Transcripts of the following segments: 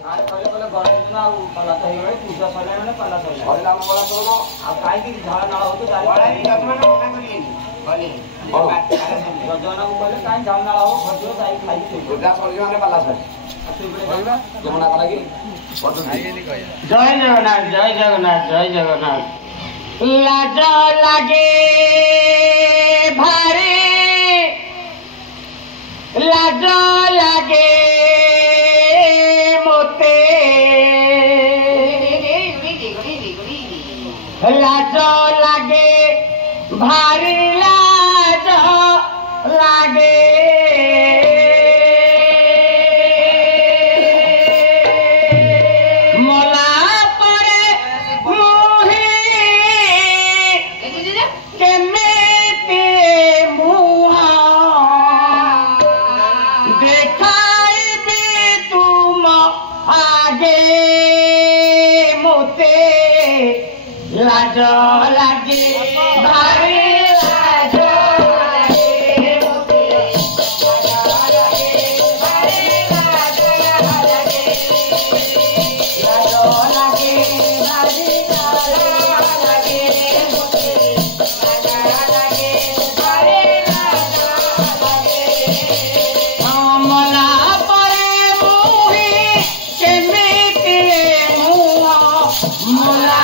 आज कहले कहले गरम दिन आ पाला तो हेगले पूजा सले माने पाला सले हरिला मंगला तो ना आ काई की झाड़ा नाळ होतो बड़ा भी जजमान मना करिए बोले गजना को कहले काई झाड़ा नाळ हो खजो जाई खाई से पूजा सले माने पाला सले जमुना कला की जय जगन्नाथ जय जगन्नाथ जय जगन्नाथ। लाज लागे भारी लाज लागे मोते लाज लागे भारी लाज लागे लाज लागे भारी लाज लागे मोते लाज लागे भारी लाज लागे लाज लागे भारी लाज लागे मोते लाज लागे भारी लाज लागे मला परे मुही केमिति मुह मला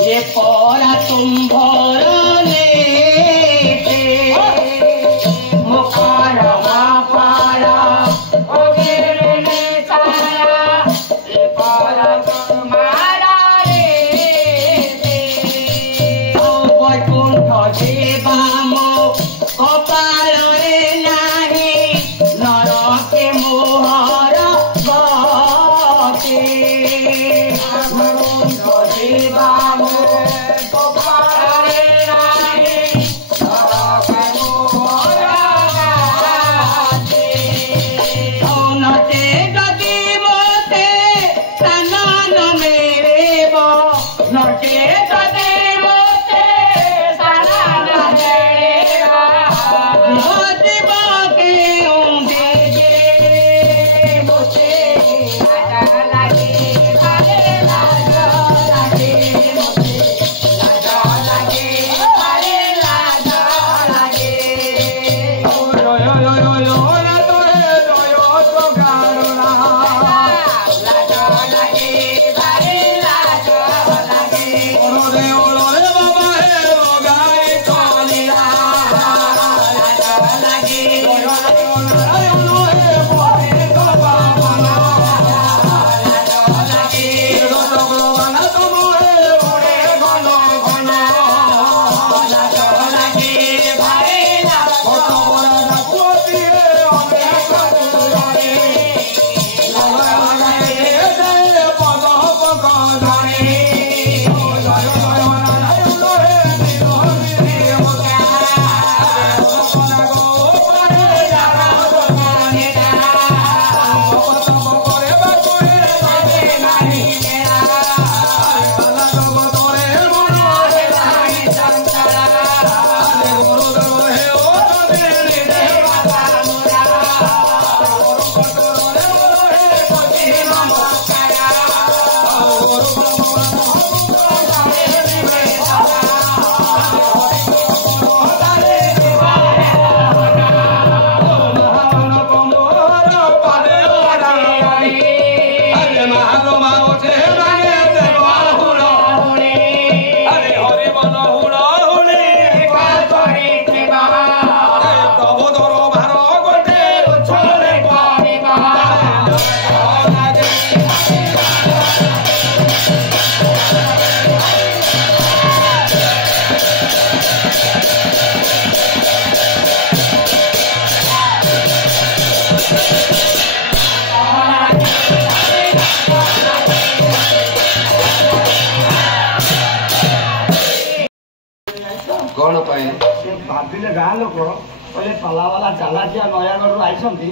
परा तुम भरने मुखारा पारा ओ गिरने साया ये परा तुम्हारा रे ओ वैकुंठ देवाम कपाल रे नाही नरके मोहर गते वैकुंठ देवाम कपाल कौन पाए से भाविले गाँ लोक कहले पालावाला चालाकिया नयागढ़ आईଛନ୍ତି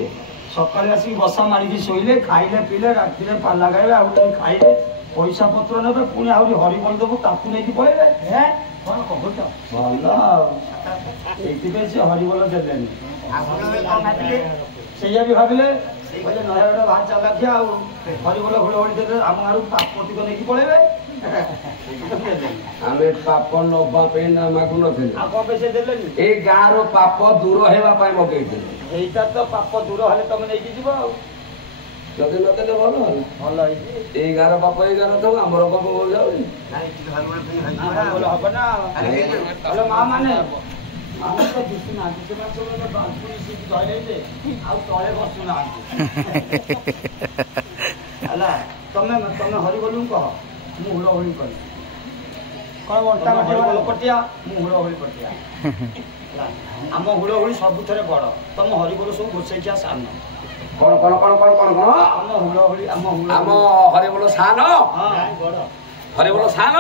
सकाଳେ ଆସିକି ବସା ମାରିକି ଶୋଇଲେ ଖାଇଲେ ପିଇଲେ ରାତିରେ ପାଲା ଗାଇବେ ଆଉ ଖାଇଲେ ପଇସା ପତ୍ର ନେବେ ପୁଣି ଆହୁରି ହରିବୋଲ ଦେବୁ ତାକୁ ନେଇକି ପଳେଇବେ କଣ କହୁଛ ଭଲ ଆଉ ଏଇଥିପାଇଁ ସେ ହରିବୋଲ ଦେଲେନି ସେଇଆ ବି ଭାବିଲେ କହିଲେ ନୟାଗଡ଼ ଭାରି ଚାଲାକିଆ ଆଉ ହରିବୋଲ ହୁଳହୁଳି ଦେଲେ ଆମ ଗାଁରୁ ପାପତିକ ନେଇକି ପଳେଇବେ आमे पाप नबा पे ना मागु नथिले आ को पैसे देलेनी ए गाँर पाप दूर हेबा पाए मगेइते एइटा तो पाप दूर हले तमे नेकी जिवो आ जदि नदेले भलो भलो होई ए गाँर पाप ए गाँर तो हमर पाप हो जाउनी बोलो हबो ना हेलो मां माने ଆମେ ତ ଦିଶୁ ନାହାନ୍ତି ସେମାନେ ସବୁ ବାଲକୁନି ସିଟ୍ ଧଇଲେ ଯେ ଆଉ ତଳେ ବସୁ ନାହାନ୍ତି ହେଲା ତମେ ହରିବୋଲୁ କହ ମୁଁ ହୁଳହୁଳି କରି କଣ ବଣ୍ଟା ହରିବୋଲ ପଟିଆ ମୁଁ ହୁଳହୁଳି ପଟିଆ ଆମ ହୁଳହୁଳି ସବୁଥିରେ ବଡ ତମ ହରିବୋଲ ସବୁ ଗୋସେଇକିଆ ସାନ कौन कौन कौन कौन कौन कौन ଆମ ହୁଳହୁଳି ଆମ हरिबोल सान ବଡ हरिबोल सान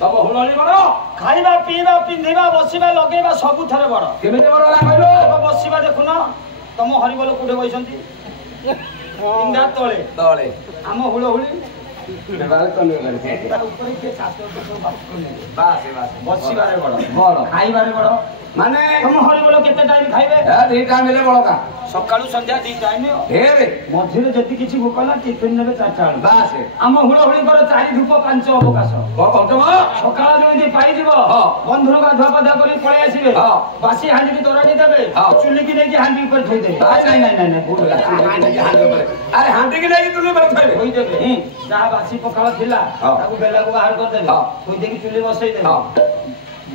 तम हुलहरी बड़ ଖାଇବା ପିଇବା ପିନ୍ଧିବା ବସିବା ଲଗେଇବା ସବୁଥିରେ ବଡ केमिति बड़ होला कहलो ବସିବା ଦେଖୁନ ତମ ହରିବୋଲ କୋଉଠି ବଇଛନ୍ତି ପିଣ୍ଡା ତଳେ तळे ଆମ ହୁଳହୁଳି बेबाल कने करे ତା ଉପରେ କିଏ ଛାତ ଉପରେ ସବୁ ବାସ୍କୋନି बासे बासे ବସିବାରେ ବଡ बड़ ଖାଇବାରେ ବଡ माने ତମ ହରିବୋଲ କେତେ ଟାଇମ ଖାଇବେ ए दीटा मिले बड़का ସକାଳୁ ସନ୍ଧ୍ୟା 2 ଟାଇମ हे रे ମଝିରେ ଯଦି କିଛି ଭୋକ ହେଲା ଟିଫିନ ନେବେ 4ଟା ବେଳକୁ बासे ଆମ ହୁଳହୁଳିଙ୍କର 4 ଧୂପ 5 ଅବକାଶ कौन ସକାଳ ଯେମିତି ପାଇଯିବ ହଁ। ବନ୍ଧୁର ଗାଧୁଆ ପାଧୁଆ କରି ପଳେଇ ଆସିବେ ହଁ। ବାସି ହାଣ୍ଡିକି ତୋରାଣି ଦେବେ ହଁ। ଚୁଲିକି ନେଇକି ହାଣ୍ଡି ଉପରେ ଥୋଇଦେବେ ନାଇଁ ଭୁଲ ହେଲା। अरे हांडी की नहीं तुने पर थई ଥୋଇଦେବେ ଯାହା ବାସି ପଖାଳ ଥିଲା ହଁ। ତାକୁ ବେଲାକୁ ବାହାର କରିଦେବେ ହଁ। ଥୋଇ ଦେଇକି ଚୁଲି ବସେଇଦେବେ हां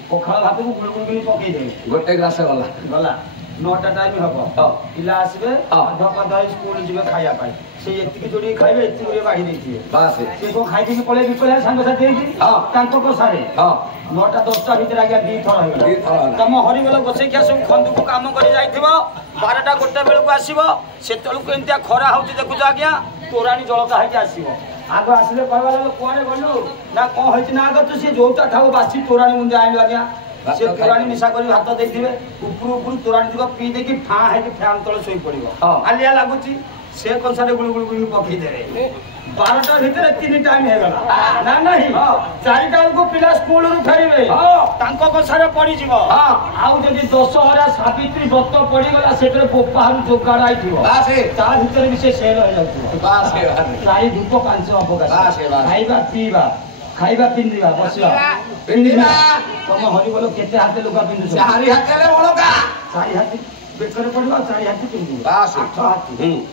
ପଖାଳ ଭାତକୁ ଗୁଳଗୁଳ କରି ପକେଇଦେବେ गोटे ग्लास गला ଗଲା 9ଟା ଟାଇମ ହବ ହଁ। ପିଲା ଆସିବେ ହଁ। ଗାଧୁଆ ପାଧୁଆ ସ୍କୁଲ ଯିବେ ଖାଇବା ପାଇଁ ସେଇ ଏତିକି ଯୋଡ଼ିକି ଖାଇବେ ଏତିକି ଗୁଡିଏ ବାଢି ଦେଇଥିବେ बासे ସେ କଣ ଖାଇଦେଇକି ପଳେଇ ବିପଳେଇ ସାଙ୍ଗସାଥି ହେଇକି ହଁ। ତାଙ୍କ କଷାରେ हां 9ଟା 10ଟା ଭିତରେ ଆଜ୍ଞା 2 ଥର ଦି ଥର ହେଇଗଲା ହେଲା। ତମ ହରିବୋଲ ଗୋସେଇକିଆ ସବୁ ଖନ୍ଦୁକୁ କାମ କରି ଯାଇଥିବ 12ଟା 1ଟା ବେଳକୁ ଆସିବ ସେତେବେଳକୁ ଏମିତିଆ ଖରା ହଉଛି ଦେଖୁଛ ଆଜ୍ଞା ତୋରାଣୀ ଜଳକା ହେଇକି ଆସିବ ଆଗ ଆସିଲେ କହିବା ଲୋକ କୁଆଡେ ଗଲୁ ନା କଣ ହେଇଛି ନା ଆଗ ତୁ ସେ ଯୋଉଟା ଥାଉ ବାସି ତୋରାଣୀ ମୁଣ୍ଡେ ଆଣିଲୁ ଆଜ୍ଞା ସେ ତୋରାଣୀ ମିଶା କରି ଭାତ ଦେଇଥିବେ ଉପରୁ ତୋରାଣୀ ଥିବ ପିଇ ଦେଇକି ଫାଁ ହେଇକି ଫ୍ୟାନ୍ ତଳେ ଶୋଇ ପଡିବ ହଁ। ଆଲିଆ ଲାଗୁଛି ସେ କଂସାରେ ଗୁଳୁଗୁଳୁ ଗୁଳି ପକେଇଦେବେ 12ଟା ଭିତରେ 3 ଟାଇମ ହେଇଗଲା ନା ନାହିଁ 4ଟା ବେଳକୁ ପିଲା ସ୍କୁଲରୁ ଫେରିବେ ତାଙ୍କ କଂସାରେ ପଡିଯିବ ଆଉ ଯଦି ଦଶହରା ସାବିତ୍ରୀ ବ୍ରତ ପଡିଗଲା ସେଥିରେ ବୋପାହାରୁ ଯୋଗାଡ଼ ଆଇଥିବ बासे ତା ଭିତରେ ବି ସେ ସେଲ ହେଇଯାଉଥିବ बासे 4 ଧୂପ 5 ଅବକାଶ ବାସ୍। ଖାଇବା ପିଇବା ଖାଇବା ପିନ୍ଧିବା ବସିବା ପିନ୍ଧିବା ତମ ହରିବୋଲ କେତେ ହାତେ ଲୁଗା ପିନ୍ଧୁଛ चारि हातेले बड़का 4 ହାତ ବେକରେ ପଡିବ 4 ହାତ ପିନ୍ଧିବ ବାସ୍। 8 ହାତ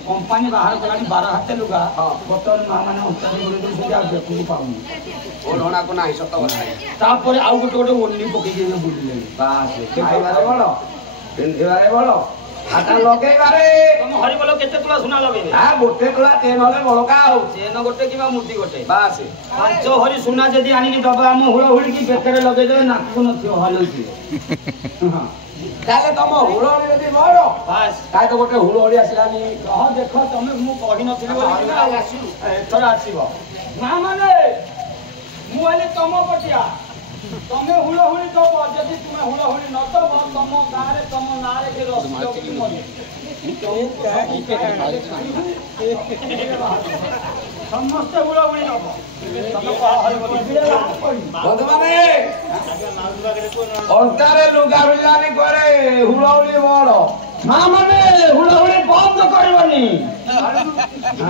କମ୍ପାନୀ ବାହାର କଲାଣି 12 ହାତ ଲୁଗା ହଁ। ବର୍ତ୍ତମାନ ମା ମାନେ ଅଣ୍ଟାରେ ଗୁଳି ଦଉଛନ୍ତି ଆଉ ବେକକୁ ପାଉନି ओढोना को नाही सत କଥା ତାପରେ ଆଉ ଗୋଟେ ଓନି ପକେଇକି ବୁଲିଲେଣି बासे खाइबारे बड़ पिन्धिबारे बड़ हाता लगेइबारे ତମ ହରିବୋଲ କେତେ ତୁଳା ସୁନା ଲଗେଇବେ आ गोटे तोला तेन होले बड़का आउ ଚେନ ଗୋଟେ କିମ୍ବା ମୁଦି ଗୋଟେ बासे 5 ଭରି ସୁନା ଯଦି ଆଣିକି ଦବା ଆମ ହୁଳହୁଳି କି ବେକରେ ଲଗେଇଦେବେ ନାକକୁ ନଥିବ ହଲଉଥିବ ତାହେଲେ ତମ ହୁଳହୁଳି ଯଦି ବଡ ବାସ୍ ତାହେଲେ ତ ଗୋଟେ ହୁଳହୁଳି ଆସିଲାନି ହଁ ଦେଖ ତମେ ମୁଁ କହିନଥିଲି ବୋଲି ଏଥର ଆସିବ ନା ମାନେ ମୁଁ ହେଲି ତମ ପଟିଆ ତମେ ହୁଳହୁଳି ଦବ ଯଦି ତୁମେ ହୁଳହୁଳି ନ ଦବ ତମ ଗାଁରେ ତମ ନାଁରେ କି ରସି ମରିବ ସମସ୍ତେ ହୁଳହୁଳି ନବ ବନ୍ଧୁମାନେ ଅଣ୍ଟାରେ ଲୁଗା ଭିଜାନି କରେ ହୁଳହୁଳି ବଡ ମା ମାନେ ହୁଳହୁଳି ବନ୍ଦ କରିବନି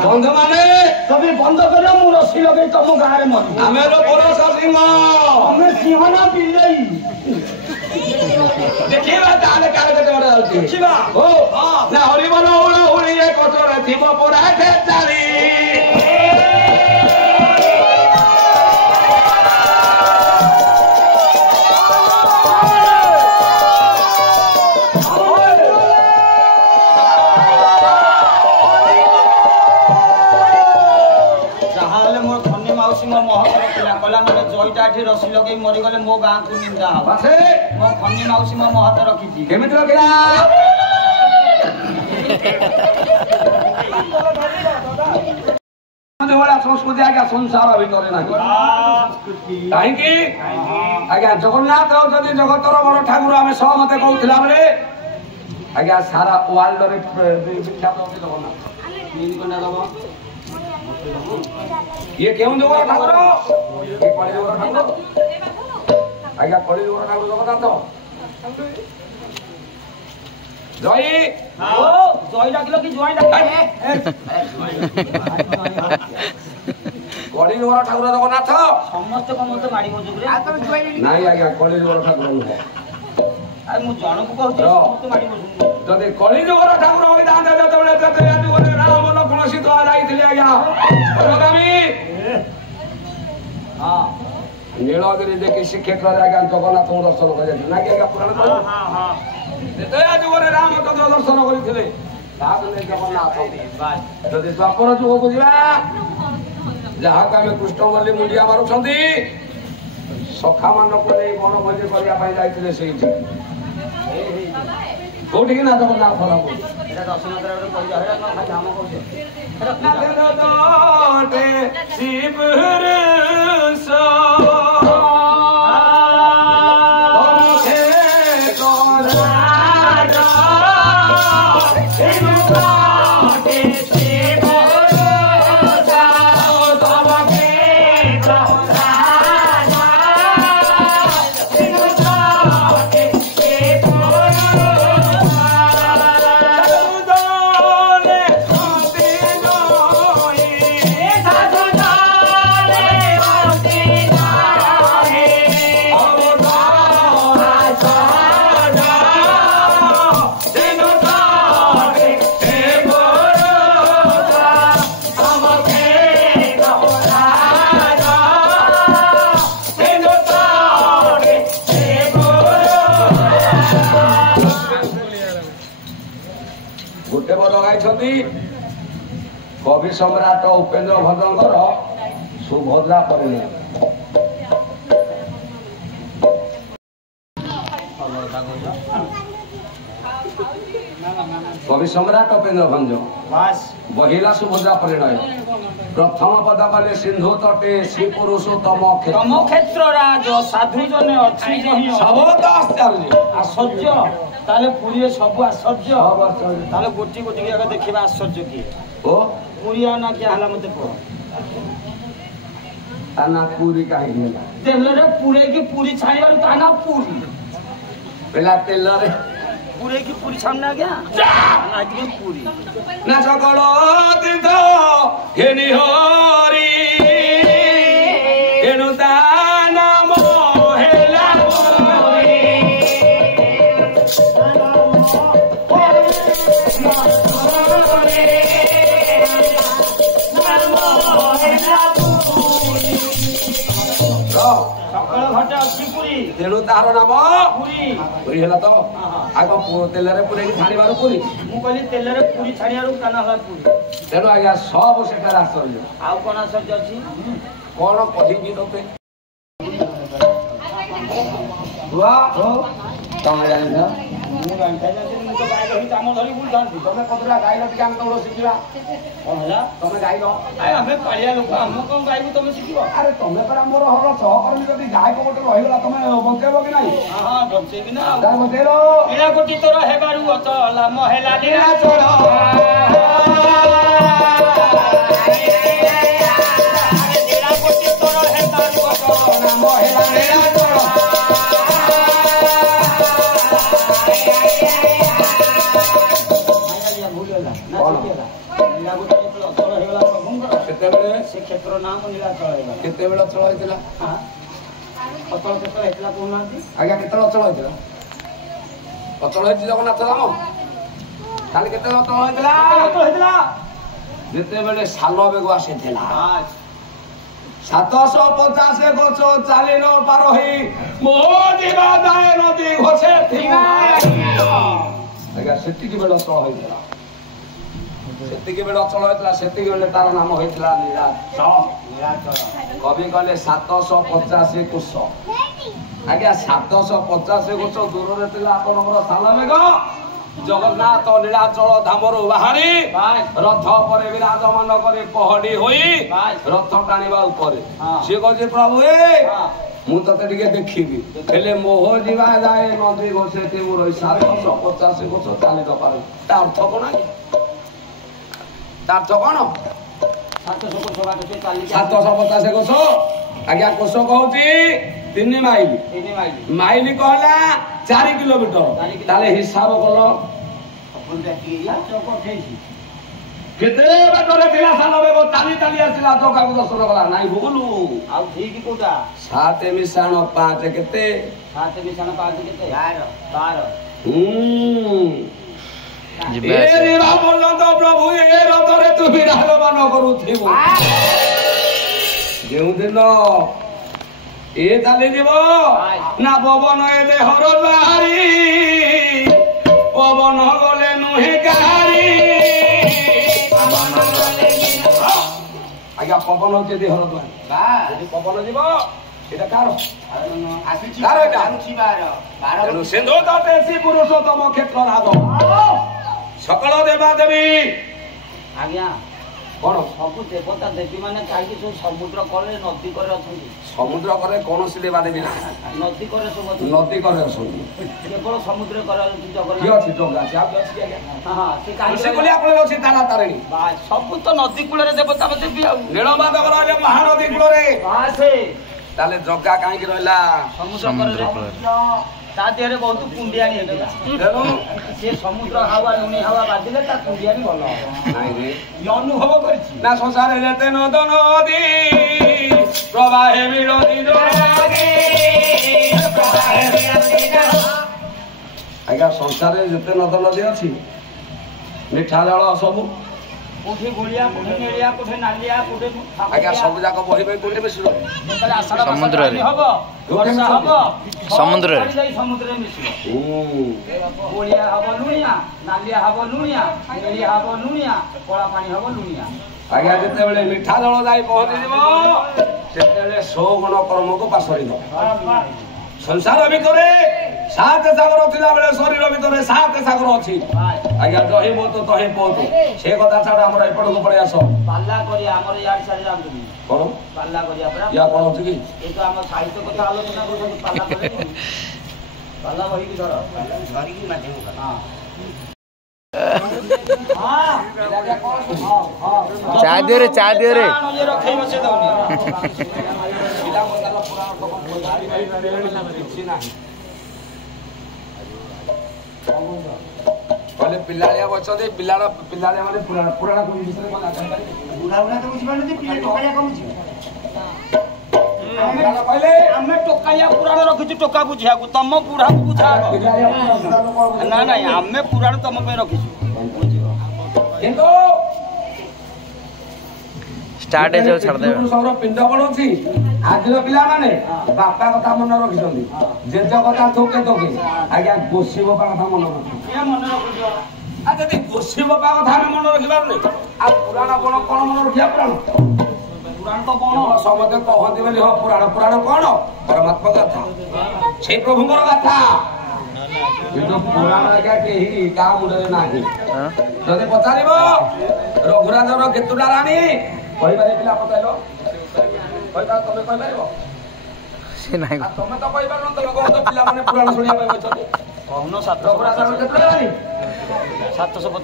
ବନ୍ଧୁମାନେ ତମେ ବନ୍ଦ କରିବ ମୁଁ ରସି ଲଗେଇ ତମ ଗାଁରେ ମରିବି ଆମେ ପରସ ସିଂହ ତମେ ସିଂହ ନା ବିଲେଇ ଦେଖିବା ତାହେଲେ କାଳେ କେତେ ବଡ ଯାଉଛି ଦେଖିବା ଓ ନା ହରିବୋଲ ହୁଳହୁଳି ଏ କଚରେ ଥିବ ପୁରା ଚାରି ଜଇଟା ଏଠି ରସି ଲଗେଇ ମରିଗଲେ ମୋ ଗାଁକୁ ନିନ୍ଦା ହବ ବାସେ ମୋ ଖନି ମାଉସୀ ମୋ ହାତ ରଖିଛି କେମିତି ରଖିଲା ଭଳିଆ संस्कृति आज्ञा संसार भितर ना कहीं आज्ञा जगन्नाथ होती जगतर बड़ ठाकुर आम सहमत कहला बेले आज्ञा सारा वर्ल्ड विख्यात होती जगन्नाथ ये क्यों जगह ठाकुर ये कली जगह ठाकुर आज्ञा कली जगह ठाकुर जगन्नाथ जय জয় ডাকিল কি জয় ডাকিল कली जगह ठाकुर जगन्नाथ ସମସ୍ତେ କଣ ମତେ ମାଡ଼ି ବଜୁରେ ନାଇଁ ଆଜ୍ଞା କଳି ଜଗର ଠାକୁର ନୁହଁ ଆରେ ମୁଁ ଜଣକୁ କହୁଛି ସମସ୍ତେ ମାଡ଼ି ବଜୁରେ ଯଦି କଳି ଜଗର ଠାକୁର ହୋଇଥାନ୍ତେ ଯେତେବେଳେ ଯୁଗରେ ରାମ ଲକ୍ଷ୍ମଣ ସୀତା ଯାଇଥିଲେ ଆଜ୍ଞା ଅଗ୍ରଗାମୀ ହଁ ନୀଳଗିରି ଦେଖି ଶ୍ରୀକ୍ଷେତ୍ରରେ ଆଜ୍ଞା ଜଗନ୍ନାଥଙ୍କୁ ଦର୍ଶନ କରିଯାଇଥିଲେ ନାଇଁ ଆଜ୍ଞା ପୁରାଣ ହଁ ହଁ ଯେତେବେଳେ ଯୁଗରେ ରାମଚନ୍ଦ୍ର ଦର୍ଶନ କରିଥିଲେ ତାପରେ ଜଗନ୍ନାଥ ଯଦି ଦ୍ୱାପର ଯୁଗକୁ ଯିବା ଯାହାକୁ ଆମେ କୃଷ୍ଣ ବୋଲି ମୁଣ୍ଡିଆ ମାରୁଛନ୍ତି ସଖା ମାନଙ୍କୁ ନେଇ ବନ ଭୋଜି କରିବା ପାଇଁ ଯାଇଥିଲେ ସେଇଠି କୋଉଠିକି ନା ଜଗନ୍ନାଥ এটা দর্শন করে কইয়া হেডা কোন ভাই ধাম কইছে ଗୋଟେ ବଦ ଗାଇଛନ୍ତି କବି ସମ୍ରାଟ ଉପେନ୍ଦ୍ର ଭଦ୍ରଙ୍କର ସୁଭଦ୍ରା ପରିଣୟ कवि सम्राट उपेन्द्र भंज बहिला सुभद्रा परिणय प्रथम पद बले सिंधु तटे श्री पुरुषोत्तम तम क्षेत्र राज साधु जने अछि जहि सबत आश्चर्य आश्चर्य ताले पुरी सब आश्चर्य ताले गोटी गोटी के देखिबा आश्चर्य की ओ पुरिया ना क्या हला मते को ताना पूरी काहे गेला तेलरे पुरे की पूरी छाणीबार ताना पूरी पेला तेलरे पूरे की पूरी छाणना गया ना की पूरी ना सकल तीर्थ घेनी हरि एनु दाना मोहेला सकाळ घटे अछि पूरी तेणु तार नाम पूरी पूरी ହେଲା ତ ଆଗ ତେଲରେ ପୁରେଇକି ଛାଣିବାର ପୁରୀ ମୁଁ କହିଲି ତେଲରେ ପୁରୀ ଛାଣିବାରୁ କାନା ହେଲା ପୁରୀ ତେଣୁ ଆଜ୍ଞା ସବୁ ସେଠାରେ ଆଶ୍ଚର୍ଯ୍ୟ ଆଉ କଣ ଆଶ୍ଚର୍ଯ୍ୟ ଅଛି କଣ କହିବି ତତେ ତମେ ଜାଣିଛ ମୁଁ ଜାଣିଥାଏ ମୁଁ ତ ଗାଈ ରହି କାମ ଧରି ବୁଲଥାନ୍ତି ତମେ କତୁରା ଗାଇଲ ଟିକେ ଆମେ ତମର ଶିଖିବା କଣ ହେଲା ତମେ ଗାଇଲ ଆରେ ଆମେ ପାଳିଆ ଲୋକ ଆମ କଣ ଗାଇବୁ ତମେ ଶିଖିବ ଆରେ ତମେ ପରା ମୋର ହର ସହକର୍ମୀ ଯଦି ଗାୟକ ଗୋଟେ ରହିଗଲା ତମେ ବଞ୍ଚେଇବ କି ନାହିଁ ହଁ ବଞ୍ଚେଇବି ନା ତାର ବଞ୍ଚେଇଲ ଏଇଟା ଗୋଟି ତୋର ହେବାରୁ ଅଚଲା ମହେଲା ଲିଳା ଚଳ ଏଇଟା ଗୋଟି ତୋର ହେବାରୁ ଅଚଲା ମହେଲା ଲିଳା ଚଳ କେତେବେଳେ ସେ କ୍ଷେତ୍ର ନାମ ନୀଳାଚଳ ହେଇଗଲା କେତେବେଳେ ଅଚଳ ହେଇଥିଲା ଅଚଳ କ୍ଷେତ୍ର ହେଇଥିଲା କହୁନାହାନ୍ତି ଆଜ୍ଞା କେତେବେଳେ ଅଚଳ ହେଇଥିଲା ଅଚଳ ହେଇଛି ଜଗନ୍ନାଥ ଧାମ କାଲି କେତେବେଳେ ଅଚଳ ହେଇଥିଲା ଅଚଳ ହେଇଥିଲା ଯେତେବେଳେ ସାଲ ବେଗ ଆସିଥିଲା 750 ଗଛ ଚାଲି ନ ପାର ହେଇ ମୋ ଯିବା ଦାଏ ନଦୀ ଘୋଷେ ଥିଲା ଆଜ୍ଞା ସେତିକି ବେଳେ ଅଚଳ ହେଇଥିଲା ସେତିକି ବେଳେ ଅଚଳ ହେଇଥିଲା ସେତିକି ବେଳେ ତାର ନାମ ହେଇଥିଲା ନୀଳାଚଳ କବି କହିଲେ 750 କୋଶ ଆଜ୍ଞା 750 କୋଶ ଦୂରରେ ଥିଲା ଆପଣଙ୍କର ସାଲ ବେଗ ଜଗନ୍ନାଥ ନୀଳାଚଳ ଧାମରୁ ବାହାରି ରଥ ଉପରେ ବିରାଜମାନ କରି ପହଡି ହୋଇ ରଥ ଟାଣିବା ଉପରେ ସିଏ କହୁଛି ପ୍ରଭୁ ମୁଁ ତତେ ଟିକେ ଦେଖିବି ହେଲେ ମୋହ ଯିବା ଯାଏ ନଦୀ ଘୋଷେଠି ମୁଁ ରହି 750 ବର୍ଷ ଚାଲି ନପାରେ ତା ଅର୍ଥ କଣ ତା ଅର୍ଥ କଣ 750 କୋଷ ଆଜ୍ଞା କୋଷ କହୁଛି 3 ମାଇଲ ମାଇଲ କହିଲା 4 କିଲୋମିଟର ତାହେଲେ ହିସାବ କଲ କେତେ ବାଟରେ ଥିଲା ସାନବେ ଚାଲି ଚାଲି ଆସିଲା ଜଗାକୁ ଦର୍ଶନ କଲା ନାଇଁ ଭୁଲୁ ଆଉ ଠିକ କୋଉଟା 7 ମିଶାଣ 5 କେତେ 7 ମିଶାଣ 5 କେତେ 12 ପ୍ରଭୁ ଏ ରଥରେ ତୁ ବିରାଜମାନ କରୁଥିବୁ ଯେଉଁଦିନ ଏ ଚାଲିଯିବ ନା ପବନ ଏ ଦେହର ବାହାରି ପବନ ଗଲେ ନୁହେଁ କାହାରି ଆଜ୍ଞା ପବନ ହଉଛି ଦେହର ଦ୍ୱାର ପବନ ଯିବ এটা কারো কারো এটা তেণু সিন্ধু তটে শ্রী পুরুষোত্তম ক্ষেত্র রাগ সকল দেবা দেবী আজ্ঞা কোন সবু দেবতা দেবী মানে কাইকি সব সমুদ্র করে নদী করে অছন্তি সমুদ্র করে কোনসি দেবা দেবী না নদী করে সব নদী করে অছন্তি কেবল সমুদ্র করে জগন্নাথ কি আছে জগা আছে আপনি আছে কি হ্যাঁ সে কাই সে বলি আপনি আছে তারা তারিণী বাস সবু তো নদী কূଳରେ দেবতা দেবী আর নীলমাধবর যে মহানদী কূଳରେ বাসে তাহলে জগা কাহিଁକି ରହିଲା সমুদ্র কূଳରେ তা দেহরে বহুত কুন্ডিয়ানি ହେଇଥିଲା ତେଣୁ সে সমুদ্র হাওয়া লুনি হাওয়া বাজিলে তা কুন্ডিয়ানি ভালো ନାଇଁ ରେ অনুভব করেছি না সংসারে যেতে নদ নদী প্রবাহে বিরোধী আজ্ঞা সংসারে যেতে নদ নদী ଅଛି ମିଠା ଜଳ ସବୁ কোঠে গোলিয়া কোঠে নেড়িয়া কোঠে নালিয়া কোঠে আজ্ঞা ସବୁ যাକ বহিবে কোঠে মিশিବ যেতলে আষাঢ় সমুদ্ରରେ হব বর্ষা হব সমুদ্ରରେ সমুদ্রে মিশিব গোলিয়া হব লুনিয়া নালিয়া হব লুনিয়া নেড়িয়া হব লুনিয়া কলা পানি হব লুনিয়া আজ্ঞা যেତେବେଳେ ମିଠା ଜଳ ଯାଇ ପହଞ୍ଚିଯିବ ସେତେବେଳେ 100 ଗୁଣ କର୍ମକୁ ପାସରିବ ସଂସାର ଭିତରେ 7 ସାଗର ଥିଲା ବେଳେ ଶରୀର ଭିତରେ 7 ସାଗର ଅଛି ଆଜ୍ଞା ଦହି ବୋତ ତହି ବୋତ ସେ କଥା ଛାଡ଼ ଆମର ଏପଟକୁ ପଳେଇ ଆସ ପାଲ୍ଲା କରିବା ଆମର ଇଆଡେ ସାରି ଯାଆନ୍ତୁନି କଣ ପାଲ୍ଲା କରିବା ପରା ୟା କଣ ଅଛି କି এই তো আমার সাহিত্য কথা আলোচনা করছি পাল্লা করে পাল্লা বহিকি ধর ধরিকি মাঝে হ্যাঁ চা দিও রে চা দিও রে ये रखई बसे दउनी କହିଲେ ପିଲାଳିଆ ବଛନ୍ତି ପିଲାଳିଆ ମାନେ ପୁରାଣ ବିଷୟରେ କଣ ଜାଣିପାରିବେ ବୁଢା ବୁଢା ତ ବୁଝିପାରୁନି ପିଲା ଟୋକାଳିଆ କମୁଛି କହିଲେ ଆମେ ଟୋକାଳିଆ ପୁରାଣ ରଖିଛୁ ଟୋକା ବୁଝିବାକୁ ତମ ବୁଢାକୁ ବୁଝାବ ନା ନାଇଁ ଆମେ ପୁରାଣ ତମ ପାଇଁ ରଖିଛୁ କିନ୍ତୁ ଷ୍ଟାର୍ଟ ହେଇଯାଉ ଛାଡି ଦେବେ ପୁରୁଷର ପିଣ୍ଡ କଣ ଅଛି ଆଜିର ପିଲାମାନେ ବାପା କଥା ମନେ ରଖିଛନ୍ତି ଜେଜ କଥା ଥୋକେ ଥୋକେ ଆଜ୍ଞା ଗୋଷୀ ବାପା କଥା ମନେ ରଖିଛନ୍ତି କିଏ ମନେ ରଖୁଛ ଆଉ ଯଦି ଗୋଷୀ ବାପା କଥା ଆମେ ମନେ ରଖିପାରୁନି ଆଉ ପୁରାଣ କଣ କଣ ମନେ ରଖିବା ପୁରାଣ ପୁରାଣ ତ କଣ ସମସ୍ତେ କହନ୍ତି ବୋଲି ହଁ ପୁରାଣ କଣ ପରମାତ୍ମା କଥା ସେଇ ପ୍ରଭୁଙ୍କର କଥା କିନ୍ତୁ ପୁରାଣ ଆଜ୍ଞା କେହି କାହା ମୁଣ୍ଡରେ ନାହିଁ ଯଦି ପଚାରିବ ରଘୁରାଜର କେତୁଟା ରାଣୀ କହିପାରିବ ପିଲା ପଚାରିବ ତମେ କହିପାରିବ ସେ ନାହିଁ ତମେ ତ କହିପାରୁନ ତମେ କହୁଛ ପିଲାମାନେ ପୁରାଣ ଶୁଣିବା ପାଇଁ ଅଛନ୍ତି କହୁନ ରଘୁରାଜର କେତୁଟା ରାଣୀ 750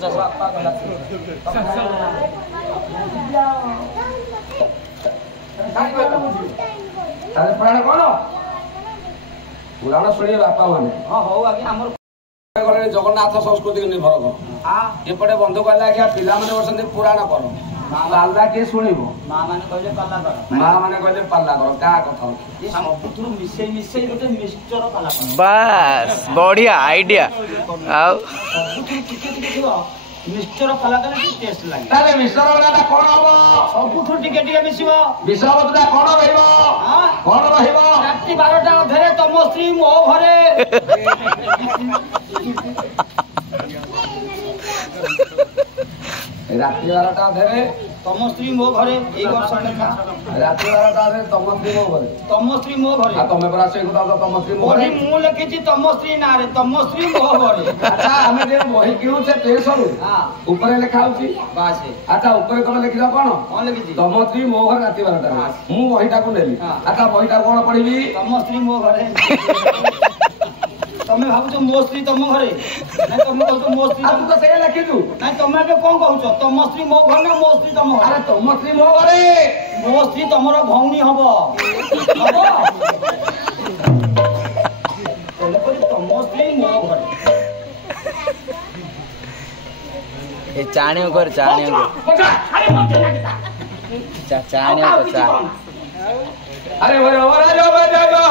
ତାହେଲେ ପୁରାଣ କଣ ପୁରାଣ ଶୁଣିବେ ବାପା ମାନେ ହଁ ହଉ ଆଜ୍ଞା ଆମର ଗଲେ ଜଗନ୍ନାଥ ସଂସ୍କୃତିକୁ ନିର୍ଭର କର ଏପଟେ ବନ୍ଧୁ କହିଲେ ଆଜ୍ଞା ପିଲାମାନେ ବସନ୍ତି ପୁରାଣ କର ପାଲ୍ଲା କିଏ ଶୁଣିବ ମା ମାନେ କହିଲେ ପାଲ୍ଲା କର ମା ମାନେ କହିଲେ ପାଲ୍ଲା କର କାହା କଥା ଏ ସବୁଥିରୁ ମିଶେଇ ଗୋଟେ ମିକ୍ସଚର ପାଲ୍ଲା କର ବାସ୍ ବଢିଆ ଆଇଡିଆ ଆଉ ସବୁଥିରୁ ଟିକେ ଥିବ ମିକ୍ସଚର ପାଲ୍ଲା କଲେ ଟିକେ ଟେଷ୍ଟ ଲାଗେ ତାହେଲେ ମିଶ୍ର ବରାଟା କଣ ହବ ସବୁଥିରୁ ଟିକେ ମିଶିବ ବିଷୟବସ୍ତୁଟା କଣ ରହିବ କଣ ରହିବ ରାତି 12ଟା ଅଧରେ ତମ ସ୍ତ୍ରୀ ମୋ ଘରେ ରାତି 12ଟା ଅଧରେ ତମ ସ୍ତ୍ରୀ ମୋ ଘରେ ଏଇ ବର୍ଷ ଲେଖା ରାତି 12ଟାରେ ତମ ସ୍ତ୍ରୀ ମୋ ଘରେ ତମ ସ୍ତ୍ରୀ ମୋ ଘରେ ଆଉ ତମେ ପରା ସେଇ କଥା ତମ ସ୍ତ୍ରୀ ମୋ ଘରେ ମୁଁ ଲେଖିଛି ତମ ସ୍ତ୍ରୀ ନାଁରେ ତମ ସ୍ତ୍ରୀ ମୋ ଘରେ ଆଚ୍ଛା ଆମେ ଯେ ବହି କିଣୁଛେ ପେସରୁ ଉପରେ ଲେଖା ହଉଛି ବାସ୍ ଆଚ୍ଛା ଉପରେ ତମେ ଲେଖିଲ କଣ ଲେଖିଛି ତମ ସ୍ତ୍ରୀ ମୋ ଘରେ ରାତି 12ଟାରେ ମୁଁ ବହିଟାକୁ ନେଲି ଆଚ୍ଛା ବହିଟା କଣ ପଢିବି ତମ ସ୍ତ୍ରୀ ମୋ ଘରେ ତମେ ଭାବୁଛ ମୋ ସ୍ତ୍ରୀ ତମ ଘରେ ନାଇଁ ତମେ କହୁଛ ମୋ ସ୍ତ୍ରୀ ତୁ ତ ସେଇଆ ଲେଖିଛୁ ନାଇଁ ତମେ ଏବେ କଣ କହୁଛ ତମ ସ୍ତ୍ରୀ ମୋ ଘରେ ନା ମୋ ସ୍ତ୍ରୀ ତମ ଘରେ ଆରେ ତମ ସ୍ତ୍ରୀ ମୋ ଘରେ ମୋ ସ୍ତ୍ରୀ ତମର ଭଉଣୀ ହବ ତେଣୁକରି ତମ ସ୍ତ୍ରୀ ମୋ ଘରେ ଏ ଚାଣିও कर चाणियों कर अरे वो राजा बजागा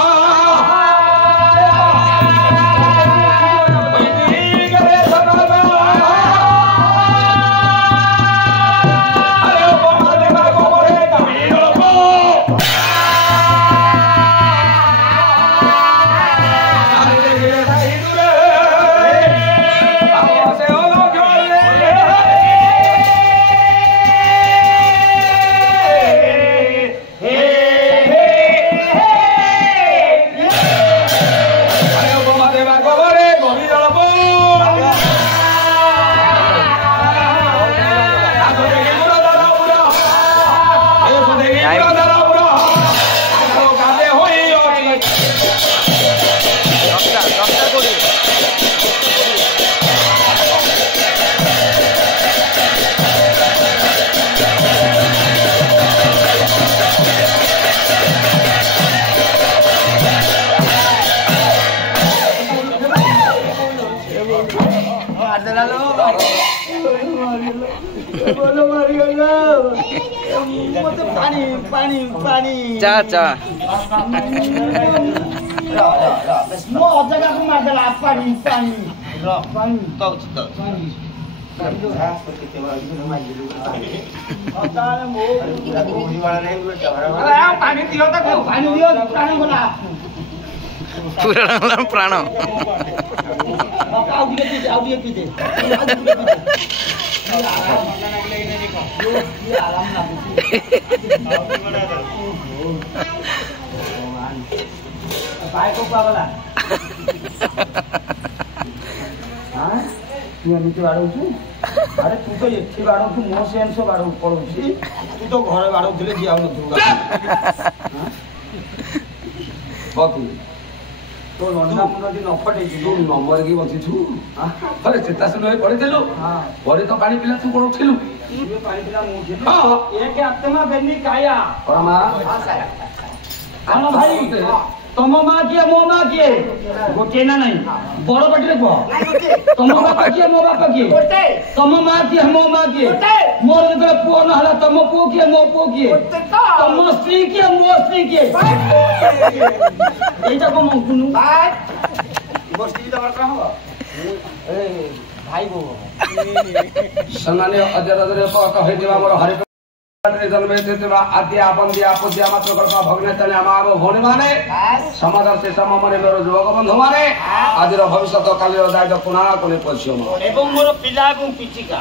चा चा ମୋ ଅଜାଗାକୁ ମାରିଦେଲା ପାଣି ପାଣି ପାଣି ପାଣି ଦିଅ ତାକୁ ପାଣି ଦିଅ ପାଣି ଗଲା प्राण ଆଉ ଟିକେ ପିଦେ ଆରାମ ଲାଗୁଛି ବାଇକ କୁଆଗଲା ତୁ ଏମିତି ବାଡ଼ଉଛୁ ଆରେ ତୁ ତ ଏଠି ବାଡ଼ଉଛୁ ମୋ ସେନ୍ସ ବାଡ଼ଉ ପଳଉଛି ତୁ ତ ଘରେ ବାଡ଼ଉଥିଲେ ଯିଆଉନଥିବୁ तो लंडा मुंडी न फटेछि तू नंबर की बचिछु अरे चेतासु नय पड़िथिलु परे तो पानी पिला तू कोन उठिलु ये पानी पिला मु उठिलु हां एक आत्मा बेनी काया परमा आनो भाई तम मां किए मो मां किए गोटे ना नहीं बड़ पाटी रे कह तम बापा किए मो बापा किए गोटे तम मां किए मो मां किए गोटे मोर जे पुओ न हला तम पुओ किए मो पुओ किए तम स्त्री किए मो स्त्री किए एटा को मंकुनु भाई बस्ती तमर का हो ए भाई गो सम्मानीय अध्यक्ष कहैतिबा मोर हरि जन्मे देतिबा आद्या बंदिया पूज्या मात्र कल्प भग्ने तने अमाव भौणी माने समाजर से सममने मेरो जोग बंधु माने आजिर भविष्यत कालिर दायित्व पुना कोने पछियो एवं मोर पिला एवं पिचिका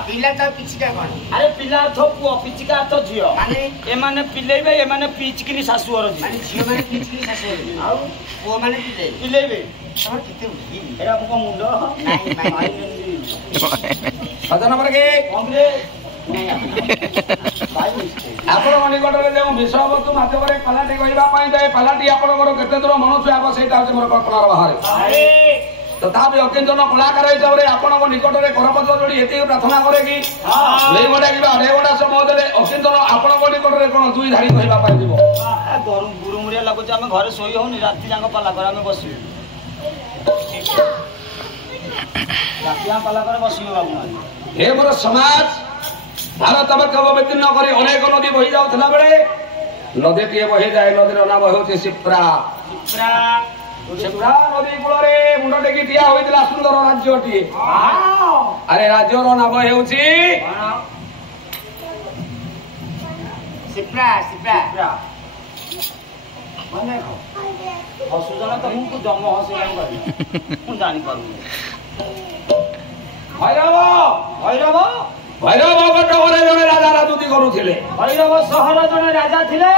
कोन अरे पिला थो पुओ पिचिका तो झियो माने ए माने पिलेबे ए माने पिचकिनी सासुवर जी माने झियो माने पिचकिनी सासुवर आ पुओ माने पिलेबे तमर किते उठी एरा को मुंडो नाही सदन नंबर के कांग्रेस ଆପଣ ନିକଟରେ ଯେଉଁ ବିଷୟବସ୍ତୁ ମାଧ୍ୟମରେ ପାଲାଟି କହିବା ପାଇଁ ଯାଏ ପାଲାଟି ଆପଣଙ୍କର କେତେ ଦୂର ମନୁଷ୍ୟ ହେବ ସେଇଟା ହେଉଛି ମୋର କଳ୍ପନାର ବାହାରେ ତଥାପି ଅକିଞ୍ଚନ କଳାକାର ହିସାବରେ ଆପଣଙ୍କ ନିକଟରେ କରପତ୍ର ଯୋଡ଼ି ଏତିକି ପ୍ରାର୍ଥନା କରେ କି ଲେଇଗଡ଼ା କିମ୍ବା ରେଗଡ଼ା ସମୟରେ ଅକିଞ୍ଚନ ଆପଣଙ୍କ ନିକଟରେ କ'ଣ ଦୁଇ ଧାଡ଼ି କହିବା ପାଇଁ ଯିବ ଗୁରୁମୁରିଆ ଲାଗୁଛି ଆମେ ଘରେ ଶୋଇ ହଉନି ରାତି ଯାକ ପାଲା କରି ଆମେ ବସିବୁ ରାତି ଯାକ ପାଲା କରି ବସିବୁ ବାବୁ ଏ ମୋର ସମାଜ भारत वर्ग वितीर्ण कर अनेक नदी बही जाऊला बेले नदीटीए बही जाए नदीर नाम हूँ शिप्रा शिप्रा नदी कूल मुंड टेकी ठिया होता सुंदर राज्यटीए अरे राज्यर नाम हूँ हसुजन तो मुझे जम हस जानी पार भैरव भैरव ଭୈରବ କଟକରେ ଜଣେ ରାଜା ରାଜୁତି କରୁଥିଲେ। ଭୈରବ ସହର ଜଣେ ରାଜା ଥିଲେ।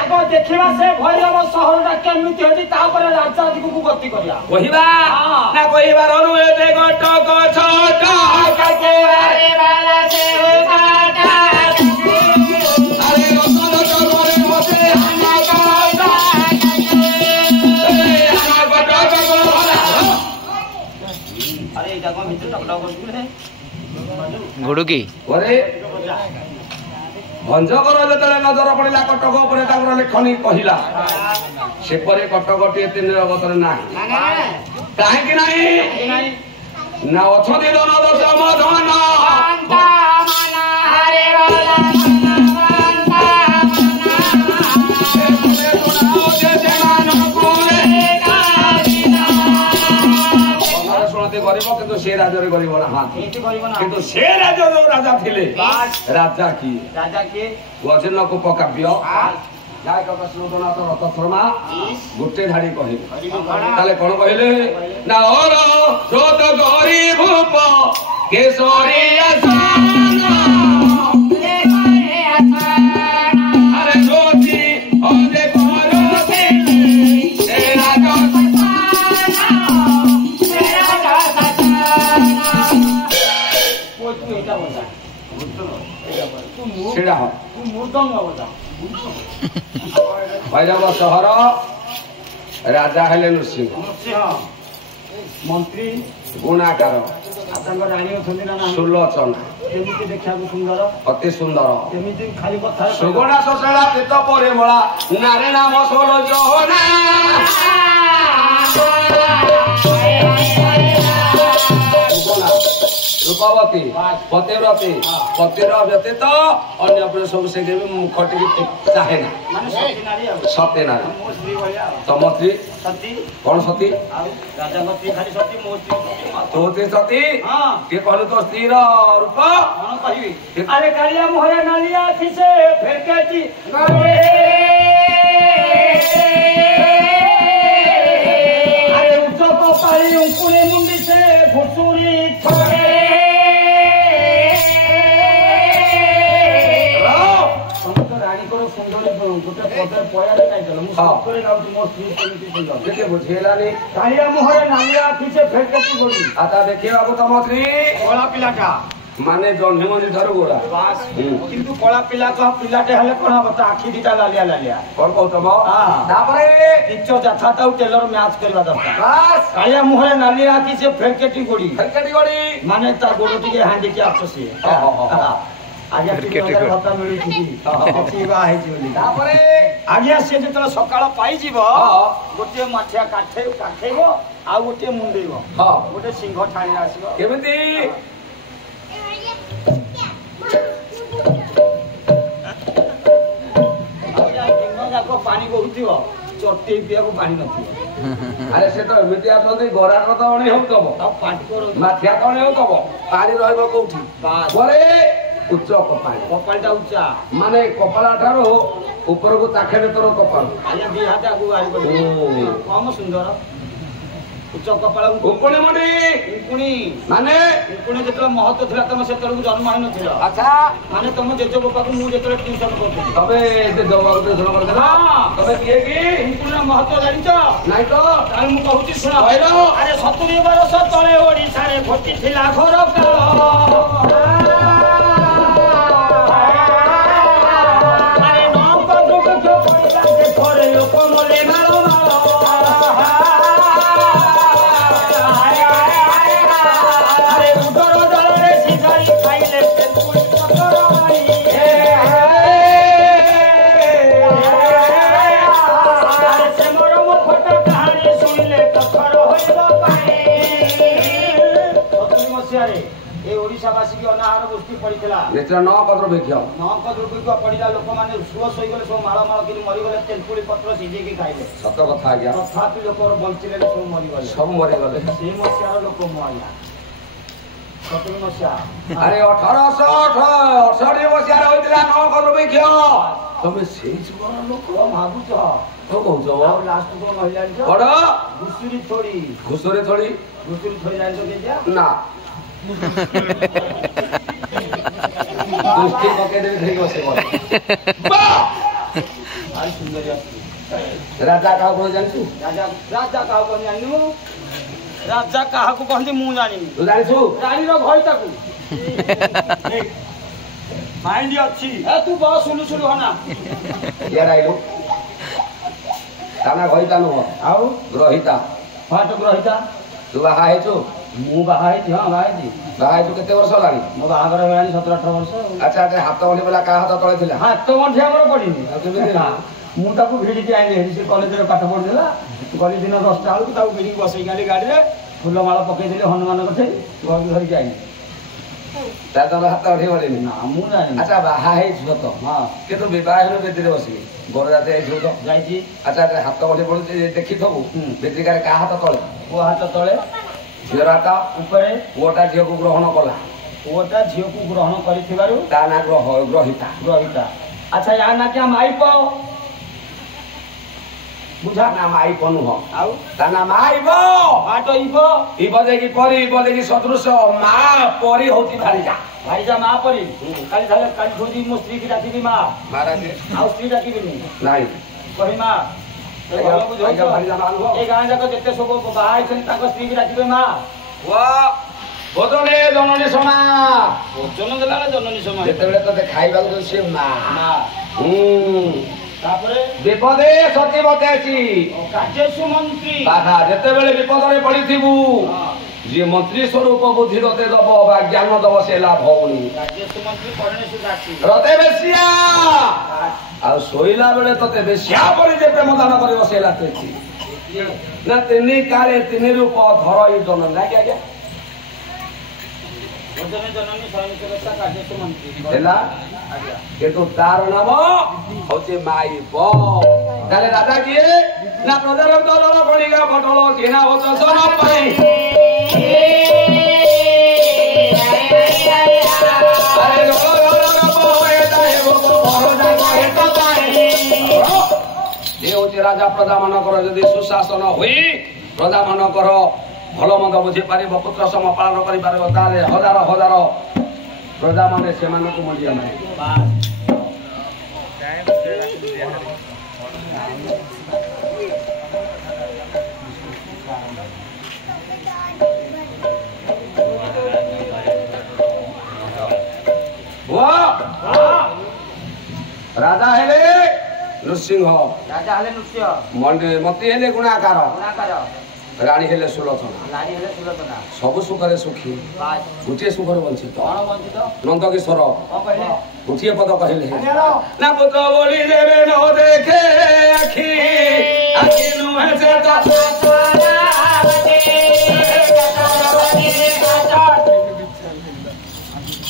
ଆଗ ଦେଖିବା ସେ ଭୈରବ ସହରଟା କେମିତି ଅଛି ତାପରେ ରାଜା ଦିଗକୁ ଗତି କରିବା। କହିବା ନା କହିବାର ନୁହେଁ ଯେ କଟକ ଛୋଟ କାକେବାରେ ବାଲା ସେ କାଟା ଆରେ ରତନ ଚରରେ ବସେ ହାନା କାଟା ହାନା କଟକ ଗୋଲା ଆରେ ଏଇଟା କଣ ଭିତରେ ଟକଟକ କରୁଥିଲେ ଘୁଡୁକି ପରେ ଭଞ୍ଜକର ଯେତେବେଳେ ନଜର ପଡ଼ିଲା କଟକ ଉପରେ ତାଙ୍କର ଲେଖନୀ କହିଲା ସେପରି କଟକଟି ଏତେ ନିରବତରେ ନାହିଁ। କାହିଁକି ନାହିଁ ନା ଅଛନ୍ତି ଧନ ଦଶ ମଧନ ଗରିବ କିନ୍ତୁ ସେ ରାଜ୍ୟରେ ଗରିବ ନାହାନ୍ତି। କିନ୍ତୁ ସେ ରାଜ୍ୟ ଯୋଉ ରାଜା ଥିଲେ ରାଜା କିଏ ଗଜନ କୂପ କାବ୍ୟ ଗାୟକ କୃଷ୍ଣନାଥ ରଥ ଶର୍ମା ଗୋଟେ ଧାଡି କହିଲେ। ତାହେଲେ କଣ କହିଲେ ନା ଓର ସ୍ରୋତ ଗରିବ କେଶରୀ ଆରେ ଜ୍ୟୋତି ଅଜେ ଭୈରବ ସହର ରାଜା ହେଲେ ନୃସିଂହ ମନ୍ତ୍ରୀ ଗୁଣାକାର ତାଙ୍କ ରାଣୀ ଅଛନ୍ତି ନା ସୁଲୋଚନା କେମିତି ଦେଖିବାକୁ ସୁନ୍ଦର ଅତି ସୁନ୍ଦର କେମିତି ଖାଲି କଥା ସୁଗୁଣା ଶୋଷଣା କେତ ପରିମଳା ନାରୀ ନାମ ସୁଲୋଚନା ରୂପବତୀ ପତିବ୍ରତୀ ପତିର ବ୍ୟତୀତ ଅନ୍ୟ ପୁରୁଷ ସବୁ ସେ ମୁଖ ଟିକେ ଚାହେଁ ନା ସତୀ ନାରୀ ତମ ସ୍ତ୍ରୀ କଣ ସତୀ ତୋ ସ୍ତ୍ରୀ ସତୀ କିଏ କହିଲୁ ତୋ ସ୍ତ୍ରୀର ରୂପ କହିବି ଆରେ କାଳିଆ ମୁହଁରେ ନାଲିଆ ଅଛି ସେ ଫେରକେଛି ଆରେ ଉଚ୍ଚ କପାଳି ଉଙ୍କୁଳି ମୁଣ୍ଡି ସେ ଘୁଷୁରି ଥରେ ଦେଖିବାକୁ ତମ ସ୍ତ୍ରୀ କଳା ପିଲାଟା ମାନେ ଜହ୍ନି ଠାରୁ ଗୋରା କିନ୍ତୁ କଳା ପିଲା କହ ପିଲାଟେ ହେଲେ କଣ ହବ ତା ଆଖି ଦିଟା ଲାଲିଆ ଲାଲିଆ କଣ କହୁଛ ତାପରେ ନିଚ ଯାଥା ତାକୁ ଟେଲର ମ୍ୟାଚ କରିବା ଦରକାର କାଳିଆ ମୁହଁରେ ନାଲିଆ ଆଖି ସେ ଫେରକେଟି ଗୋଡି ମାନେ ତା ଗୋଡ ଟିକେ ହାଣ୍ଡିକି ଆସ ସିଏ ଆଜ୍ଞା ଭତ୍ତା ମିଳୁଛି ତାପରେ ଆଜ୍ଞା ସିଏ ଯେତେବେଳେ ସକାଳ ପାଇଯିବ ଗୋଟିଏ ମାଠିଆ କାଠେଇବ ଆଉ ଗୋଟିଏ ମୁଣ୍ଡେଇବ ଗୋଟେ ସିଂହ ଠାଣି ଆସିବ କେମିତି ପାଣି ବହୁଥିବ ଚଟେଇ ପିଇବାକୁ ପାଣି ନଥିବ ଆରେ ସେ ତ ଏମିତି ଆସନ୍ତି ଗରାଟ ତ ଅଣେ ହଉଥିବ ମାଠିଆ ତ ଅଣେ ହଉଥିବ ପାଣି ରହିବ କୋଉଠି ପରେ ଉଚ୍ଚ କପାଳଟା ଉଚ୍ଚା ମାନେ କପାଳ ଠାରୁ ଉପରକୁ ତାଖେରେ ତୋର କପାଳ ଆଜ୍ଞା ଦି ହାତ ଆଗକୁ ବାହାରି କମ ସୁନ୍ଦର ଉଚ୍ଚ କପାଳ ଉଙ୍କୁଣି ମୁଣ୍ଡି ଉଙ୍କୁଣି ମାନେ ଉଙ୍କୁଣି ଯେତେବେଳେ ମହତ୍ଵ ଥିଲା ତମେ ସେତେବେଳକୁ ଜନ୍ମ ହେଇନଥିଲ ଆଚ୍ଛା ମାନେ ତମ ଜେଜ ବାପାକୁ ମୁଁ ଯେତେବେଳେ ଟ୍ୟୁସନ କରୁଥିଲି ତମେ ଜେଜବାପାକୁ ଟ୍ୟୁସନ କରିଦେଲ ତମେ କିଏ କି ଉଙ୍କୁଣିର ମହତ୍ଵ ଜାଣିଛ ନାଇଁ ତ ତାହେଲେ ମୁଁ କହୁଛି ଶୁଣ କହିଲ ଆରେ 70 ବର୍ଷ ତଳେ ଓଡିଶାରେ ଘଟିଥିଲା ଘର କାଳ ଲୋକମାନେ ସୁଅ ଶୋଇଗଲେ ସବୁ ମାଳ ମାଳ କରି ମରିଗଲେ ତେନ୍ତୁଳି ପତ୍ର ସିଝେଇକି ଖାଇଲେ ସତ କଥା ଆଜ୍ଞା ତଥାପି ଲୋକ ବଞ୍ଚିଲେ ସବୁ ମରିଗଲେ ସେଇ ମସିହାର ଲୋକ ମୁଁ ଆଜ୍ଞା 70 ମସିହା ଆରେ 1868 ମସିହାରେ ହୋଇଥିଲା ନଅକ ଦୁର୍ଭିକ୍ଷ ତମେ ସେଇ ଯୁଗର ଲୋକ ଭାବୁଛ କଣ କହୁଛ ଲାଷ୍ଟ କଣ କହିଲା ବଡ ଘୁଷୁରୀ ଥୋଡି ଘୁଷୁରୀ ଥୋଡି ଜାଣିଛ ନା ଦୃଷ୍ଟି ପକେଇଦେବି ଧରିକି ବସେଇବ। ଭାରି ସୁନ୍ଦରୀ ଅଛି। ରାଜା କାହାକୁ କହେ ଜାଣିଛୁ? ରାଜା ରାଜା କାହାକୁ କହନ୍ତି ଜାଣିନୁ? ରାଜା କାହାକୁ କହନ୍ତି ମୁଁ ଜାଣିନି। ତୁ ଜାଣିଛୁ? ରାଣୀର ଘଇ ତାକୁ ମାଇଣ୍ଡ ଅଛି। ଏ ତୁ ବସ ଶୁଲୁ ଶୁଲୁ ହନା। ଇଆଡ଼େ ଆଇଲୁ। ତା ନା ଗହିତା ନୁହଁ ଆଉ ଗ୍ରହିତା। ହଁ ତ ଗ୍ରହିତା। ତୁ ବାହା ହେଇଛୁ? ମୁଁ ବାହା ହେଇଛି। ହଁ ବାହା ହେଇଛି। ବାହା ହେଇଛୁ କେତେ ବର୍ଷ ହେଲାଣି? ମୋ ବାହାଘର ହେଲାଣି 17-18 ବର୍ଷ। ଆଚ୍ଛା ଆଚ୍ଛା ହାତ ଗଣ୍ଠି ବୋଲା କାହା ହାତ ତଳେ ଥିଲା? ହାତ ଗଣ୍ଠି ଆମର ପଡିନି। ଆଉ କେମିତି? ମୁଁ ତାକୁ ଭିଡ଼ିକି ଆଇଲି। ସେ କଲେଜରେ ପାଠ ପଢୁଥିଲା। ଗଲି ଦିନ 10ଟା ବେଳକୁ ତାକୁ ଭିଡ଼ିକି ବସେଇକି ଆଇଲି ଗାଡ଼ିରେ। ଫୁଲମାଳ ପକେଇଦେଲି ହନୁମାନ କଠେଇ ଘରକୁ ଧରିକି ଆଇଲି। ତା ତୋର ହାତ ଗଣ୍ଠି ପଡିନି? ନା ମୁଁ ଜାଣିନି। ଆଚ୍ଛା ବାହା ହେଇଛୁ ତ? ହଁ କିନ୍ତୁ ବିବାହ ହେଲୁ ବେଦିରେ ବସିକି ବରଯାତ୍ରୀ ଯାଇଥିଲୁ ତ? ଯାଇଛି। ଆଚ୍ଛା ଆଚ୍ଛା ହାତ ଗଣ୍ଠି ପଡୁଛି ଦେଖିଥବୁ ବେଦିକାରେ କାହା ହାତ ତଳେ? ପୁଅ ହାତ ତଳେ ଝିଅର ହାତ ଉପରେ। ପୁଅଟା ଝିଅକୁ ଗ୍ରହଣ କଲା। ପୁଅଟା ଝିଅକୁ ଗ୍ରହଣ କରିଥିବାରୁ ତା ନା ଗ୍ରହିତା। ଗ୍ରହିତା। ଆଚ୍ଛା ୟା ନା କିଆ ମାଇପ ବୁଝା ତା ନା ମାଇପ ନୁହଁ। ଆଉ ତା ନା ମାଇବ। ମାଟ ଇବ ଇବ ଦେଇକି ପରି ଇବ ଦେଇକି ସଦୃଶ ମା ପରି ହଉଛି ଭାରିଜା। ଭାଇଜା ମା ପରି। କାଲି ତାହେଲେ କାଲି ଖୋଜି ମୋ ସ୍ତ୍ରୀକି ଡାକିବି ମା। ମହାରାଜ ଆଉ ସ୍ତ୍ରୀ ଡାକିବିନି ନାଇଁ କହି ମା। ଏ ଭଲ ବୁଝଉଛ? ଭାରିଜା ମା ନୁହଁ। ଏ ଗାଁ ଯାକ ଯେତେ ସବୁ ବାହା ହେଇଛନ୍ତି ତାଙ୍କ ସ୍ତ୍ରୀକି ଡାକିବେ ମା। ଭୋଜନେ ଜନନୀ ସମା। ଭୋଜନ ଦେଲାବେଳେ ଜନନୀ ସମୟ ଯେତେବେଳେ ତତେ ଖାଇବାକୁ ଦଉଛି ସେ ମା। ମା। ତାପରେ ବିପଦେ ସଚିବତେ ଅଛି। କାର୍ଯ୍ୟସୁ ମନ୍ତ୍ରୀ। ବାହା ଯେତେବେଳେ ବିପଦରେ ପଡିଥିବୁ ଯିଏ ମନ୍ତ୍ରୀ ସ୍ୱରୂପ ବୁଦ୍ଧି ତତେ ଦବ ବା ଜ୍ଞାନ ଦବ ସେ ଲାଭ ହଉନି। କାର୍ଯ୍ୟସୁ ମନ୍ତ୍ରୀ ପରିଣେଶ ଦାସୀ। ରତେ ବେଶିଆ ଆଉ ଶୋଇଲା ବେଳେ ତତେ ବେଶିଆ ପରି ଯେ ପ୍ରେମ ଦାନ କରିବ ସେ ଲାଭ। ନା ତିନି କାଳେ ତିନି ରୂପ ଧର ଏଇ ଜନ ନାଇଁ କି ଆଜ୍ଞା? ଭୋଜନ ଜନନୀ ସ୍ୱୟଂ ସେବକା କାର୍ଯ୍ୟସୁ ମନ୍ତ୍ରୀ ହେଲା କିନ୍ତୁ ତାର ନାମ ହଉଛି ମାଇପ। ତାହେଲେ ରାଜା କିଏ? ନା ପ୍ରଜାର ଦଳର ଗଣିକା ପଟଳ କିଣା ବଚନ ପାଇଁ ଏ ହଉଛି ରାଜା ପ୍ରଜା ମାନଙ୍କର ଯଦି ସୁଶାସନ ହୋଇ ପ୍ରଜା ମାନଙ୍କର ଭଲ ମନ୍ଦ ବୁଝିପାରିବ ପୁତ୍ର ସମ ପାଳନ କରିପାରିବ ତାହେଲେ ହଜାର ହଜାର ପ୍ରଜାମାନେ ସେମାନଙ୍କୁ ମୂଲ୍ୟ ନାହିଁ। ରାଜା ହେଲେ ନୃସିଂହ। ରାଜା ହେଲେ ନୃସିଂହ। ମନ୍ତ୍ରୀ ହେଲେ ଗୁଣାକାର। ଗୁଣାକାର। ରାଣୀ ହେଲେ ସୁଲୋଚନା। ରାଣୀ ହେଲେ ସୁଲୋଚନା। ସବୁ ସୁଖରେ ସୁଖୀ ଗୋଟିଏ ସୁଖରେ ବଞ୍ଚିତ। କଣ ବଞ୍ଚିତ? ନନ୍ଦକିଶୋର କଣ କହିଲେ? ଗୋଟିଏ ପଦ କହିଲେ ନା ପୁତ୍ର ବୋଲି ଦେବେ ନ ଦେଖେ ଆଖି ଆଖି ନୁହେଁ ସେ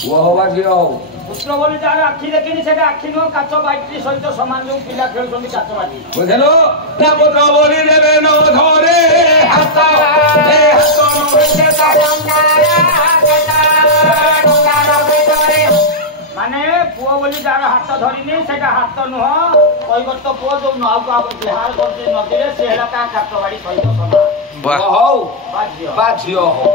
ପୁଅ ହବା ଝିଅ ହଉ ପୁତ୍ର ବୋଲି ଯାହାର ଆଖି ଦେଖିନି ସେଟା ଆଖି ନୁହଁ କାଚ ବାଟି ସହିତ ସମାନ। ଯୋଉ ପିଲା ଖେଳୁଛନ୍ତି କାଚ ବାଟି ବୁଝିଲୁ ନା ପୁତ୍ର ବୋଲି ଦେବେ ନ ଧରେ ହାତ ଏ ହାତ ମାନେ ପୁଅ ବୋଲି ଯାହାର ହାତ ଧରିନି ସେଟା ହାତ ନୁହଁ। କହିବ ତ ପୁଅ ଯୋଉ ନଈକୁ ବିହାର କରୁଛି ନଦୀରେ ସେ ହେଲା ତା କାଚ ବାଡ଼ି ସହିତ ସମାନ। ହଉ ବା ଝିଅ ବା ଝିଅ ହଉ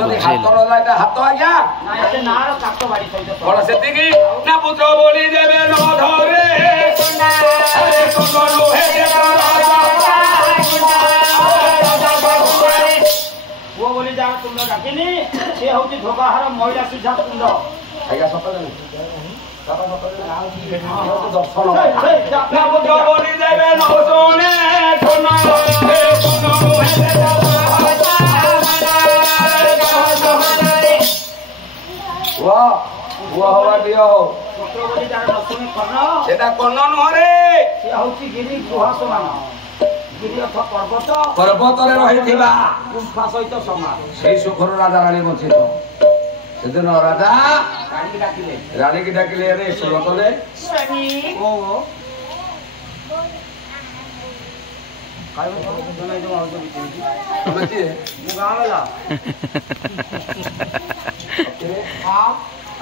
ଯଦି ହାତ ରହିଲା ଏଟା ହାତ ଆଜ୍ଞା ନାଇଁ ସେ ନାଁର କାଚ ବାଡ଼ି ସହିତ କଣ ସେତିକି ନା ପୁତ୍ର ବୋଲି ଦେବେ ନ ଧରେ ପୁଅ ବୋଲି ଯାହାର ତୁଣ୍ଡ ଡାକିନି ସେ ହଉଛି ଧୋବାହାର ମହିଳା ସିଝା ତୁଣ୍ଡ। ଆଜ୍ଞା ସତ ଦର୍ଶନ ପୁତ୍ର ବୋଲି ଦେବେ ନ ଶୁଣେ ପୁଅ ହବା ଝିଅ ହଉ ପୁତ୍ର ବୋଲି ଯାହାର ନ ଶୁଣି କର୍ଣ୍ଣ ସେଟା କର୍ଣ୍ଣ ନୁହଁରେ ସେ ହଉଛି ଗିରି ଗୁହା ସମାନ। ଗିରି ଅର୍ଥ ପର୍ବତ ପର୍ବତରେ ରହିଥିବା ଗୁମ୍ଫା ସହିତ ସମାନ। ସେଇ ସୁଖର ରାଜା ରାଣୀ ବଞ୍ଚିତ। ସେଦିନ ରାଜା ରାଣୀକି ଡାକିଲେ ରାଣୀକି ଡାକିଲେ ରେ ସୁଲୋଚନେ ଓ ତମେ କିଏ? ମୁଁ ଗାଁ ଗଲା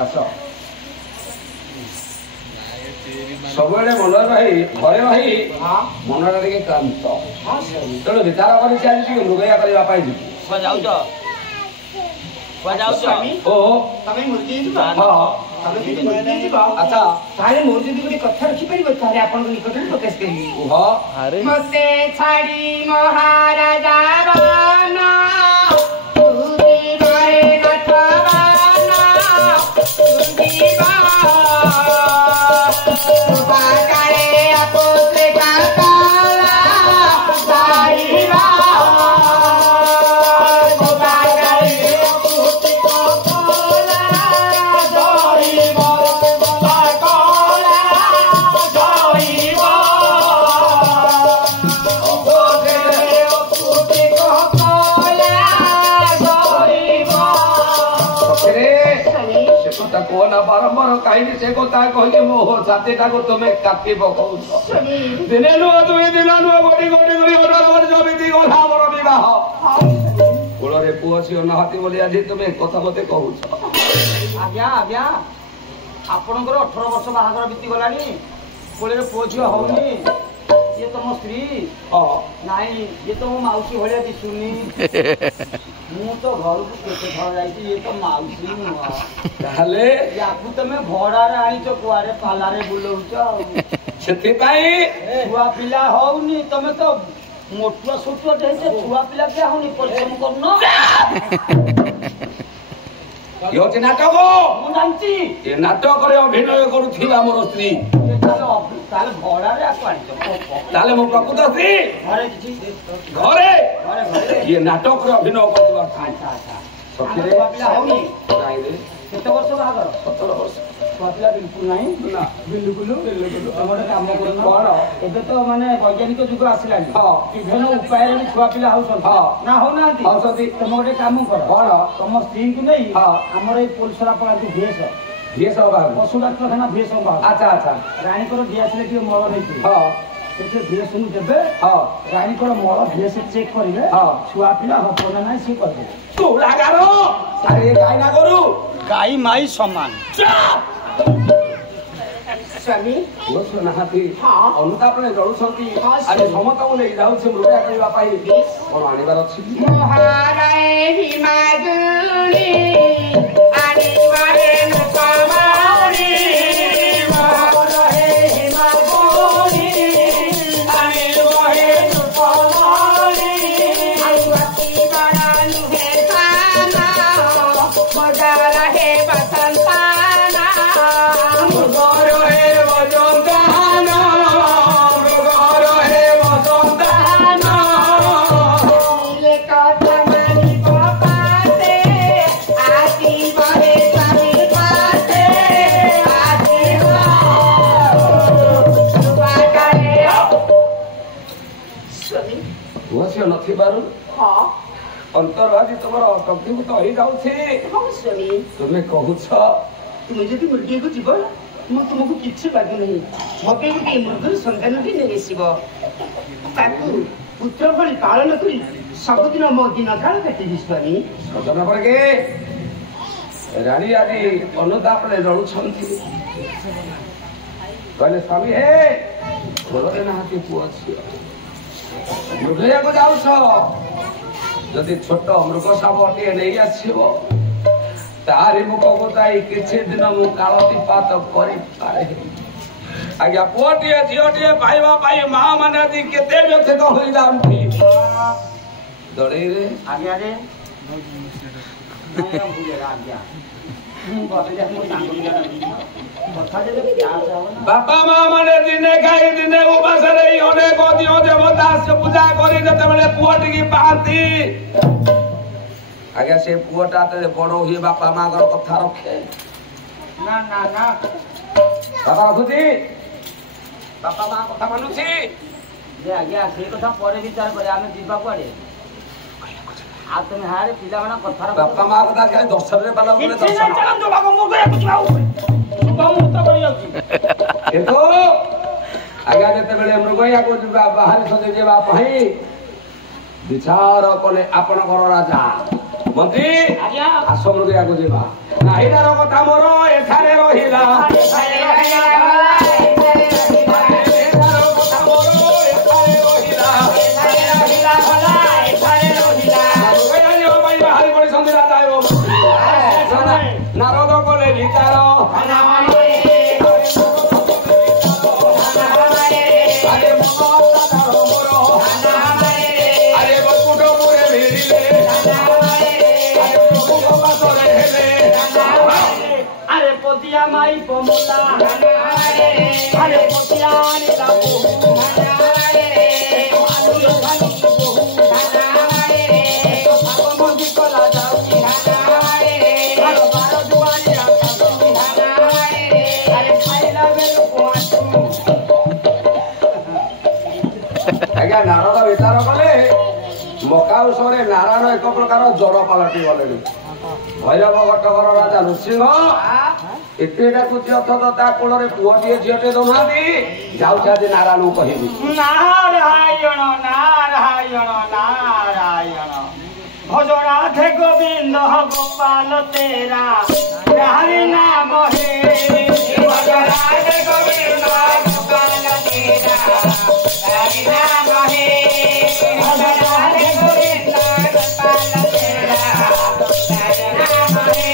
ଆସ ସବୁବେଳେ ମନରେ ରହି ଘରେ ରହି ମନଟା ଟିକେ କ୍ଳାନ୍ତ ତେଣୁ ବିଚାର କରି ଆଜି ଟିକେ ମୃଗୟା କରିବା ପାଇଁ ଯିବି। ଯାଉଛ ଓ ତମେ ମୂର୍ତ୍ତି ହଁ ତମେ ଯଦି ମରିକି ଯିବ ଆଚ୍ଛା ତାହେଲେ ମୋର ଯଦି ଗୋଟେ କଥା ରଖିପାରିବ ତାହେଲେ ଆପଣଙ୍କ ନିକଟରେ ପ୍ରକାଶ କରିବି। କୁହ। ମୋତେ ଛାଡ଼ି ମହାରାଜା ବାନା ତୁରିବାରେ ନାଥ ବାନା ତୁରିବା ବାଗାରେ ଆପୋତ୍ରେ କାକାଲା ସାରିବା ବାରମ୍ବାର କାହିଁକି ସେ କଥା କହିଲେ ମୋ ଛାତିଟାକୁ ତୁମେ କାଟି ପକଉଛ। ଦିନେ ନୁହଁ ଦୁଇ ଦିନ ନୁହଁ ଗୋଟି ଗୋଟି କରି ଜମିତି ଗଲା ଆମର ବିବାହ। କୂଳରେ ପୁଅ ଝିଅ ନାହାନ୍ତି ବୋଲି ଆଜି ତୁମେ କଥା ମତେ କହୁଛ। ଆଜ୍ଞା ଆଜ୍ଞା ଆପଣଙ୍କର 18 ବର୍ଷ ବାହାଘର ବିତିଗଲାଣି, କୋଳରେ ପୁଅ ଝିଅ ହଉନି। ଇଏ ତମ ସ୍ତ୍ରୀ? ନାଇଁ ଇଏ ତ ମୋ ମାଉସୀ ଭଳିଆ ଦିଶୁନି। ମୁଁ ତ ଘରକୁ କେତେ ଥର ଯାଇଛି, ଇଏ ତ ମାଉସୀ ନୁହଁ। ତାହେଲେ ୟାକୁ ତମେ ଭଡାରେ ଆଣିଛ, କୁଆଡେ ପାଲାରେ ବୁଲଉଛ। ସେଥିପାଇଁ ଛୁଆ ପିଲା ହଉନି, ତମେ ତ ମୋଟୁଆ ସୋଟୁଆ ହେଇଛ, ଛୁଆ ପିଲା କିଆ ହଉନି, ପରିଶ୍ରମ କରୁନ। ଇଏ ହଉଛି ନାଟକ। ମୁଁ ଜାଣିଛି ଏ ନାଟକରେ ଅଭିନୟ କରୁଥିଲା ମୋର ସ୍ତ୍ରୀ। ତାହେଲେ ଭଡାରେ ଆକୁ ଆଣିଛ। ତାହେଲେ ମୋ ପ୍ରକୃତ ସ୍ତ୍ରୀ ଘରେ କିଛି ଘରେ ଘରେ ଘରେ ଇଏ ନାଟକରେ ଅଭିନୟ କରୁଥିବା ଆଚ୍ଛା ଆଚ୍ଛା। ସଖିରେ ଛୁଆ ପିଲା ହଉନି? ନାଇଁରେ କେତେ ବର୍ଷ ବାହାଘର? 17 ବର୍ଷ। ଛୁଆ ପିଲା ବିଲକୁଲ ନାହିଁ? ନା ବିଲକୁଲ ତମେ ଗୋଟେ କାମ କରୁନ। କଣ? ଏବେ ତ ମାନେ ବୈଜ୍ଞାନିକ ଯୁଗ ଆସିଲାଣି, ହଁ। ବିଭିନ୍ନ ଉପାୟରେ ବି ଛୁଆ ପିଲା ହଉଛନ୍ତି। ହଁ। ନା ହଉନାହାନ୍ତି? ହଉଛନ୍ତି। ତମେ ଗୋଟେ କାମ କର, କଣ? ତମ ସ୍ତ୍ରୀଙ୍କୁ ନେଇ ହଁ। ଆମର ଏଇ ପୋଲସରା ପଳାନ୍ତି ଭିଏସ ପଶୁ ଡାକ୍ତରଖାନା ଭିଏସ ଆଚ୍ଛା ଆଚ୍ଛା ରାଣୀଙ୍କର ଦିଆସିଲେ ଟିକେ ମଳ ନେଇଥିବେ, ହଁ ସେଥିରେ ଭିଏସ ଦେବେ। ହଁ ରାଣୀଙ୍କର ମଳ ଭିଏସ ଚେକ୍ କରିବେ, ହଁ। ଛୁଆ ପିଲା ହବ ନା ନାହିଁ ସିଏ କରିଦେବେ। ତୁଳାଗାର ସାରେ ଗାଇନା କରୁ ଗାଈ ମାଇ ସମାନ। ସ୍ୱାମୀ ପୁଅ ନାହାନ୍ତି, ହଁ। ଅନୁତାପରେ ଜଳୁଛନ୍ତି। ହଁ, ଆଜି ସମସ୍ତଙ୍କୁ ନେଇ ଯାଉଛି ମୃଗା କରିବା ପାଇଁ। କଣ ଆଣିବାର ଅଛି? ମହାରାଏ ହିମାଗୁଣି ଆଣିବାରେ ନପାମାଣି ମହାରାଏ ହିମାଗୁଣି ଆଣିବାରେ ନପାମାଣି ଆଉବାକି ବାଡ଼ା ନୁହେଁ ସାନା ମଜାର ହେ ବସନ୍ତାନା ମୃଗର ହେ ବସନ୍ତାନା ମୃଗର ହେ ବସନ୍ତାନା କଥା ମାନି ପାତେ ଆସିବ ହେ ସ୍ୱାମୀ ପାତେ ଆସିବ ବାଟାରେ ସ୍ୱାମୀ ପୁଅ ଝିଅ ନଥିବାରୁ ହଁ ଅନ୍ତର ଆଜି ତୁମର ତଗ୍ଧୀଭୂତ ହେଇଯାଉଛି। ହଁ ସ୍ୱାମୀ ତୁମେ କହୁଛ ତୁମେ ଯଦି ମୃଗୀକୁ ଯିବ ମୁଁ ତୁମକୁ କିଛି ଲାଗୁନାହିଁ, ମୋତେ ଗୋଟିଏ ମୃଗର ସନ୍ତାନଟି ନେଇ ଆସିବ, ତାକୁ ପୁତ୍ର ଭଳି ପାଳନ କରି ସବୁଦିନ ମୋ ଦିନ କାଳ କାଟିବି ସ୍ୱାମୀ। ସଜନ ପଡ଼େ ରାଣୀ ଆଜି ଅନୁତାପରେ ଜଳୁଛନ୍ତି। କହିଲେ ସ୍ୱାମୀ ହେ ଘରରେ ନାହାନ୍ତି ପୁଅ ଝିଅ, ମୃଗିବାକୁ ଯାଉଛ, ଯଦି ଛୋଟ ମୃଗ ଶାବଟିଏ ନେଇ ଆସିବ ତାରି ମୁଖ ଗୋଟାଇ କିଛି ଦିନ ମୁଁ କାଳତିପାତ କରିପାରେ। ଆଜ୍ଞା ପୁଅଟିଏ ଝିଅଟିଏ ପାଇବା ପାଇଁ ମା ମାନେ ଆଜି କେତେ ବ୍ୟଥିତ ହୋଇଯାନ୍ତି। ଦଳେଇରେ ଆଜ୍ଞା ରେ ବାପା ମା ମାନେ ଦିନେ ଖାଇ ଦିନେ ଉପାସରେ ଅନେକ ଦିନ ଦେବତା ପୂଜା କରି ଯେତେବେଳେ ପୁଅ ଟିକେ ପାଆନ୍ତି, ଆଜ୍ଞା ସେ ପୁଅଟା ବଡ ହୁଏ ବାପା ମାଙ୍କର କଥା ରଖେ ନା ନା ନା ବାପା ରଖୁଛି, ବାପା ମା କଥା ମାନୁଛି। ଆଜ୍ଞା ସେଇ କଥା ପରେ ବିଚାର କରିବା, ଆମେ ଯିବା କୁଆଡେ? ଆଉ ତମେ ହାରେ ପିଲାମାନେ କଥା ବାପା ମା କଥା ଖାଲି ଦର୍ଶନରେ ପାଲା କିନ୍ତୁ ଆଜ୍ଞା ଯେତେବେଳେ ମୃଗୟାକୁ ଯିବା ବାହାରିଛନ୍ତି ଯିବା ପାଇଁ ବିଚାର କଲେ ଆପଣଙ୍କର ରାଜା ମନ୍ତ୍ରୀ ଆସ ମୃଗୟାକୁ ଯିବା। ନାହିଁଟାର କଥା ମୋର ଏଠାରେ ରହିଲା, ନାରଦ କଲେ ବିଚାର আরে আরে বকুটপুরে ভিড়িলে আরে পতিয়া মাই পমলা আরে পতিয়া নিলা ଆଜ୍ଞା ନାରଦ ବିଚାର କଲେ ମକାଉଷରେ ନାରାୟଣ ଏକ ପ୍ରକାର ଜଡ଼ ପାଲଟି ଗଲେଣି। ଭୈରବ କଟକର ରାଜା ନୃସିଂହ ଏତେଟା କୃତି ଅଥତ ତା କୋଳରେ ପୁଅଟିଏ ଝିଅଟେ ଦଉନାହାନ୍ତି। ଯାଉଛି ଆଜି ନାରାୟଣକୁ କହିବି। ନାରାୟଣ ନାରାୟଣ ନାରାୟଣ ଭଜ ରାଧେ ଗୋବିନ୍ଦ ଗୋପାଲ ତେରା ହରି ନାମ ହେ ଭଜ ରାଧେ ଗୋବିନ୍ଦ ଗୋପାଲ ତେରା ହରି ନାମ ହେ ଭଜ ରାଧେ ଗୋବିନ୍ଦ ଗୋପାଲ ତେରା ହରି ନାମ ହେ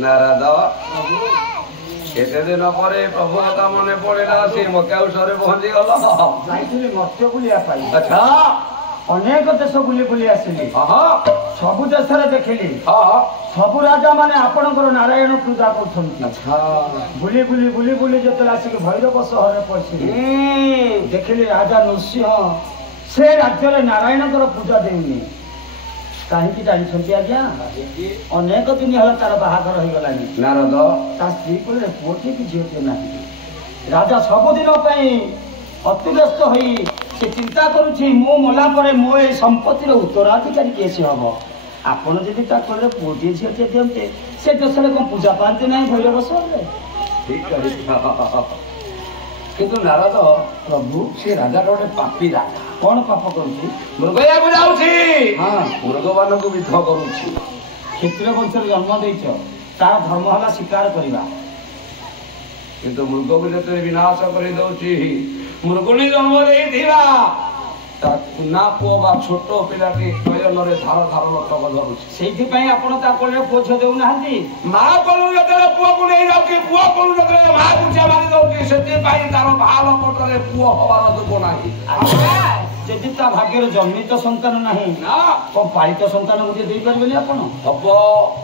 ନାରଦ କେତେ ଦିନ ପରେ ପ୍ରଭୁ କଥା ମନେ ପଡିଲା ସେ ମକାଉଷରେ ପହଞ୍ଚିଗଲ। ଯାଇଥିଲି ମତ୍ସ୍ୟ ବୁଲିବା ପାଇଁ। ଆଚ୍ଛା ଅନେକ ଦେଶ ବୁଲି ବୁଲି ଆସିଲି। ସବୁ ଦେଶରେ ଦେଖିଲି ହଁ ସବୁ ରାଜା ମାନେ ଆପଣଙ୍କର ନାରାୟଣ ପୂଜା କରୁଛନ୍ତି। ଆଚ୍ଛା ବୁଲି ବୁଲି ବୁଲି ବୁଲି ଯେତେବେଳେ ଆସିକି ଭୈରବ ସହରରେ ପହଞ୍ଚିଲି ଦେଖିଲି ରାଜା ନୃସିଂହ ସେ ରାଜ୍ୟରେ ନାରାୟଣଙ୍କର ପୂଜା ଦେଉନି। କାହିଁକି ଜାଣିଛନ୍ତି ଆଜ୍ଞା? ଅନେକ ଦିନ ହେଲା ତାର ବାହାଘର ହେଇଗଲାଣି। ନାରଦ ତା ସ୍ତ୍ରୀ କୋଳରେ ପୁଅଟିଏ କି ଝିଅଟିଏ ନାହିଁ। ରାଜା ସବୁଦିନ ପାଇଁ ଅତି ବ୍ୟସ୍ତ ହୋଇ ସେ ଚିନ୍ତା କରୁଛି ମୁଁ ମଲା ପରେ ମୋ ଏ ସମ୍ପତ୍ତିର ଉତ୍ତରାଧିକାରୀ କିଏ ସେ ହବ। ଆପଣ ଯଦି ତା କୋଳରେ ପୁଅଟିଏ ଝିଅଟିଏ ଦିଅନ୍ତେ ସେ ଦେଶରେ କଣ ପୂଜା ପାଆନ୍ତି ନାହିଁ ଭୈରବ ସହରରେ? ଠିକ କିନ୍ତୁ ନାରଦ ପ୍ରଭୁ ସେ ରାଜାଟା ଗୋଟେ ପାପୀ ରାଜା। କଣ ପାପ କରୁଛି? ମୃଗୟାକୁ ଯାଉଛି ହଁ ମୃଗମାନଙ୍କୁ ବିଧ କରୁଛି। କ୍ଷତ୍ରିୟ ବଂଶରେ ଜନ୍ମ ଦେଇଛ ତାର ଧର୍ମ ହେଲା ଶିକାର କରିବା। କିନ୍ତୁ ମୃଗକୁ ଯେତେବେଳେ ବିନାଶ କରିଦଉଛି ମୃଗୁଣୀ ଜନ୍ମ ଦେଇଥିବା ତା କୁନା ପୁଅ ବା ଛୋଟ ପିଲାଟି ନୟନରେ ଧାର ଧାର ଲଟକ ଧରୁଛି। ସେଇଥିପାଇଁ ଆପଣ ତା କୋଳରେ ପୁଅ ଝିଅ ଦେଉନାହାନ୍ତି। ମା କୋଳୁ ଯେତେବେଳେ ପୁଅକୁ ନେଇ ଯାଉଛି ପୁଅ କୋଳୁ ଯେତେବେଳେ ମାକୁ ମାରି ଦଉଛି ସେଥିପାଇଁ ତାର ଭାଲ ପଟରେ ପୁଅ ହବାର ଯୋଗ ନାହିଁ। ଯଦି ତା ଭାଗ୍ୟରେ ଜନ୍ମିତ ସନ୍ତାନ ନାହିଁ ନା କଣ ପାଳିତ ସନ୍ତାନ ଗୋଟିଏ ଦେଇପାରିବେନି ଆପଣ? ହବ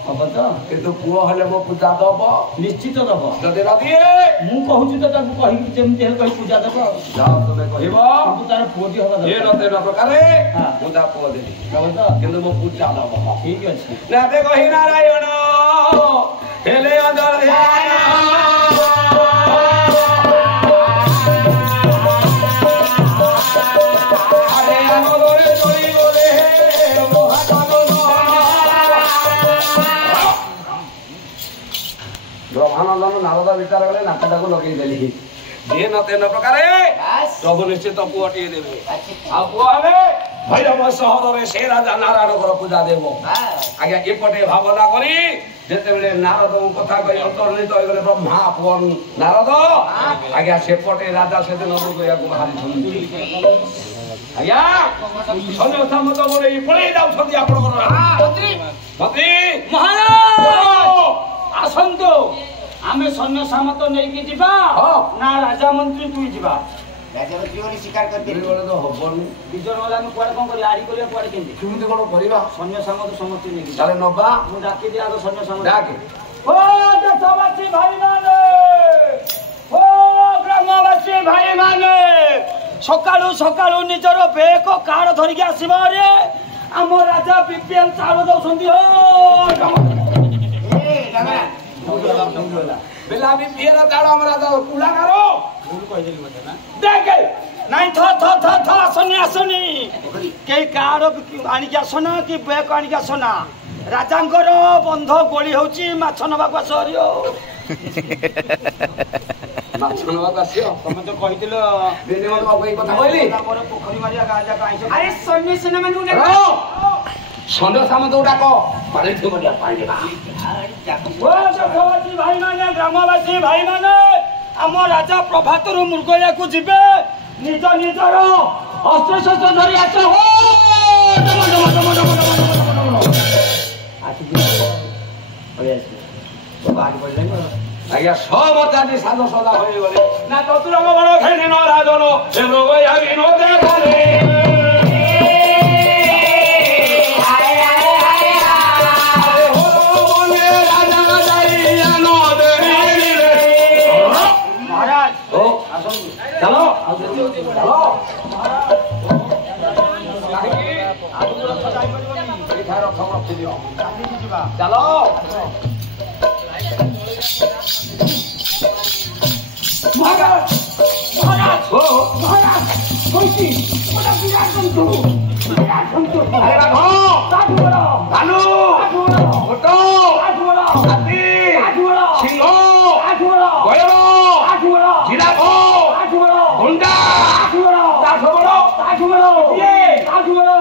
ହବ ତ? କିନ୍ତୁ ପୁଅ ହେଲେ ମୋ ପୂଜା ଦବ ନିଶ୍ଚିତ ଦବ। ଯଦି ନଦିଏ ମୁଁ କହୁଛି ତ ତାକୁ କହିକି ଯେମିତି ହେଲେ କହି ପୂଜା ଦବ। ଯାଅ ତୁମେ କହିବ କିନ୍ତୁ ତାର ପୁଅଟି ହବା ଏ ନତେ ନ ପ୍ରକାରେ ହଁ। ମୁଁ ତା ପୁଅ ଦେବି ଦବ ତ? କିନ୍ତୁ ମୋ ପୂଜା ଦବ। ଠିକ ଅଛି। ନାତେ କହି ନାରାୟଣ ହେଲେ ଅଜର ବ୍ରହ୍ମାନନ୍ଦନ ନାରଦ ବିଚାର କଲେ ନାକଟାକୁ ଲଗେଇଦେଲି। ଯିଏ ନ ତେନ ପ୍ରକାରେ ପ୍ରଭୁ ନିଶ୍ଚିତ ପୁଅଟିଏ ଦେବେ। ଆଉ ପୁଅ ହେଲେ ଭୈରବ ସହରରେ ସେ ରାଜା ନାରାୟଣଙ୍କର ପୂଜା ଦେବ। ଆଜ୍ଞା ଏପଟେ ଭାବନା କରି ଯେତେବେଳେ ନାରଦଙ୍କୁ କଥା କହି ଅନ୍ତର୍ନିହିତ ହୋଇଗଲେ ବ୍ରହ୍ମା ପୁଅ ନାରଦ ଆଜ୍ଞା ସେପଟେ ରାଜା ସେଦିନ ମୃଗୟାକୁ ବାହାରିଛନ୍ତି। ଆଜ୍ଞା ସନ୍ନ୍ୟାସ ମତ ବୋଲେଇ ପଳେଇ ଯାଉଛନ୍ତି ଆପଣଙ୍କର ମନ୍ତ୍ରୀ ମହାରାଜ ଆସନ୍ତୁ ଆମେ ସୈନ୍ୟ ସାମନ୍ତ ନେଇକି ଯିବା ନା ରାଜା ମନ୍ତ୍ରୀ ଦୁଇ ଯିବା? ରାଜମନ୍ତ୍ରୀ ବୋଲି ସ୍ୱୀକାର କରିଦେଲି। ତ ହବନି ଦି ଜଣ ଗଲେ ଆମେ କୁଆଡେ କଣ କରିବା? ଆଡି କରିବା କୁଆଡେ କେମିତି? କେମିତି କଣ କରିବା? ସୈନ୍ୟ ସାମନ୍ତ ସମସ୍ତେ ନେଇକି ତାହେଲେ ନବା ମୁଁ ଡାକିଦିଏ ଆଗ ସୈନ୍ୟ ସାମନ୍ତ। ଡାକେ ଓ ଦେଶବାସୀ ଭାଇମାନେ, ଓ ଗ୍ରାମବାସୀ ଭାଇମାନେ, ସକାଳୁ ସକାଳୁ ନିଜର ବେକ କାହାର ଧରିକି ଆସିବ ରେ? आम राजा बीपीएल चाउल दौरान हो बेला भी पिएर चाउल हम राजा कुला करो देखे नहीं थ थ थ थ आसनी आसनी के कार आनिक आसना कि बैग आनिक आसना राजांकर बंध गोली होची माछ नबाक आसरियो माछ नबाक आसियो तमे तो कहितिलो बेने मन बाबू कथा कहली पर पोखरी मारिया गां जा काई अरे सन्नी सेना मानु ने सन्ध्या सामंत डाक पानी थी बडिया पानी बा ओ सखवासी भाई माने ग्रामवासी भाई माने आम राजा प्रभातर मुर्गया को जिबे निज निजर अस्त्र शस्त्र धरि आस हो आज्ञा सब जाति साधु सदा हो गले ना चतुरंग बड़ खेनि न राजन हे मृगया बिनो देखाले चलो चलो चलो महाराज महाराज हो महाराज कोई बड़ा विराट बंधु अरे बाबू काट बोलो भालू काट बोलो फोटो काट बोलो हाथी काट बोलो सिंह काट बोलो गयरो काट बोलो जिराफ काट बोलो गुंडा काट बोलो ये काट बोलो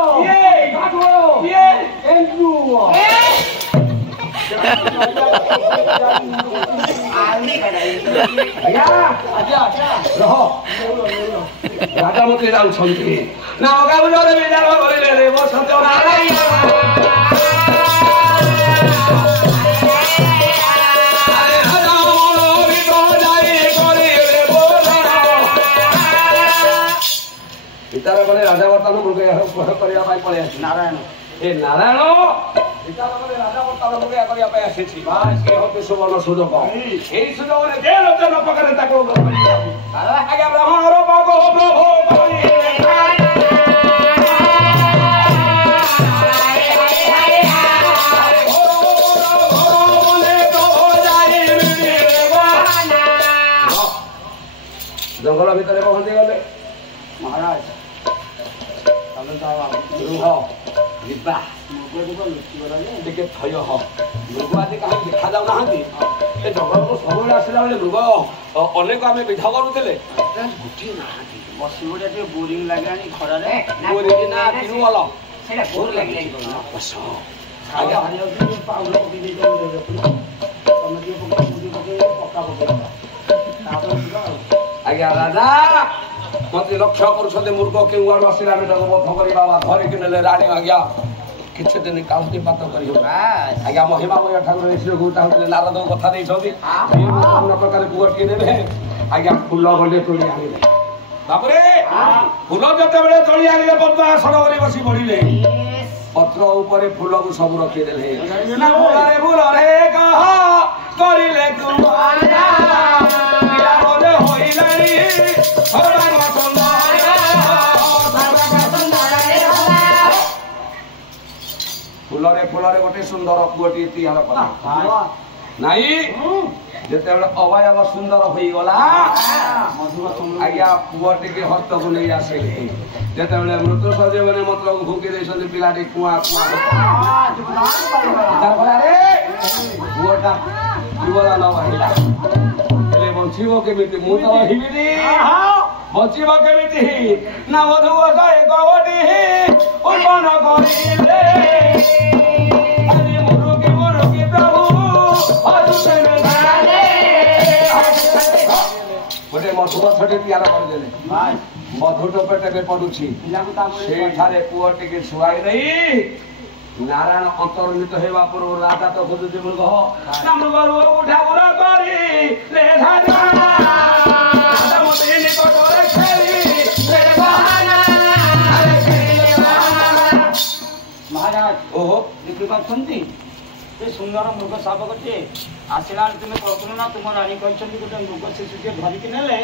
ये एंड्रू राजा मते जाउछन्ति ना गाउजरे बिजार गरिले रे म सत्य नारायण अरे राजा मोरो बितो जाई गरिले बोलना पितार गले राजा वर्तमान मुर्गे करिया पाई पळे आछि नारायण ए नारायण पितार गले राजा वर्तमान मुर्गे करिया पाई आछि बास के होते सुवर्ण सुजोग एई सुजोगरे दे रचन पकरे ताको आज्ञा ब्राह्मण रो बागो प्रभु जंगल भितर पहुंची गले महाराज रुह ଯିବା ଟିକେ ଥୟ ହ ମୃଗ ଆଜି କାହିଁକି ଦେଖା ଯାଉନାହାନ୍ତି ଏ ଜଙ୍ଗଲକୁ ସବୁବେଳେ ଆସିଲା ବେଳେ ମୃଗ ଅନେକ ଆମେ ବିଧା କରୁଥିଲେ ଗୋଟିଏ ନାହାନ୍ତି ବସି ବଢିଆ ଟିକେ ବୋରିଂ ଲାଗିଲାଣି ଖରାରେ ନା ତିରୁମଲ ସେଇଟା ବୋର ଲାଗିଲା ବସ ଆଜ୍ଞା ପାଉଡର ପକେଇ ଦେଇଛ ତମେ ଟିକେ ପକେଇ ପକା ପକେଇ ତାପରେ ଯିବା ଆଉ ଆଜ୍ଞା ରାଜା ମତେ ଲକ୍ଷ୍ୟ କରୁଛନ୍ତି ମୃଗ କେଉଁ ଆଡୁ ଆସିଲା ଆମେ ତାକୁ ବଧ କରିବା ବା ଧରିକି ନେଲେ ରାଣୀ ଆଜ୍ଞା କିଛି ଦିନ କାଉତିପାତ କରିବ ଆଜ୍ଞା ମହିମାମୟ ଠାକୁର ଈଶ୍ୱରକୁ ଚାହୁଁଥିଲେ ନାରଦ କଥା ଦେଇଛନ୍ତି ବିଭିନ୍ନ ପ୍ରକାର ପୁଅଟିଏ ନେବେ ଆଜ୍ଞା ଫୁଲ ଗଣ୍ଡେ ତୋଳି ଆଣିବେ ତାପରେ ଫୁଲ ଯେତେବେଳେ ତୋଳି ଆଣିଲେ ପଦ୍ମ ଆସନ କରି ବସି ପଡ଼ିଲେ ପତ୍ର ଉପରେ ଫୁଲକୁ ସବୁ ରଖିଦେଲେ ଫୁଲରେ ଫୁଲରେ କହ କରିଲେ फुलरे फुलरे गोटे सुंदर पुअटी तैयार कला नाई जेतेबेले अवयव सुंदर होई गला आज्ञा पुअटी के हस्त को नहीं आसिले जेतेबेले मृत्यु सजीवने मतलब भूकी देछन पिलाटी कुआ कुआ तार बोला रे पुअटा जीवला न बाहिला एले बंचिबो केमिति मु तो हिबिनी बंचिबो केमिति ना वधु असाय गवडी उर्पण करिले गोटे मधु गछटे तैयार करदेले मधु टोपेटे पड़ुछि सेठारे पुओ टिके छुआई नहीं नारायण अंतर्नित हेबा पूर्व राजा तो खोजुछि मृग मृग उठा उड़ा करी ले राजा मते निकट रे खेली ले बहाना अरे खेली बहाना महाराज ओहो देखि पाछंती ए सुंदर मृग शावकटे आसिला तुमे कहतुन ना तुम रानी कहछंती गोटे मृग शिशु के धरिक नेले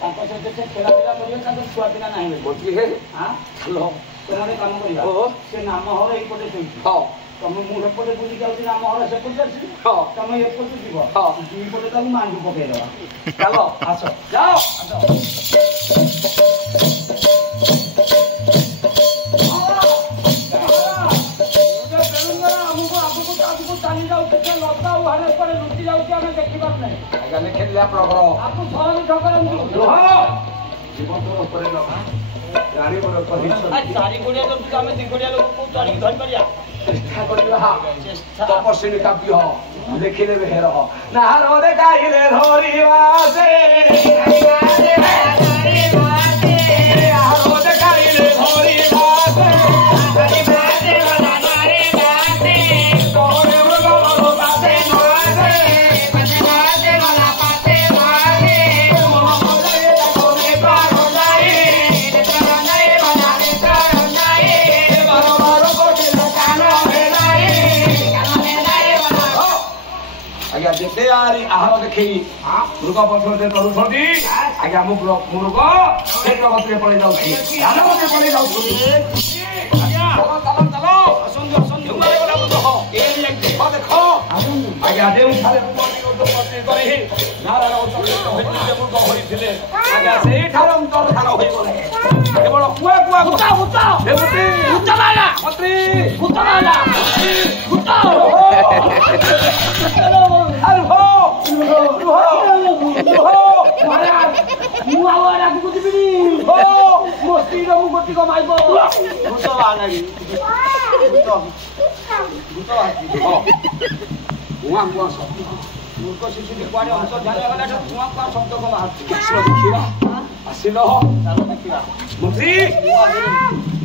ताको सहित से खेला पिला करियो ताको छुआ पिला नाही बोती हे हां लो ତମେ କାମ କରିବା ସେ ନାମ ହର ଏଇପଟେ ଶୋଇଛି ତମେ ମୁଁ ଏପଟେ ବୁଲି ଯାଉଛି ନାମ ହର ସେପଟେ ଆସିବି ତମେ ଏପଟେ ଯିବ ଦୁଇପଟେ ତାକୁ ମାଣ୍ଡି ପକେଇଦବା ଚାଲ ଆସ ଯାଅ ଆଗକୁ ଚାଲି ଯାଉଛି ସେ ଲତା ଉହାରେ ଉପରେ ଲୁଚି ଯାଉଛି ଆମେ ଦେଖିପାରୁ ନାହିଁ ଆଜ୍ଞା ଲେଖିଲେ ଆପଣଙ୍କର ଆକୁ ସହଜ କରନ୍ତୁ ଜୀବନ ଉପରେ ଚାରି ଗୋଡ଼ ଚାରି ଗୋଡ଼ିଆ ଲୋକ ଆମେ ଦି ଗୋଡ଼ିଆ ଲୋକକୁ ଚଢ଼ିକି ଧରିପାରିବା ଚେଷ୍ଟା କରିବା ତପସ୍ୱୀ କାବ୍ୟ ଲେଖିଦେବେ ହେର ନାହାର ଦେଖାଇଲେ ଧରିବା ସେ ଦେଖାଇଲେ ଧରିବା ଯେତେ ଆହାର ଦେଖେଇ ମୃଗ ପଛରେ କରୁଛନ୍ତି ଆଜ୍ଞା ମୃଗ ସେ ଜଗତରେ ପଳେଇ ଯାଉଛି ଧାନଗତରେ ପଳେଇ ଯାଉଛି ଦେଖ ଆଜ୍ଞା ଯେଉଁଠାରେ କରି ନାରାୟଣ ମୃଗ ହୋଇଥିଲେ ଆଜ୍ଞା ସେଇଠାରେ ଅନ୍ତର୍ଧାନ ହୋଇଗଲେ କେବଳ କୁଆ କୁଆ ଭୂତ ଭୂତ ଭୂତ ବାଲା ମନ୍ତ୍ରୀ ଭୂତ ବାଲା ଭୂତ ମୁଁ ଆଉ ଆଗକୁ ଯିବିନି ମୋ ସ୍ତ୍ରୀର ମୁଁ ଗୋଟିକ ମାଇବ ଭୂତ ବାହାରି ମୂର୍ଖ ଶିଶୁଟି କୁଆଡ଼େ ଅନ୍ତର୍ଧାନ ଗଲା କୁଆ କୁଆ ଶବ୍ଦ କଣ ବାହାରୁଛି ଦେଖିବା ଆସିଲ ଦେଖିବା ମନ୍ତ୍ରୀ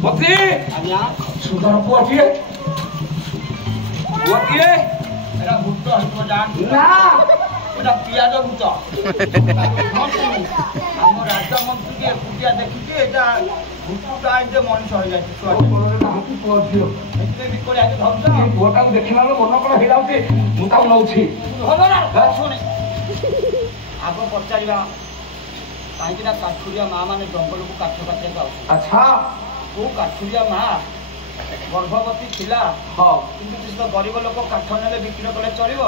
ମନ୍ତ୍ରୀ ଆଜ୍ଞା ସୁନ୍ଦର ପୁଅଟିଏ ଏଟା ଭୂତ ହେଇଥିବ ଜାଣୁ ନା ଏଟା ପିଆଜ ଭୂତ ଆମ ରାଜମନ୍ତ୍ରୀକି ଏକୁଟିଆ ଦେଖିକି ଏଇଟା ଭୂତଟା ଏମିତି ମଣିଷ ହେଇଯାଇଛି ପୁଅଟାକୁ ଦେଖିଲା ବେଳେ ମନ କଣ ହେଇଯାଉଛି ମୁଁ ତାକୁ ନଉଛି ଶୁଣେ ଆଗ ପଚାରିବା କାହିଁକିନା କାଠୁରିଆ ମା ମାନେ ଜଙ୍ଗଲକୁ କାଠ କାଟିବାକୁ ଆସୁଛନ୍ତି ଆଚ୍ଛା କୋଉ କାଠୁରିଆ ମା ଗର୍ଭବତୀ ଥିଲା କିନ୍ତୁ ସେ ତ ଗରିବ ଲୋକ କାଠ ନେଲେ ବିକ୍ରି କଲେ ଚଳିବ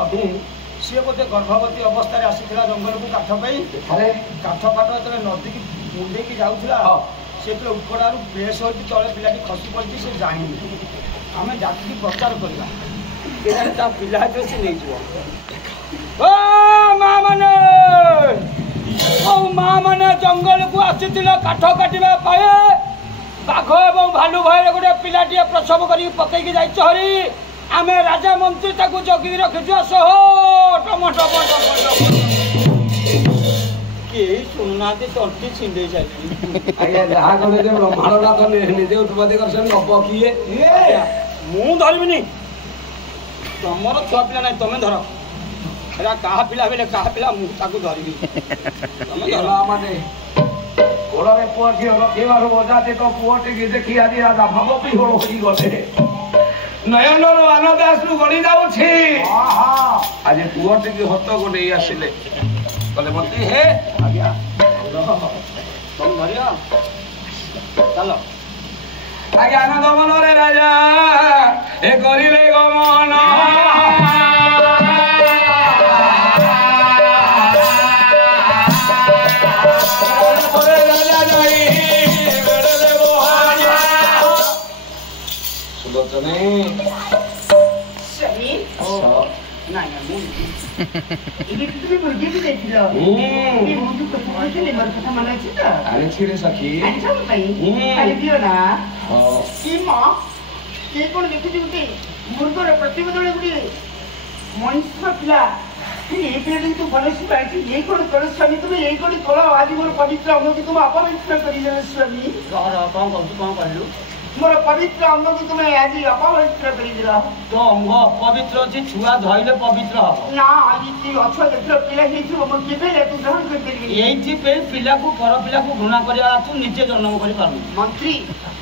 ସିଏ ବୋଧେ ଗର୍ଭବତୀ ଅବସ୍ଥାରେ ଆସିଥିଲା ଜଙ୍ଗଲକୁ କାଠ ପାଇଁ କାଠ ଫାଟ ଯେତେବେଳେ ନଦୀକି ମୁଣ୍ଡେଇକି ଯାଉଥିଲା ସେ ଯେତେବେଳେ ଉପଡ଼ାରୁ ବେଶ ହୋଇଛି ତଳେ ପିଲାଟି ଖସି ପଡ଼ିଛି ସେ ଜାଣିନି ଆମେ ଜାତିକି ପ୍ରଚାର କରିବା କେଜାଣି ତା ପିଲା ହେଲେ ସେ ନେଇଯିବ ମା ମାନେ ଜଙ୍ଗଲକୁ ଆସିଥିଲ କାଠ କାଟିବା ପାଇଁ ବାଘ ଏବଂ ଭାଲୁ ଭୟରେ ଗୋଟେ ପିଲାଟିଏ ପ୍ରସବ କରିକି ପକେଇକି ଯାଇଛ ହରି ଆମେ ରାଜା ମନ୍ତ୍ରୀ ତାକୁ ଜଗିକି ରଖିଛୁ ସହ କେହି ଶୁଣୁନାହାନ୍ତି ତଣ୍ଟି ଛିଣ୍ଡେଇ ସାରିଲେଣି ମୁଁ ଧରିବିନି ତମର ଛୁଆ ପିଲା ନାହିଁ ତମେ ଧର ଏରା କାହା ପିଲା ବେଲେ କାହା ପିଲା ମୁଁ ତାକୁ ଧରିବି ତମେ ଧର ମାନେ ଗୋଡ଼ରେ ପୁଅ ଝିଅ ରଖିବାରୁ ଅଜାତି ତ ପୁଅ ଟିକେ ଦେଖି ଆଜି ରାଜା ଭାବ ବିହୋଳ ହୋଇଗଲେ ନୟନର ଆନନ୍ଦ ଆସୁ ଗଡ଼ି ଯାଉଛି ଆଜି ପୁଅ ଟିକେ ହତକୁ ନେଇ ଆସିଲେ କହିଲେ ମନ୍ତ୍ରୀ ହେ ଆଜ୍ଞା ତମେ ଧରିବ ଚାଲ ଆଜ୍ଞା ଆନନ୍ଦ ମନରେ ରାଜା ଏ କରିଲେ ଗମନ ପ୍ରତିବଦଳ ଗୋଟେ ମଣିଷ ପିଲା ଏଇ ପିଲାଟି ତୁ ଭଲସେ ପାଇଛୁ ଏଇ କୋଣ ତୋର ସ୍ୱାମୀ ତୁମେ ଏଇ କୋଣ ତୋଳ ଆଜି ମୋର ପବିତ୍ର ଅଙ୍ଗକୁ ତୁମ ଅପବିତ୍ର କରିଦେଲେ ସ୍ୱାମୀ କଣ କହୁଛୁ କଣ କହିଲୁ ମୋର ପବିତ୍ର ଅଙ୍ଗକୁ ତୁମେ ଆଜି ଅପବିତ୍ର କରିଦେଲ ତୋ ଅଙ୍ଗ ଅପବିତ୍ର ଅଛି ଛୁଆ ଧଇଲେ ପବିତ୍ର ହବ ନା ଆଜି ଅଛ ଯେତେବେଳେ ପିଲା ହେଇଥିବ ମୁଁ କେବେ ତୁ ଗ୍ରହଣ କରିପାରିବି ଏଇଥିପାଇଁ ପିଲାକୁ ପର ପିଲାକୁ ଘୃଣା କରିବା ତୁ ନିଜେ ଜନ୍ମ କରିପାରୁନି ମନ୍ତ୍ରୀ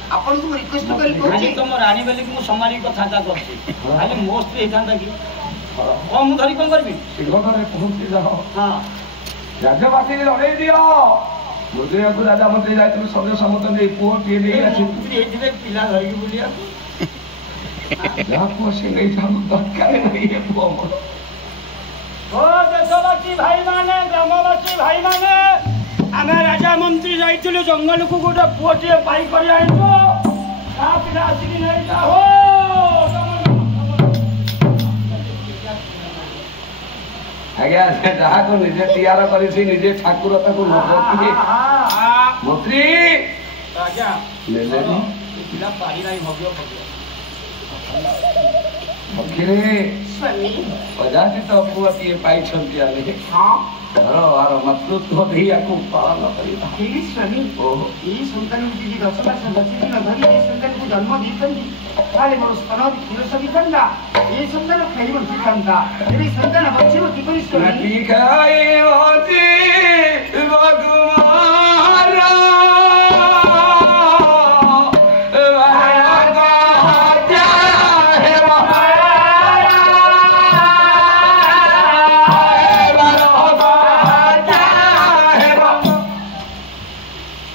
ଆପଣଙ୍କୁ ମୁଁ ରିକ୍ୱେଷ୍ଟ କରି କହୁଛି ତମ ରାଣୀ ବୋଲିକି ମୁଁ ସମ୍ଭାଳିକି କଥାବାର୍ତ୍ତା କରୁଛି ଖାଲି ମୋ ସ୍ତ୍ରୀ ହେଇଥାନ୍ତା କି କଣ ମୁଁ ଧରି କଣ କରିବି ଶୀଘ୍ର ପହଞ୍ଚି ଯାଅ ହଁ ରାଜବାଟୀରେ ଲଢ଼େଇ ଦିଅ ମନ୍ଦିରକୁ ରାଜା ମନ୍ତ୍ରୀ ଯାଇଥିଲୁ ସଞ୍ଜ ସମସ୍ତ ନେଇ ପୁଅଟିଏ ନେଇ ଆସିବୁ ଏଇଥିରେ ପିଲା ଧରିକି ବୁଲିବା ଯାହା ପୁଅ ସେ ନେଇଥାନ୍ତୁ ଦରକାର ନାହିଁ ଏ ପୁଅ ମୋର ଓ ଦେଶବାସୀ ଭାଇମାନେ ଗ୍ରାମବାସୀ ଭାଇମାନେ ଆମେ ରାଜା ମନ୍ତ୍ରୀ ଯାଇଥିଲୁ ଜଙ୍ଗଲକୁ ଗୋଟେ ପୁଅଟିଏ ପାଇ କରି ଆଣିଛୁ ତା ପିଲା ଆସିକି ନେଇଯା ହୋ ଆଜ୍ଞା ସେ ଯାହାକୁ ନିଜେ ତିଆର କରିଛି ନିଜେ ଠାକୁର ତାକୁ ମନ୍ତ୍ରୀ ରାଜା ନେଲେନି ପିଲା ପାରି ନାହିଁ ଭବ୍ୟ ଭବ୍ୟ ପକ୍ଷୀରେ ସ୍ୱାମୀ ଅଜାତିତ ପୁଅଟିଏ ପାଇଛନ୍ତି ଆମେ ହଁ ଘର ଆର ମାତୃତ୍ୱ ଦେଇ ୟାକୁ ପାଳନ କରିବା ହେଲେ ସ୍ୱାମୀ ଓହୋ ଏଇ ସନ୍ତାନକୁ ଯଦି 10 ମାସ 10 ଦିନ ଧରି ଏ ସନ୍ତାନକୁ ଜନ୍ମ ଦେଇଛନ୍ତି ତାହେଲେ ମୋର ସ୍ତନ କ୍ଷୀର ସରିଥାନ୍ତା ଏ ସନ୍ତାନ ଖାଇ ବଞ୍ଚିଥାନ୍ତା ଏବେ ସନ୍ତାନ ବଞ୍ଚିବ କିପରି ସ୍ୱାମୀ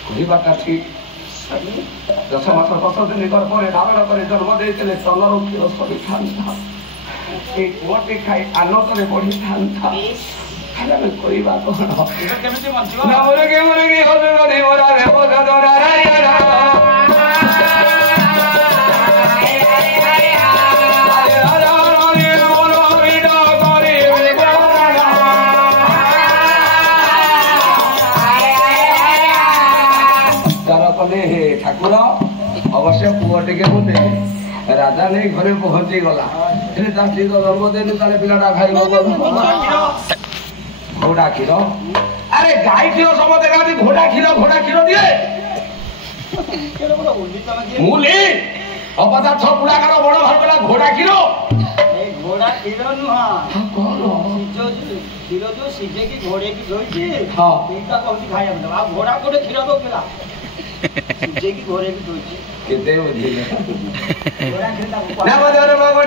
କହିବାଟା ଠିକ 10 ମାସ 10 ଦିନ ଗର୍ଭରେ ଧାରଣ କରି ଜନ୍ମ ଦେଇଥିଲେ ତନରୁ କ୍ଷୀର ସରିଥାନ୍ତା এই পুଅଟି ଖାଇ ଆନନ୍ଦରେ ବଢିଥାନ୍ତା ଆମେ କରିବା କଣ କେମିତି ବଞ୍ଚିବ ମୁରୁଗି ମୁରୁଗି ହସୁଗନି ମୋରା ରେ ବୋଧ ଦୋରା ଠାକୁର ଅବଶ୍ୟ ପୁଅ ଟିକେ ମୁଁ ଦେବି ରାଜା ନେଇ ଘରେ ପହଞ୍ଚି ଗଲା ହେଲେ ତା ସ୍ତ୍ରୀ ଜନ୍ମ ଦେଇନୁ ତାହେଲେ ପିଲାଟା ଖାଇବ ଘୋଡ଼ା କ୍ଷୀର ଆରେ ଗାଈ କ୍ଷୀର ସମସ୍ତେ ଖାଆନ୍ତି ଘୋଡ଼ା କ୍ଷୀର ଦିଏ ମୁଲି ଅପଦାର୍ଥ ପୁଳାକାର ବଡ ଭାଇ କଲା ଘୋଡ଼ା କ୍ଷୀର ଘୋଡ଼ା କ୍ଷୀର ନୁହଁ କ୍ଷୀର ଯୋଉ ସିଝେଇକି ଘୋଡେଇକି ଧୋଇଛି ସେଇଟା କହୁଛି ଖାଇବାକୁ ଆଉ ଘୋଡ଼ା କୋଉଠି କ୍ଷୀର ଦଉଥିଲା ସିଝେଇକି ଘୋଡେଇକି ଧୋଇଛି କେତେ ବୁଝିଲେ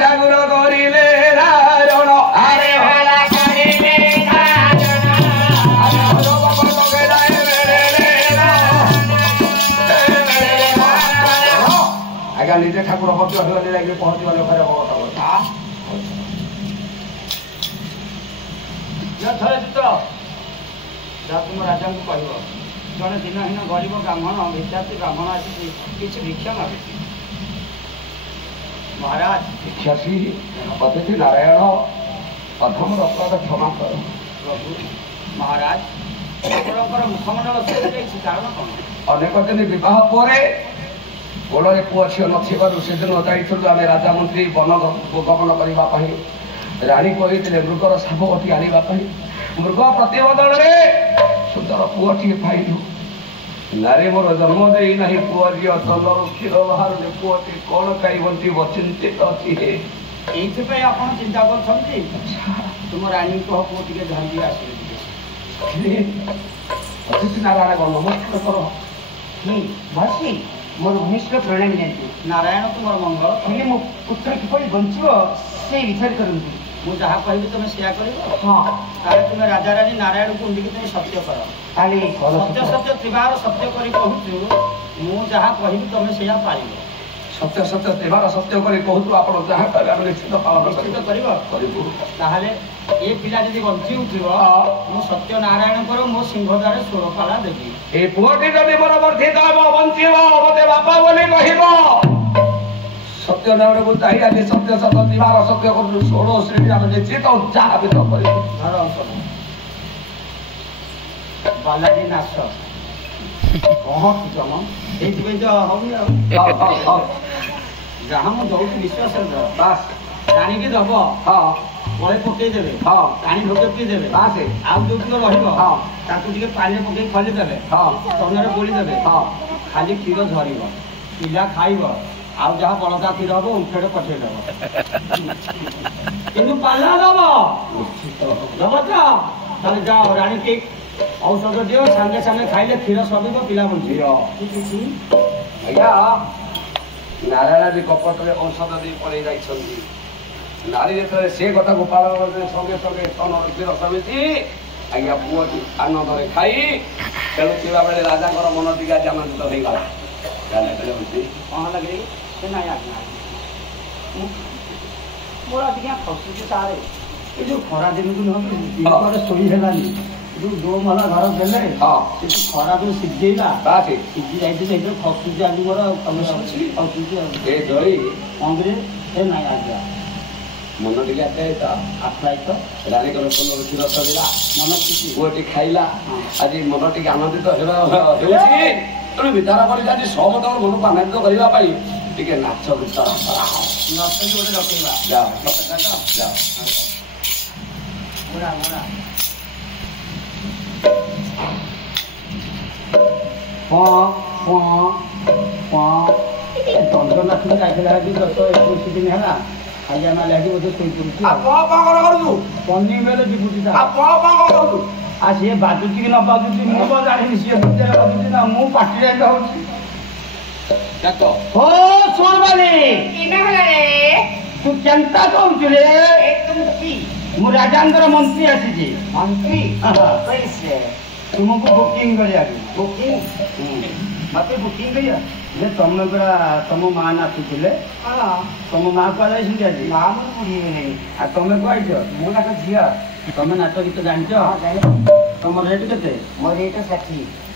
ଠାକୁର କରିଲେ ରାଜନ ଆରେ ଭଲା କରିଲେ ଆଜ୍ଞା ନିଜେ ଠାକୁର ମଧ୍ୟ ଯାଇକି ପହଞ୍ଚିବା ଲୋକରେ ଥରେ ଚିତ୍ର ଯାହା ତୁମ ରାଜାଙ୍କୁ କହିବ ଜଣେ ଦିନହୀନ ଗରିବ ବ୍ରାହ୍ମଣ ବିଦ୍ୟାର୍ଥୀ ବ୍ରାହ୍ମଣ ଆସିଛି କିଛି ଭିକ୍ଷା ମାଗୁଛି ମହାରାଜ ଭିକ୍ଷାସୀ ଅତିଥି ନାରାୟଣ ଅଧମର ଅପରାଧ କ୍ଷମା କର ପ୍ରଭୁ ମହାରାଜ ଆପଣଙ୍କର ମୁଖମଣ୍ଡଳ ଯାଇଛି କାରଣ କ'ଣ ଅନେକ ଦିନ ବିବାହ ପରେ କୋଳରେ ପୁଅ ଝିଅ ନଥିବାରୁ ସେଦିନ ଯାଇଥିଲୁ ଆମେ ରାଜା ମନ୍ତ୍ରୀ ବନ ଗମନ କରିବା ପାଇଁ ରାଣୀ କହିଥିଲେ ମୃଗର ସାବଟି ଆଣିବା ପାଇଁ ମୃଗ ପ୍ରତିବଦଳରେ ସୁନ୍ଦର ପୁଅଟିଏ ପାଇଲୁ ନାରୀ ମୋର ଜନ୍ମ ଦେଇ ନାହିଁ ପୁଅ ଝିଅ ତନରୁ କ୍ଷୀର ବାହାରୁନି ପୁଅଟି କଣ ଖାଇ ବଞ୍ଚିବ ଚିନ୍ତିତ ଅଛି ଏଇଥିପାଇଁ ଆପଣ ଚିନ୍ତା କରୁଛନ୍ତି ତୁମ ରାଣୀଙ୍କୁ ପୁଅ ଟିକେ ଧରିକି ଆସିବେ ଅତିଥି ନାରାୟଣ ନମସ୍କାର କର ମାସି ମୋର ଭୂମିଷ୍ଠ ପ୍ରଣାମୀ ଜାଣିଛୁ ନାରାୟଣ ତୁମର ମଙ୍ଗଳ ହେଲେ ମୋ ପୁତ୍ର କିପରି ବଞ୍ଚିବ ସେ ବିଚାର କରନ୍ତୁ ମୁଁ ଯାହା କହିବି ତମେ ସେୟା କରିବ ହଁ ତାହେଲେ ତୁମେ ରାଜାରାଣୀ ନାରାୟଣଙ୍କୁ ଉଣ୍ଡିକି ତମେ ସତ୍ୟ କର ତାହେଲେ ସତ୍ୟ ସତ୍ୟ ତ୍ରିବାର ସତ୍ୟ କରି କହୁଛୁ ମୁଁ ଯାହା କହିବି ତମେ ସେୟା ପାରିବ ସତ୍ୟ ସତ୍ୟ ତ୍ରିବାର ସତ୍ୟ କରି କହୁଛୁ ଆପଣ ଯାହା କହିବେ ଆମେ ନିଶ୍ଚିତ ପାଳନ କରିବ କରିବୁ ତାହେଲେ ଏ ପିଲା ଯଦି ବଞ୍ଚି ଉଠିବ ମୁଁ ସତ୍ୟ ନାରାୟଣଙ୍କର ମୋ ସିଂହ ଦ୍ୱାରେ ଷୋଳପାଳା ଦେବି ଏ ପୁଅଟି ଯଦି ମୋର ବର୍ଦ୍ଧିତ ହେବ ବଞ୍ଚିବ ମତେ ବାପା ବୋଲି କହିବ ସତ୍ୟନାରାୟଣକୁ ଚାହିଁ ଆଜି ସତ୍ୟ ସତ୍ୟ ତ୍ରିବାର ସତ୍ୟ କରୁଛୁ 16 ଶ୍ରେଣୀ ଆମେ ନିଶ୍ଚିତ ଯାହା ବି କରିବୁ ଧର ବାଲାଜୀ ନାଶ କଣ ସେଇଥିପାଇଁ ତ ହଉନି ଆଉ ଯାହା ମୁଁ ଦଉଛି ବିଶ୍ୱାସରେ ଦବ ବାସ୍ ଜାଣିକି ଦବ ବଳେ ପକେଇଦେବେ ପାଣି ଢୋକେ ପିଇଦେବେ ଆଉ ଯୋଉତିକ ରହିବ ତାକୁ ଟିକେ ପାଣିରେ ପକେଇ ଖୋଲିଦେବେ ତନରେ ବୋଳିଦେବେ ଖାଲି କ୍ଷୀର ଝରିବ ପିଲା ଖାଇବ ଆଉ ଯାହା ବଳକା କ୍ଷୀର ହବ ଉଠେରେ ପଠେଇଦବ କିନ୍ତୁ ପାଲା ଦବ ଦବ ତ ତାହେଲେ ଯାଅ ରାଣୀକି ଔଷଧ ଦିଅ ସାଙ୍ଗେ ସାଙ୍ଗେ ଖାଇଲେ କ୍ଷୀର ସରିବ ପିଲା ବଞ୍ଚିବ ଆଜ୍ଞା ନାରାୟଣଜୀ କପଟରେ ଔଷଧ ଦେଇ ପଳେଇ ଯାଇଛନ୍ତି ନାରୀ ଯେତେବେଳେ ସେ କଥାକୁ ପାଳନ କରିଥିଲେ ସଙ୍ଗେ ସଙ୍ଗେ ସ୍ତନର କ୍ଷୀର ସମିତି ଆଜ୍ଞା ପୁଅଟି ଆନନ୍ଦରେ ଖାଇ ଖେଳୁଥିବା ବେଳେ ରାଜାଙ୍କର ମନ ଟିକେ ଆଜି ଆନନ୍ଦିତ ହେଇଗଲା। କ'ଣ ଲାଗେ ସେ ନାଇଁ ଆଜ୍ଞା ମୋର ଟିକେ ଖସୁଛି ସାରେ ଏ ଯୋଉ ଖରା ଦିନକୁ ନହେଲେ ଶୋଇ ହେଲାନି ଯୋଉ ଦୋମହଲା ଘର ଦେଲେ ସେ ଖରା ଯୋଉ ସିଝେଇଲା ସିଝି ଯାଇଛି ସେଇଥିରେ ଖସୁଛି ଆଜି ମୋର ଖସୁଛି ଆଉ କଂଗ୍ରେ ସେ ନାଇଁ ଆଜ୍ଞା ମନ ଟିକେ ଆପ୍ଲାଇତ ରାଣୀଙ୍କର ସୁନ୍ଦର କ୍ଷୀର ସରିଲା ମନ ଖୁସି ପୁଅଟି ଖାଇଲା ଆଜି ମନ ଟିକେ ଆନନ୍ଦିତ ହେଉଛି। ତେଣୁ ବିଚାର କରିକି ଆଜି ସମସ୍ତଙ୍କ ମନକୁ ଆନନ୍ଦିତ କରିବା ପାଇଁ ଟିକେ ନାଚ ଗୀତ ନଷ୍ଟ ଗୋଟେ ରଖେଇବା ଯାଅ ମୋରା ମୋରା ଦଣ୍ଡ ନାଚକୁ ଯାଇଥିଲା 10-21 ଦିନ ହେଲା ଖାଇବା ମାଲେ ଆଜି ବୋଧେ ଶୋଇପଡୁଛି ପନିର ବେଲେ ଯିବୁଛି ଆଉ ସିଏ ବାଜୁଛି କି ନ ବାଜୁଛି ମୁଁ ତ ଜାଣିନି ସିଏ ବାଜୁଛି ନା ମୁଁ ପାଟିରେ ହଉଛି ତୁ କେନ୍ତା କହୁଛୁ ରେ ମୁଁ ରାଜାଙ୍କର ମନ୍ତ୍ରୀ ଆସିଛି ମନ୍ତ୍ରୀ ତୁମକୁ ବୁକିଂ କରିବାକୁ ମତେ ବୁକିଂ କରିବା ଯେ ତମେ ପୁରା ତମ ମା ନାଚୁଥିଲେ ତମ ମା କୁହାଯାଇଛନ୍ତି ଆଜି ମା ମୁଁ ବୁଝିବି ଆଉ ତମେ କୁହାଇଛ ମୁଁ ତାଙ୍କ ଝିଅ ତମେ ନାଚ ଗୀତ ଜାଣିଛ ତମ ରେଟ୍ କେତେ ମୋ ରେଟ୍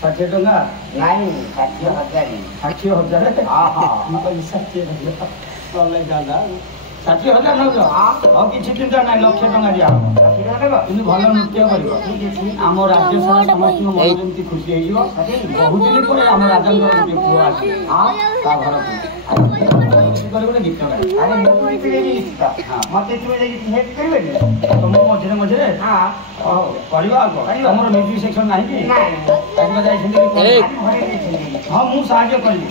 60 ଟଙ୍କା ନାଇଁ 60,000 ମୁଁ କହିଲି 60,000 60,000 ନେଉଛ ଆଉ କିଛି ଚିନ୍ତା ନାହିଁ 1,00,000 ଟଙ୍କା ଦିଆହବ କିନ୍ତୁ ଭଲ ନୃତ୍ୟ କରିବ ଆମ ରାଜ୍ୟ ସାରା ସମସ୍ତଙ୍କ ମନ ଯେମିତି ଖୁସି ହେଇଯିବ ବହୁତ ଦିନ ପରେ ଆମ ରାଜାଙ୍କର ଗୋଟେ ପୁଅ ଆସିବ ତା ଘରକୁ ଗୋଟେ ଗୀତ ମତେ ତମକୁ ମଝିରେ ମଝିରେ କରିବା ଆଉ ତମର ମ୍ୟୁଜିକ୍ ସେକ୍ସନ ନାହିଁ କି ଯାଇଛନ୍ତି ହଁ ମୁଁ ସାହାଯ୍ୟ କରିବି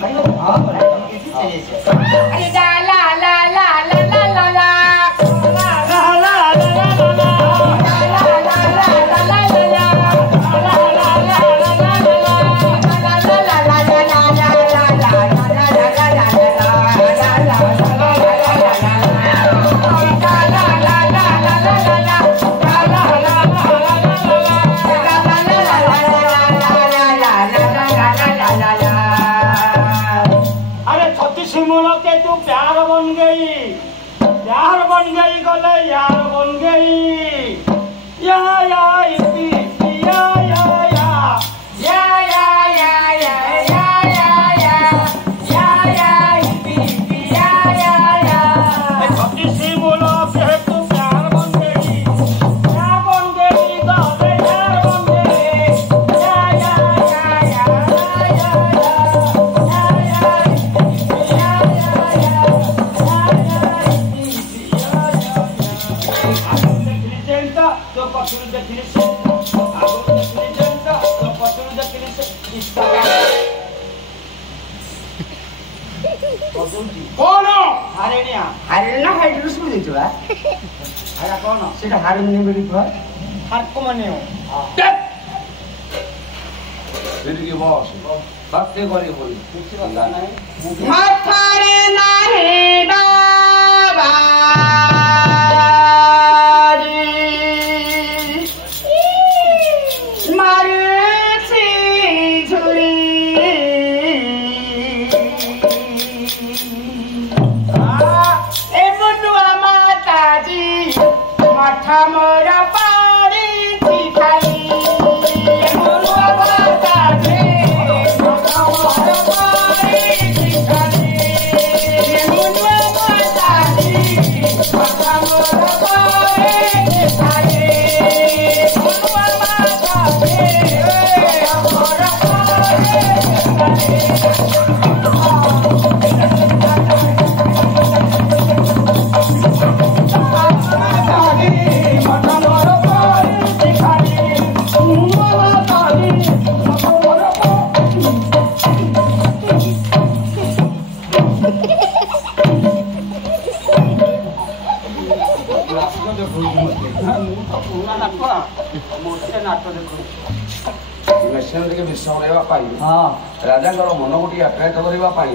ରାଜାଙ୍କର ମନକୁ ଟିକେ ଆପ୍ୟାୟିତ କରିବା ପାଇଁ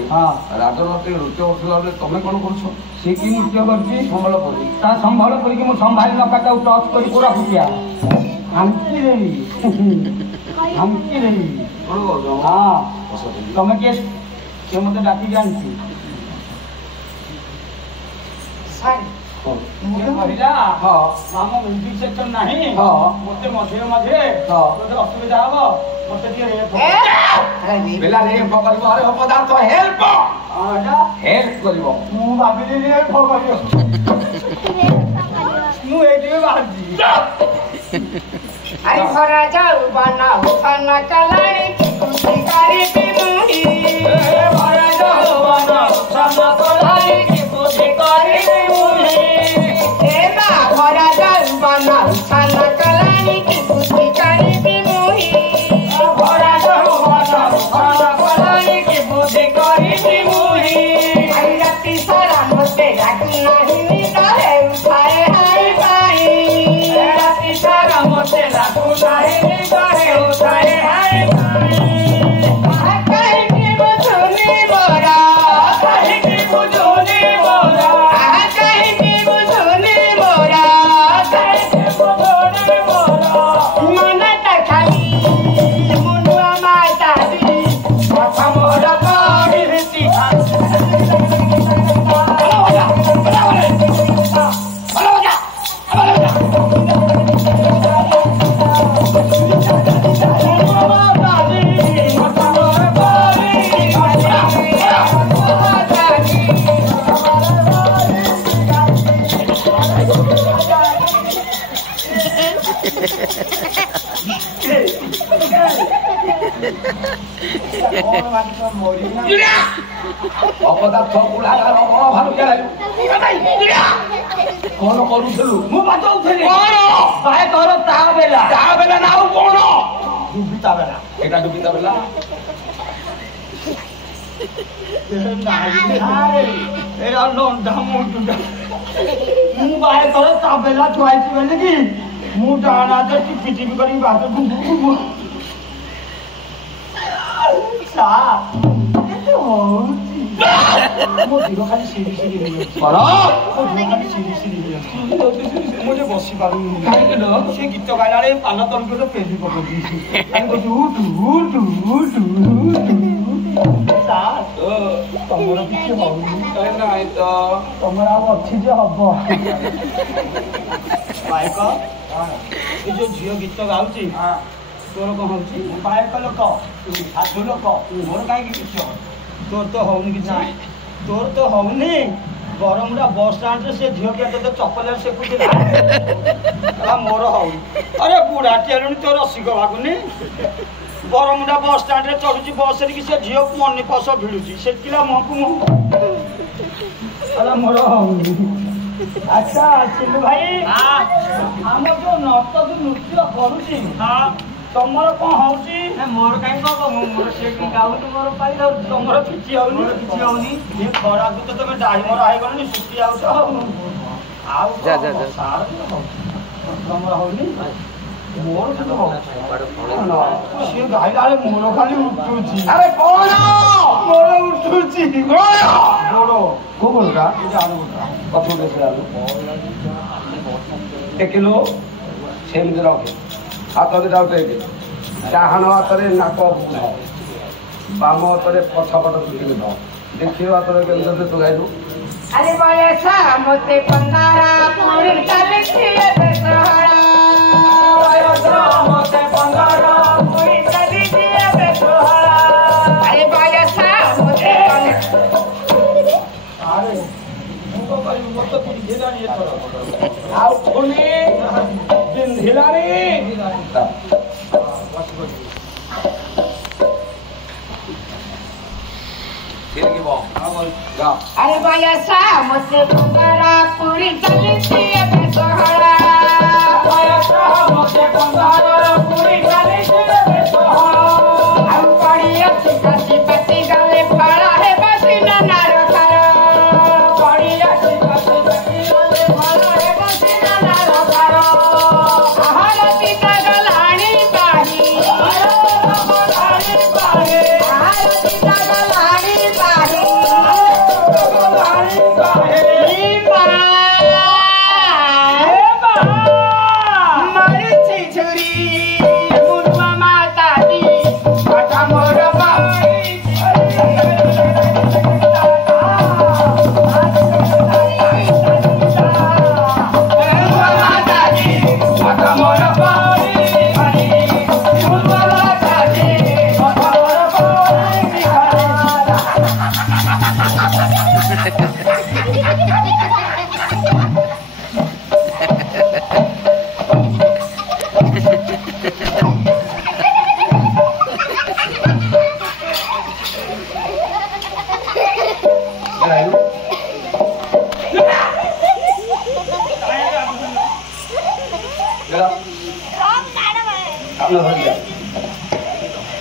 ରାଜନୈତିକ ନୃତ୍ୟ ଉଠିଲା ବେଳେ ତମେ କଣ କରୁଛ? ସେ କି ନୃତ୍ୟ କରୁଛି? ସମ୍ବଲପୁରୀ। ତା ସମ୍ବଲପୁରୀ କି ମୁଁ ସମ୍ଭାଳି ନ କାଟାକୁ ଟଚ୍ କରି ପୁରା ଫୁଟିଆ ଶାନ୍ତି ଦେବି धमकी नहीं कौन बोल रहा हूँ हाँ तुम के से मत डाकी जानती ସାର୍ मुझे महिला हाँ हम म्यूजिक सेक्टर नहीं हाँ मते मझे मझे हाँ मते असुविधा हबो मते टिके रे बेला रे पकड़ मारे हो पदार्थ हेल्प आडा हेल्प करिवो मु भाबिली रे भगरियो मु एठी बाहरजी ଆରେ ଭରା ଯାଉ ବାନା ଉଠାନା କଲାଣି ଖୁସି କରିବି ମୁହି भरा जाओ बना उठाना कलाई की बुद्धि करी मुही ଏ ମା ଭରା ଯାଉ ବାନା ଉଠାନା କଲାଣି ଖୁସି କରିବି ମୁହି भरा जाओ बना उठाना कलाई की बुद्धि करी मुही ଆଇ ରାତି ସାରା ମୋତେ ଡାକୁ ନାହିଁ ନିଦରେ ଉଠାଏ ହାଇ ପାଇ राती सारा मते लागू नाही करे उठाए हाय କାହିଁକି ବୁଝୁନି ମୋରା कहीं की बुझोनी बोला କାହିଁକି ବୁଝୁନି ମୋରା कहीं की बुझोनी बोला ମନଟା ଖାଲି ମୁଣ୍ଡୁଆ ମାତାବି କଥା ମୋର ପଡ଼ି ରୀତି ଅପଦାର୍ଥ ଗୁଳାକାର ଅଭାବ କେଲାଇ କଣ କରୁଥିଲୁ ମୁଁ ବାଟଉଥିଲି କଣ ଭାଇ ତୋର ତା ବେଲା ତା ବେଲା ନା ଆଉ କଣ ଡୁବିତା ବେଲା ଏଟା ଡୁବିତା ବେଲା ଏରା ଲଣ୍ଡା ମୁଣ୍ଡୁଟା ମୁଁ ଭାଇ ତୋର ତା ବେଲା ଥୁଆଇଛି ବୋଲି କି ମୁଁ ଡାଣା ତ ଟିପି ଟିପି କରିକି ବାଟ ଡୁବୁ ସା କେତେ ହଉଛି ମୋ ଦେହ ଖାଲି ସିରି ସିରି ହେଇଯାଉଛି କଣ ମୋ ଦେହ ଖାଲି ସିରି ସିରି ହେଇଯାଉଛି ମୁଁ ଟିକେ ବସି ପାରୁନି କାହିଁକି ଲୋ? ସେ ଗୀତ ଗାଇଲା ବେଳେ ପାନ ତଳକୁ ଗୋଟେ ପେଜି ପକଉଛି ତମର କିଛି ହଉନି କାହିଁ ନାହିଁ ତ ତମର ଆଉ ଅଛି ଯେ ହବ ବାୟକ ଏ ଯୋଉ ଝିଅ ଗୀତ ଗାଉଛି ତୋର କଣ ହଉଛି ବାୟକ ଲୋକ ସାଧୁ ଲୋକ ମୋର କାହିଁକି କିଛି ହବ ତୋର ତ ହଉନି କିଛି ତୋର ତ ହଉନି ବରମୁଣ୍ଡା ବସ୍ ଷ୍ଟାଣ୍ଡରେ ସେ ଝିଅ କିଏ ତୋତେ ଚପଲରେ ସେକୁଥିଲା ମୋର ହଉନି ଆରେ ବୁଢାଟି ହେଲୁଣି ତୋର ରସିକ ଭାଗୁନି ବରମୁଣ୍ଡା ବସ୍ ଷ୍ଟାଣ୍ଡରେ ଚଢୁଛି ବସରେ କି ସେ ଝିଅ ମନି ପସ ଭିଡୁଛି ସେତିକିଲା ମୁହଁକୁ ମୁହଁ ମୋର ହଉନି ଆଚ୍ଛା ସିଲୁ ଭାଇ ଆମର ଯୋଉ ନର୍ତ୍ତକୀ ନୃତ୍ୟ କରୁଛି ତମର କଣ ହଉଛି ମୋର କାହିଁ କଣ ମୋର ସେ ଗାଉନି ମୋର ପାଇ ଯାଉଛି ତମର କିଛି ହଉନି କିଛି ହଉନି ଏ ଖରାକୁ ତ ତମେ ଡାହି ମରା ହେଇଗଲଣି ଶୁଖି ଯାଉଛ ଆଉ ତମର ହଉନି ମୋର କିନ୍ତୁ ହଉଛି ସିଏ ଗାଇଲା ବେଳେ ମୋର ଖାଲି ଉଠୁଛି ଆରେ କଣ ମୋର ଉଠୁଛି ଗୋଡ଼ କୋଉ ଗୋଟା କଠୋର ଦେଶରେ ଆଲୁ ଦେଖିଲୁ ସେମିତି ରଖେ ହାତ ଦିଟା ଉଠେଇଦେ ଡାହାଣ ହାତରେ ନାକ ବୁଧ ବାମ ହାତରେ ପଛପଟ ଚୁଟି ବୁଧ ଦେଖିବ ହାତରେ କେମିତି ତୁ ଗାଇଲୁ ଆରେ ବୟସ ମୋତେ 15 ପୁଣି ଚାଲିଛି ଏବେ ସହଳ ବୟସ ମୋତେ 15 ପୁଣି ଚାଲିଛି ଏବେ ସହଳ ଆରେ ବୟସ ମୋତେ ଆରେ ମୁଁ କଣ କରିବି ମୋର ତ ପିନ୍ଧିଲାଣି ଏଥର ଆଉ ପୁଣି ପିନ୍ଧିଲାଣି ଆରେ ବୟସ ମୋତେ 15 ପୁଣି ଚାଲିଛି ଏବେ ସହଳ ବୟସ ମୋତେ 15 ପୁଣି ଚାଲିଛି ଏବେ ସହଳ ଆଉ ପଡ଼ି ଅଛି କାଶି ପାତି ଗଲେ ଫଳ ହେବ ସିନା ନାର ଖାର ପଡ଼ି ଅଛି କାଶି ପାତି ଗଲେ ଫଳ ହେବ ସିନା ନାର ଖାର ଆହରତି ଗଲାଣି ପାହି ଆହରତି ଗଲାଣି ପାହି ମାରିଛି ଛୁରୀ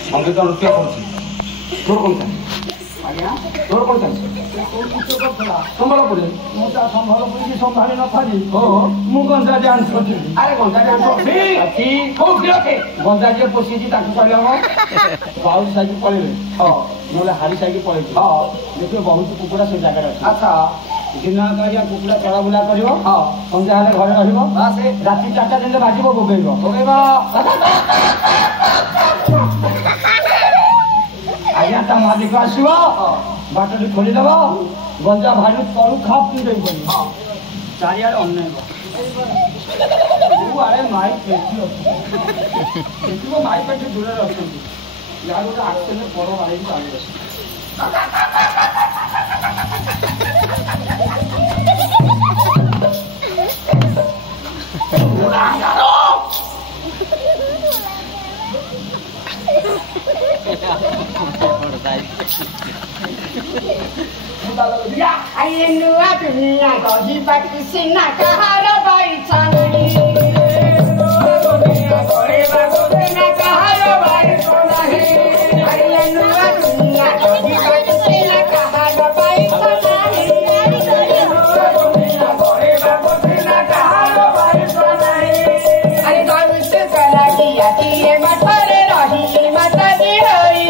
संगीत नृत्य करछि तोर कोन आज्ञा तोर कोन संबलपुर मु ता संबलपुर की संभाली न फाली हो मु गंजा डांस करछि अरे गंजा डांस करछि को के गंजा जे पोसी जी ताकू कहले हम बाउल साइड पळेले हां मोले हारी साइड पळेले हां देखियो बहुत कुकुड़ा से जगह अछि अच्छा दिन करिया कुकुड़ा चला बुला करियो हां संजा हेले घरे रहिबो हां से राती 4टा दिन बाजिबो बोगेबो आज्ञा ता मालिक आसो बाटरी खोलीदेव गंजा भारी तलू खाप पी देव चारियार अन्याय आड़े माई पेटी माई पेटी दूर अच्छे यार गोटे आक्सीडेंट बड़ मारे Aye nuwa dunia gohi baki sina kahara baita nahi. Dunia gohi baki sina kahara baita nahi. Aye nuwa dunia gohi baki sina kahara baita nahi. Dunia gohi baki sina kahara baita nahi. Aye gaus kala diya diye matare rahi mata di hai.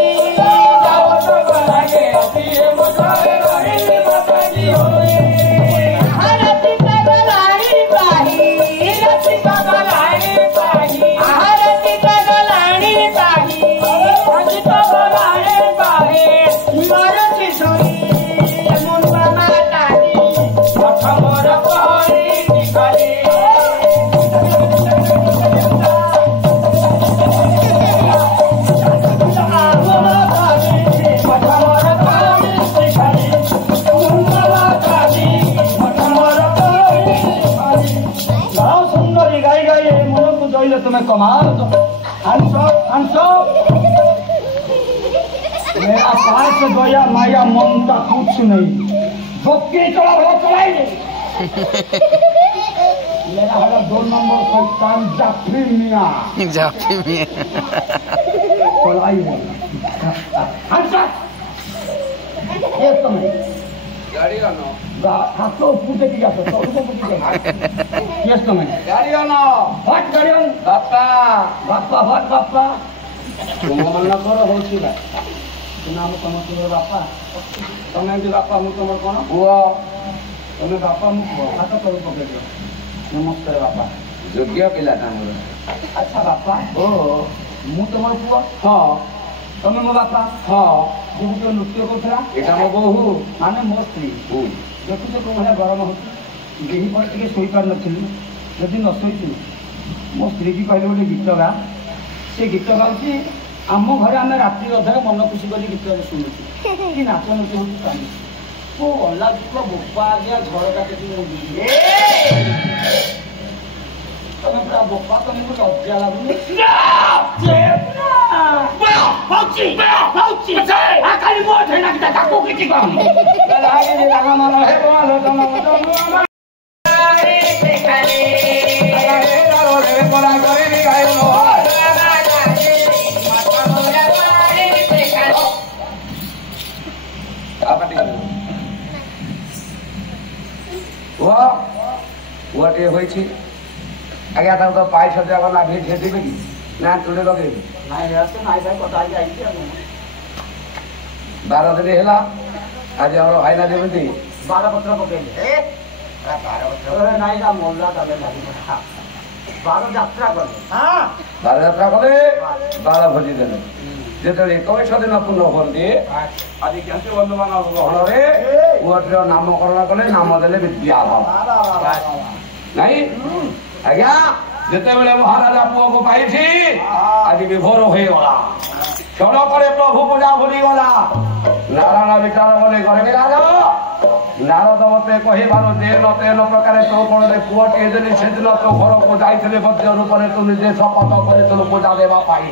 Gaus kala diya diye matare rahi mata di hai. Harati pagalani pahi, harati pagalani pahi, harati pagalani pahi, harati pagalani pahi. Marati suri, munba matadi, mathamara pari nikali. तुम्हें कमाल मेरा पास गया माया ममता कुछ नहीं धोखे चला भला चलाई मेरा हमारा 2 नंबर शैतान जाफरी मियां चलाई ये तुम्हें गाड़ी आनो हाथों पूछे की जाते तो उनको पूछे यस तुम्हें गाड़ी आनो हट गाड़ी आन बापा बापा हट बापा तुम मन करो होची ना नाम तुम तुम बापा तुम जी बापा मु तुम कोन हुआ तुम बापा मु हाथ कर पकड़ नमस्कार बापा योग्य पिला काम अच्छा बापा ओ मु तुम पुआ हां तुम मो बापा हां जो नृत्य करा एटा मो बहु माने मो स्त्री देखुच को भाया गरम होती देही पर टे शोई पार नथिली जदि न शोई मो स्त्री की कहले गोटे गीत गा से गीत गाउची आम घरे आम रात्रि अधारे मन खुशी कर गीत शुणुची कि नाच नृत्य होती ओ अल्लाह को बोपा गया झड़का तमें पूरा बोपा तुमको लज्जा लगुनी खाली मोट है ना कि काको किसी को लगा मानो है बोलो तुम वो आज्ञा तो पाई सजा गला भेट देवे कि ना तुले लगे ना यार नाई भाई कथा आई आई 12 दिन हेला आज हमर भाई ना देबे 12 पत्र पकेले 12 पत्र नाई जा मोल्ला तबे लागी 12 यात्रा कर हां 12 यात्रा करे 12 भोजी देले जेतले 21 दिन पूर्ण होते आदि केंते बंधुमान ग्रहण रे ओटर नामकरण कले नाम देले विद्या नहीं आज्ञा जिते बेले महाराजा पुओ को पाई थी आज विभोर हो गला क्षण पर प्रभु पूजा भूली गला नारायण विचार बोले घर में राजा ନାରଦ ମତେ କହିବାରୁ ଯେନ ତେନ ପ୍ରକାରେ ତୋ କୋଳରେ ପୁଅଟିଏ ଦେଲି ସେଦିନ ତୋ ଘରକୁ ଯାଇଥିଲି ମଧ୍ୟ ରୂପରେ ତୁ ନିଜେ ଶପଥ କରିଥିଲୁ ପୂଜା ଦେବା ପାଇଁ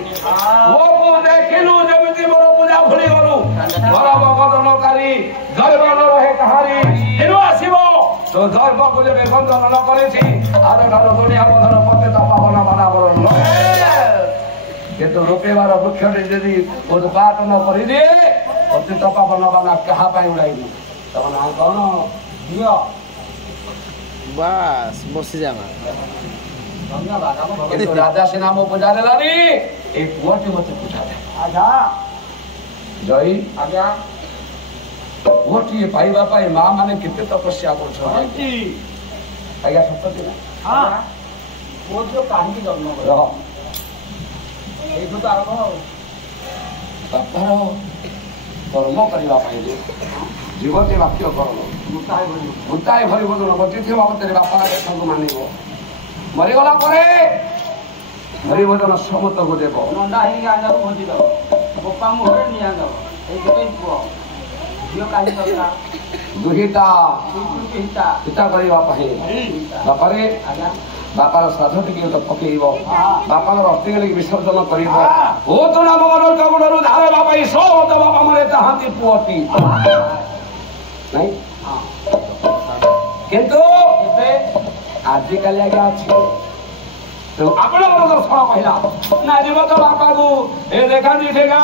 ପୁଅକୁ ଦେଖିଲୁ ଯେମିତି ମୋର ପୂଜା ଭୁଲି ଗଲୁ ଘର ବଦନକାରୀ ଦୈବ ନ ରହେ କାହାରି ଏଣୁ ଆସିବ ତୋ ଦୈବକୁ ଯେବେ ବନ୍ଦନ ନ କରିଛି ଆରଠାରୁ ଦୁନିଆ ବଧର ପତିତ ପାବନ ବରାବର ନୁହେଁ କିନ୍ତୁ ରୂପେବାର ବୃକ୍ଷଟି ଯଦି ଉତ୍ପାଦନ କରିଦିଏ ପତିତ ପାବନ ବାନା କାହା ପାଇଁ ଉଡ଼ାଇବୁ ତମ ନାଁ କଣ ଝିଅ ବାସ୍ ବସିଯା ମା କିନ୍ତୁ ରାଜା ସିନା ମୋ ପୂଜା ଦେଲାନି ଏଇ ପୁଅଟି ମତେ ପୂଜା ଦେ ଆଜ୍ଞା ଜୟୀ ଆଜ୍ଞା ପୁଅଟିଏ ପାଇବା ପାଇଁ ମା ମାନେ କେତେ ତପସ୍ୟା କରୁଛନ୍ତି ଆଜ୍ଞା ସତ ଥିଲା ହଁ ପୁଅ ଝିଅ କାହିଁକି ଜନ୍ମ କରେ ରହ ଏଇଠୁ ତ ଆରମ୍ଭ ଆଉ ବାପାର କର୍ମ କରିବା ପାଇଁ ଜୀବନଟି ବାକ୍ୟ କର୍ମ ଭୂତାଏ ଭରି ବଦନ ବଞ୍ଚିଥିବା ମଧ୍ୟରେ ବାପା ତାଙ୍କୁ ମାନିବ ମରିଗଲା ପରେ ହରିବଦନ ସମସ୍ତଙ୍କୁ ଦେବ ନଣ୍ଡା ହେଇକି ଆଣିବାକୁ ଭୋଜି ଦବ ବୋପା ମୁହଁରେ ନିଆଁ ଦବ ଏଇ ଗୋଟେ ପୁଅ ଝିଅ କାହିଁ ଦରକାର ଦୁହିତା ହିତା ପିତା କରିବା ପାଇଁ ବାପାରେ ଆଜ୍ଞା ବାପାର ଶ୍ରାଦ୍ଧ ଟିକେ ତ ପକେଇବ ବାପାଙ୍କର ଅସ୍ଥିକି ବିସର୍ଜନ କରିବ ହଁ। ଓ ତ ନାମ ଗୁଣରୁ ଧାରବା ପାଇଁ ସତ ବାପା ମାନେ ଚାହାନ୍ତି ପୁଅଟି ନାଇଁ କିନ୍ତୁ ଏବେ ଆଜିକାଲି ଆଜ୍ଞା ଅଛି ଆପଣଙ୍କର ଦର୍ଶନ କହିଲା ନା ଯିବ ତ ବାପାକୁ ଏ ଦେଖାନ୍ତି ଠେଙ୍ଗା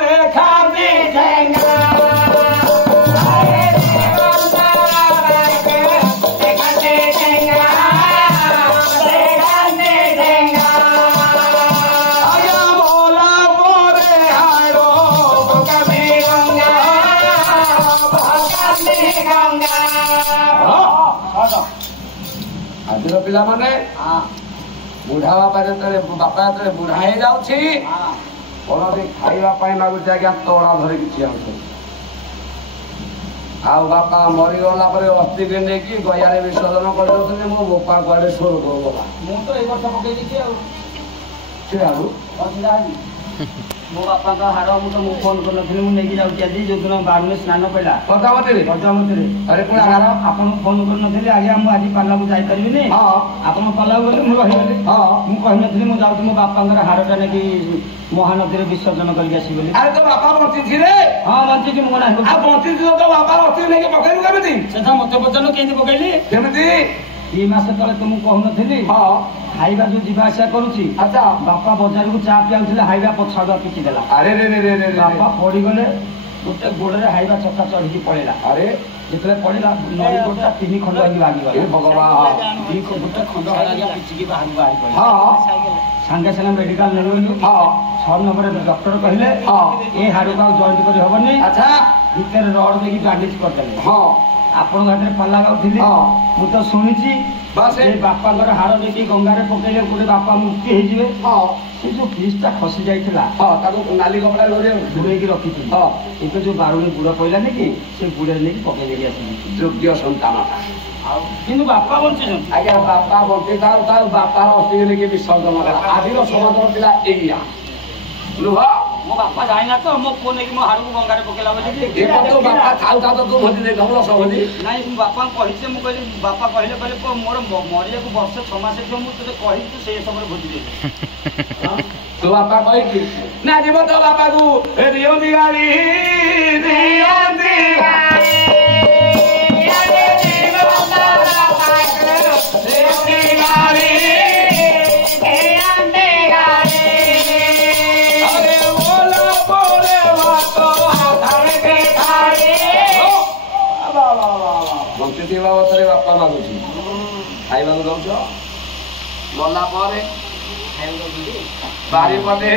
ଦେଖାନ୍ତି ଠେଙ୍ଗା ଆଜିର ପିଲାମାନେ ବୁଢା ବାପା ଯେତେବେଳେ ବାପା ଯେତେବେଳେ ବୁଢା ହେଇଯାଉଛି କୌଣସି ଖାଇବା ପାଇଁ ମାଗୁଛି ଆଜ୍ଞା ତୋଡ଼ା ଧରିକି ଠିଆ ହଉଛନ୍ତି ଆଉ ବାପା ମରିଗଲା ପରେ ଅସ୍ଥିକି ନେଇକି ଗୟାରେ ବିସର୍ଜନ କରିଦଉଛନ୍ତି ମୋ ବୋପା କୁଆଡେ ସ୍ୱର୍ଗ ଗଲା ମୁଁ ତ ଏଇ ବର୍ଷ ପକେଇ ଦେଇଛି ଆଉ ସେଆଡୁ ଅସୁବିଧା ହେଇଛି ମୋ ବାପାଙ୍କ ହାଡ଼ ମୁଁ ତ ଫୋନ୍ କରିନଥିଲି ମୁଁ ନେଇକି ଯାଉଛି ଆଜି ଯୋଉଦିନ ବାରୁଣୀ ସ୍ନାନ ପଡ଼ିଲା ପଦାବତୀରେ ପଦ୍ମାବତୀରେ ଆରେ ପୁଣି ଆଗାର ଆପଣଙ୍କୁ ଫୋନ୍ କରିନଥିଲି ଆଜ୍ଞା ମୁଁ ଆଜି ପାଲାକୁ ଯାଇପାରିବିନି ହଁ ଆପଣ ପାଲାକୁ ଗଲେ ମୁଁ ରହିଗଲି ହଁ ମୁଁ କହିନଥିଲି ମୁଁ ଯାଉଛି ମୋ ବାପାଙ୍କର ହାଡ଼ଟା ନେଇକି ମହାନଦୀରେ ବିସର୍ଜନ କରିକି ଆସିବି ବୋଲି ଆରେ ତୋ ବାପା ବଞ୍ଚିଥିଲେ ହଁ ବଞ୍ଚିଛି ମୁଁ ନାହିଁ ଆଉ ବଞ୍ଚିଥିଲେ ତୋ ବାପାର ଅସ୍ଥିକି ନେଇକି ପକେଇଲୁ କେମିତି ସେଟା ମତେ ପଚାରୁନ କେମିତି ପକେଇଲି କେମିତି 2 ମାସ ତଳେ ତ ମୁଁ କହୁନଥିଲି ହଁ ହାଇବା ଯୋଉ ଯିବା ଆସିବା କରୁଛି ଆଚ୍ଛା ବାପା ବଜାରକୁ ଚା ପିଆଉଥିଲେ ହାଇବା ପଛଆଡୁଆ ପିଟି ଦେଲା ଆରେ ରେ ରେ ରେ ରେ ବାପା ପଡିଗଲେ ଗୋଟେ ଗୋଡରେ ହାଇବା ଚକା ଚଢିକି ପଳେଇଲା ଆରେ ଯେତେବେଳେ ପଡିଲା ନଈ ଗୋଟା 3 ଖଣ୍ଡ ହେଇକି ଏ ଭାଙ୍ଗିଗଲା ଭଗବାନ ଗୋଟେ ଖଣ୍ଡ ହାଇଲା ପିଚିକି ବାହାରକୁ ବାହାରି ପଡିଲା ହଁ ସାଙ୍ଗେ ସାଙ୍ଗେ ମେଡିକାଲ ନେଲୁ ହଁ 6 ନମ୍ବରରେ ଡକ୍ଟର କହିଲେ ହଁ ଏ ହାଡକୁ ଆଉ ଜଏଣ୍ଟ କରି ହବନି ଆଚ୍ଛା ଭିତରେ ରଡ ଦେଇକି ବ୍ୟାଣ୍ଡେଜ କରିଦେଲେ ହଁ ଆପଣଙ୍କ ହାତରେ ପାଲା ଗାଉଥିଲି ହଁ ମୁଁ ତ ଶୁଣିଛି ବାସ୍ ସେ ବାପାଙ୍କର ହାଡ଼ ନେଇକି ଗଙ୍ଗାରେ ପକେଇଲେ ଗୋଟେ ବାପା ମୁକ୍ତି ହେଇଯିବେ ହଁ ସେ ଯୋଉ ପିସଟା ଖସି ଯାଇଥିଲା ହଁ ତାକୁ ନାଲି କପଡ଼ାରେ ଘୋଡ଼େଇ ଘୁରେଇକି ରଖିଥିଲି ହଁ ଏବେ ଯୋଉ ବାରୁଣୀ ଗୁଡ଼ ପଇଲାନି କି ସେ ଗୁଡ଼ରେ ନେଇକି ପକେଇ ଦେଇକି ଆସିଲି ଯୋଗ୍ୟ ସନ୍ତାନ ଆଉ କିନ୍ତୁ ବାପା ବଞ୍ଚିଛନ୍ତି ଆଜ୍ଞା ବାପା ବଞ୍ଚିଥାଉ ତାଉ ବାପାର ଅସ୍ଥିକି ନେଇକି ବିସର୍ଜନ କଲା ଆଜିର ସମାଜର ପିଲା ଏଇଆ ନୁହ ମୋ ବାପା ଯାଇନା ତ ମୋ ପୁଅ ନେଇକି ମୋ ହାଡ଼କୁ ଗଙ୍ଗାରେ ପକେଇଲା ବୋଲି ଏ ତ ବାପା ଥାଉ ଥାଉ ତ ତୁ ଭୋଜି ଦେଇଥାଉ ରସ ଭୋଜି ନାଇଁ ମୁଁ ବାପାଙ୍କୁ କହିଛି ମୁଁ କହିଲି ବାପା କହିଲେ ପୁଅ ମୋର ମରିବାକୁ ବର୍ଷେ 6 ମାସ ଥିବ ମୁଁ ତୋତେ କହିବି ତୁ ସେଇ ସମୟରେ ଭୋଜି ଦେବି ତୋ ବାପା କହିକି ନା ଯିବ ତୋ ବାପାକୁ ଦିଅନ୍ତି ଗାଳି ଦିଅନ୍ତି ଗାଳି ବଞ୍ଚିଥିବା ଅବସ୍ଥାରେ ବାପା ମାଗୁଛି ଖାଇବାକୁ ଦଉଛ ଗଲା ପରେ ବାରିପଟେ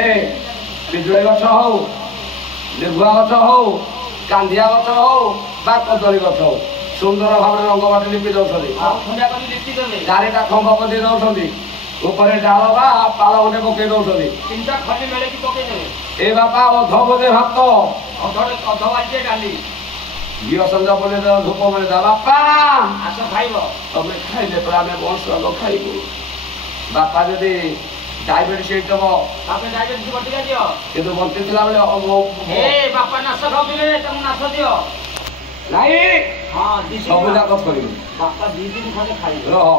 ପିଜୁଳି ଗଛ ହଉ ଲେଗୁଆ ଗଛ ହଉ କାନ୍ଦିଆ ଗଛ ହଉ ବା କଦଳୀ ଗଛ ହଉ ସୁନ୍ଦର ଭାବରେ ରଙ୍ଗ ବାଟି ଲିପି ଦଉଛନ୍ତି ଚାରିଟା ଖମ୍ବ ପକେଇ ଦଉଛନ୍ତି ଉପରେ ଡାଳ ବା ପାଳ ଗୋଟେ ପକେଇ ଦଉଛନ୍ତି 3ଟା ଖଣ୍ଡି ମେଳେକି ପକେଇଦେବେ ଏ ବାପା ଅଧ ବୋଧେ ଭାତ ଅଧ ବାଲ୍ଟିଏ ଡାଲି ଘିଅ ସଞ୍ଜ ବୋଲେ ଧୂପ ବୋଲେ ବାପା ଆସ ଖାଇବ ତମେ ଖାଇଲେ ପରେ ଆମେ ବଂଶ ଖାଇବୁ ବାପା ଯଦି ଡାଇବେଟିସ୍ ହେଇଥିବ ତାପରେ ଡାଇବେଟିସ୍ ବଟିକା ଦିଅ କିନ୍ତୁ ବଞ୍ଚିଥିଲା ବେଳେ ଏ ବାପା ନାଶ ଖାଉଥିଲେ ତାଙ୍କୁ ନାଶ ଦିଅ ନାଇଁ ହଁ ଦି ସବୁ ଯାକ ଥରିବ। ବାପା 2 ଦିନ ଖଣ୍ଡେ ଖାଇବେ। ରହ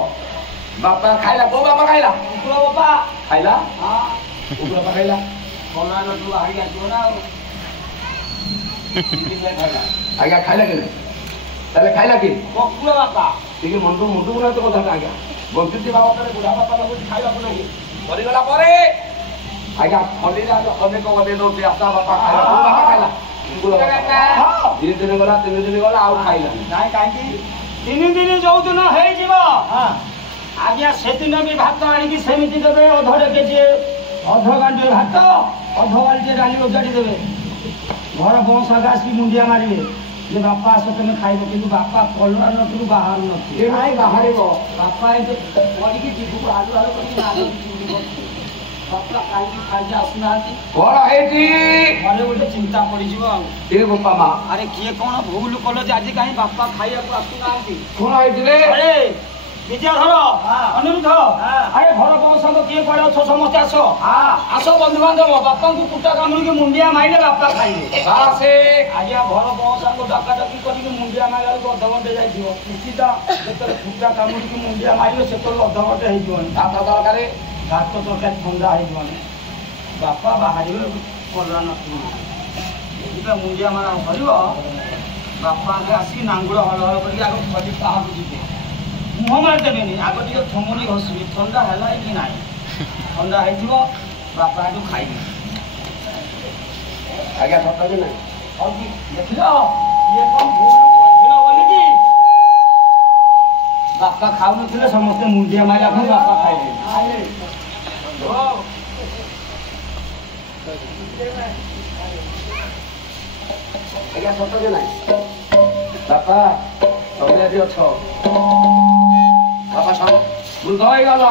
ବାପା ଖାଇଲା କୋଉ ବାପା ଖାଇଲା କୁକୁର ବାପା ଖାଇଲା ହଁ କୋଉ ବାପା ଖାଇଲା କନା ନଟୁ ବାହାରି ଆସିବ ନା ଆଉ 2 ଦିନ ଖାଇଲା ଆଜ୍ଞା ଖାଇଲା କି ତାହେଲେ ଖାଇଲା କି କୁକୁର ବାପା ଟିକେ ମୁଣ୍ଡୁ ନା ତ କଥା ଆଜ୍ଞା ବଞ୍ଚିଥିବା ଅବସ୍ଥାରେ ବୁଢା ବାପା ଲାଗୁଛି ଖାଇବାକୁ ନାହିଁ ସରିଗଲା ପରେ ଆଜ୍ଞା ଖଣ୍ଡିରେ ଅନେକ ବଦେଇ ଦଉଛି ଆଶା ବାପା ଖାଇଲା କୋଉ ବାପା ଖାଇଲା 2 ଦିନ ଗଲା 3 ଦିନ ଗଲା ଆଉ ଖାଇଲାନି ନାଇଁ କାହିଁକି 3 ଦିନ ଯୋଉ ଦିନ ହେଇଯିବ ଆଜ୍ଞା ସେଦିନ ବି ଭାତ ଆଣିକି ସେମିତି ଦେବେ ଅଧ କେଜିଏ ଅଧ ଗାଣ୍ଡିଏ ଭାତ ଅଧ ବାଲ୍ଟିଏ ଡାଲି ଓଜାଡ଼ି ଦେବେ ଘର ବଂଶ ଆସିକି ମୁଣ୍ଡିଆ ମାରିବେ ଯେ ବାପା ଆସ ତମେ ଖାଇବ କିନ୍ତୁ ବାପା କଲରା ନଥିଲୁ ବାହାରୁ ନଥିବେ ନାଇଁ ବାହାରିବ ବାପା ଏତେ କରିକି ଯିବୁ ଆଲୁ କରିକି ବାପା କାହିଁକି ଖାଇକି ଆସୁନାହାନ୍ତି କଣ ହେଇଛି ଘରେ ଗୋଟେ ଚିନ୍ତା ପଡିଯିବ ଆଉ ଏ ବୋପା ମା ଆରେ କିଏ କଣ ଭୁଲ କଲ ଯେ ଆଜି କାହିଁ ବାପା ଖାଇବାକୁ ଆସୁନାହାନ୍ତି କଣ ହେଇଥିଲେ ଆରେ ବିଦ୍ୟାଧର ଅନିରୁଦ୍ଧ ଆରେ ଘର ବଂଶଙ୍କ କିଏ କୁଆଡେ ଅଛ ସମସ୍ତେ ଆସ ଆସ ବନ୍ଧୁବାନ୍ଧବ ବାପାଙ୍କୁ କୁଟା କାମୁଡ଼ିକି ମୁଣ୍ଡିଆ ମାଇଲେ ବାପା ଖାଇଲେ ଆଜ୍ଞା ଘର ବଂଶଙ୍କୁ ଡକାଡକି କରିକି ମୁଣ୍ଡିଆ ମାରିଲା ବେଳକୁ ଅଧଘଣ୍ଟେ ଯାଇଥିବ ନିଶ୍ଚିତ ଯେତେବେଳେ କୁଟା କାମୁଡ଼ିକି ମୁଣ୍ଡିଆ ମାରିବେ ସେତେବେଳେ ଅଧଘଣ୍ଟେ ହେଇଯିବନି ଭାତ ତରକାରୀ ଭାତ ତରକାରୀ ଥଣ୍ଡା ହେଇଯିବନି ବାପା ବାହାରିବେ କଲରା ନଥିବ ଏଥିପାଇଁ ମୁଣ୍ଡିଆ ମାରା କରିବ ବାପା ଆଗେ ଆସିକି ନାଙ୍ଗୁଳ ହଳ ହଳ କରିକି ଆଗ ଖଲି କାହାକୁ ଯିବେ ମୁହଁ ମାରି ଦେବେନି ଆଗ ଟିକେ ଥମୁନି ଘଷିବି ଥଣ୍ଡା ହେଲା କି ନାହିଁ ଥଣ୍ଡା ହେଇଥିବ ବାପା ଆଠୁ ଖାଇବେ ଆଜ୍ଞା ସତ କି ନାହିଁ ଦେଖିଲ ଇଏ କଣ ଭୁଲ କରିଥିଲ ବୋଲିକି ବାପା ଖାଉନଥିଲେ ସମସ୍ତେ ମୁଣ୍ଡିଆ ମାରିଲା ପରେ ବାପା ଖାଇଲେ ଆଜ୍ଞା ସତ କି ନାହିଁ ବାପା ତମେ ଆଜି ଅଛ ବାପା ସବୁ ବୃଦ୍ଧ ହେଇଗଲ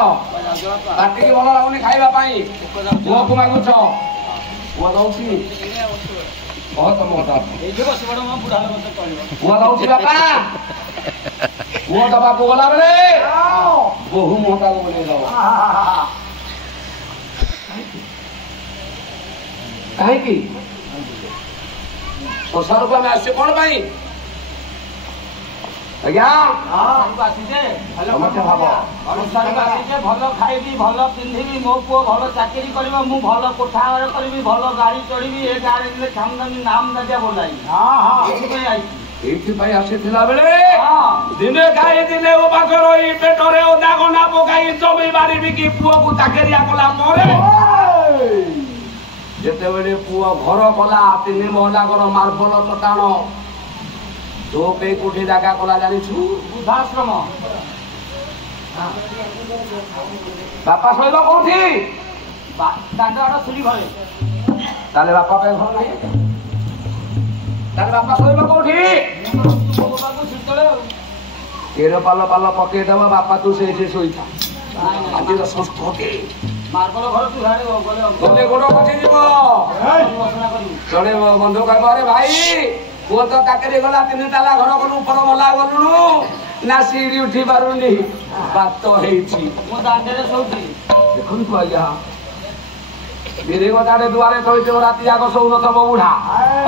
ପାଟିକି ଭଲ ଲାଗୁନି ଖାଇବା ପାଇଁ ପୁଅକୁ ମାଗୁଛ ପୁଅ ଦଉଛି କହ ତମ କଥା ଏଇଠି ବସି ପଡ ମୋ ବୁଢା ଲୋକ କହିବ ପୁଅ ଦଉଛି ବାପା ପୁଅ ଦବାକୁ ଗଲା ବେଳେ ବୋହୁ ମୁହଁଟାକୁ ବନେଇ ଦବ କାହିଁକି ସଂସାରକୁ ଆମେ ଆସିଛେ କଣ ପାଇଁ ଆଜ୍ଞା ଆସିଛେ ସମସ୍ତେ ଭାବ ଆସିଛେ ଭଲ ଖାଇବି ଭଲ ପିନ୍ଧିବି ମୋ ପୁଅ ଭଲ ଚାକିରି କରିବ ମୁଁ ଭଲ କୋଠା ଘର କରିବି ଭଲ ଗାଡି ଚଢିବି ଏ ଗାଡି ଖାମଦାନି ନାମ ଦାଜା ବୋଲାଇ ଏଇଥିପାଇଁ ଆଇଛି ଏଇଥିପାଇଁ ଆସିଥିଲା ବେଳେ ଦିନେ ଖାଇ ଦିନେ ଉପାସ ରହି ପେଟରେ ଓଦା ଗଣ୍ଡା ପକାଇ ଜମି ବାରିବି କି ପୁଅକୁ ଚାକିରିଆ କଲା ପରେ ଯେତେବେଳେ ପୁଅ ଘର କଲା 3 ମହଲା ଘର ମାର୍ବଲ ଚଟାଣ ତୋ ପାଇଁ କୋଠି ଜାଗା କଲା ଜାଣିଛୁ ବୃଦ୍ଧାଶ୍ରମ ବାପା ଶୋଇବ କୋଉଠି ଦାଣ୍ଡ ଆଡ ଚୁଲି ଘରେ ତାହେଲେ ବାପା ପାଇଁ ଘର ନାହିଁ ତାହେଲେ ବାପା ଶୋଇବ କୋଉଠି କେର ପାଲ ପାଲ ପକେଇଦବ ବାପା ତୁ ସେଇଠି ଶୋଇଥା ଆଜିର ସଂସ୍କୃତି ମାର୍ବଲ ଘର ତୁ ଗଲେ ଗୋଡ ଖସି ଯିବ ଜଣେ ବନ୍ଧୁ କହିବ ଆରେ ଭାଇ ପୁଅ ତ ଚାକିରି ଗଲା 3 ତାଲା ଘର କଲୁ ଉପର ମଲା ଗଲୁଣୁ ନା ସିଡି ଉଠି ପାରୁନି ବାତ ହେଇଛି ମୁଁ ଦାଣ୍ଡରେ ଶୋଉଥିଲି ଦେଖନ୍ତୁ ଆଜ୍ଞା ବିରି ଗଦାରେ ଦୁଆରେ ଶୋଇଥିବ ରାତି ଯାକ ଶୋଉନଥବ ବୁଢା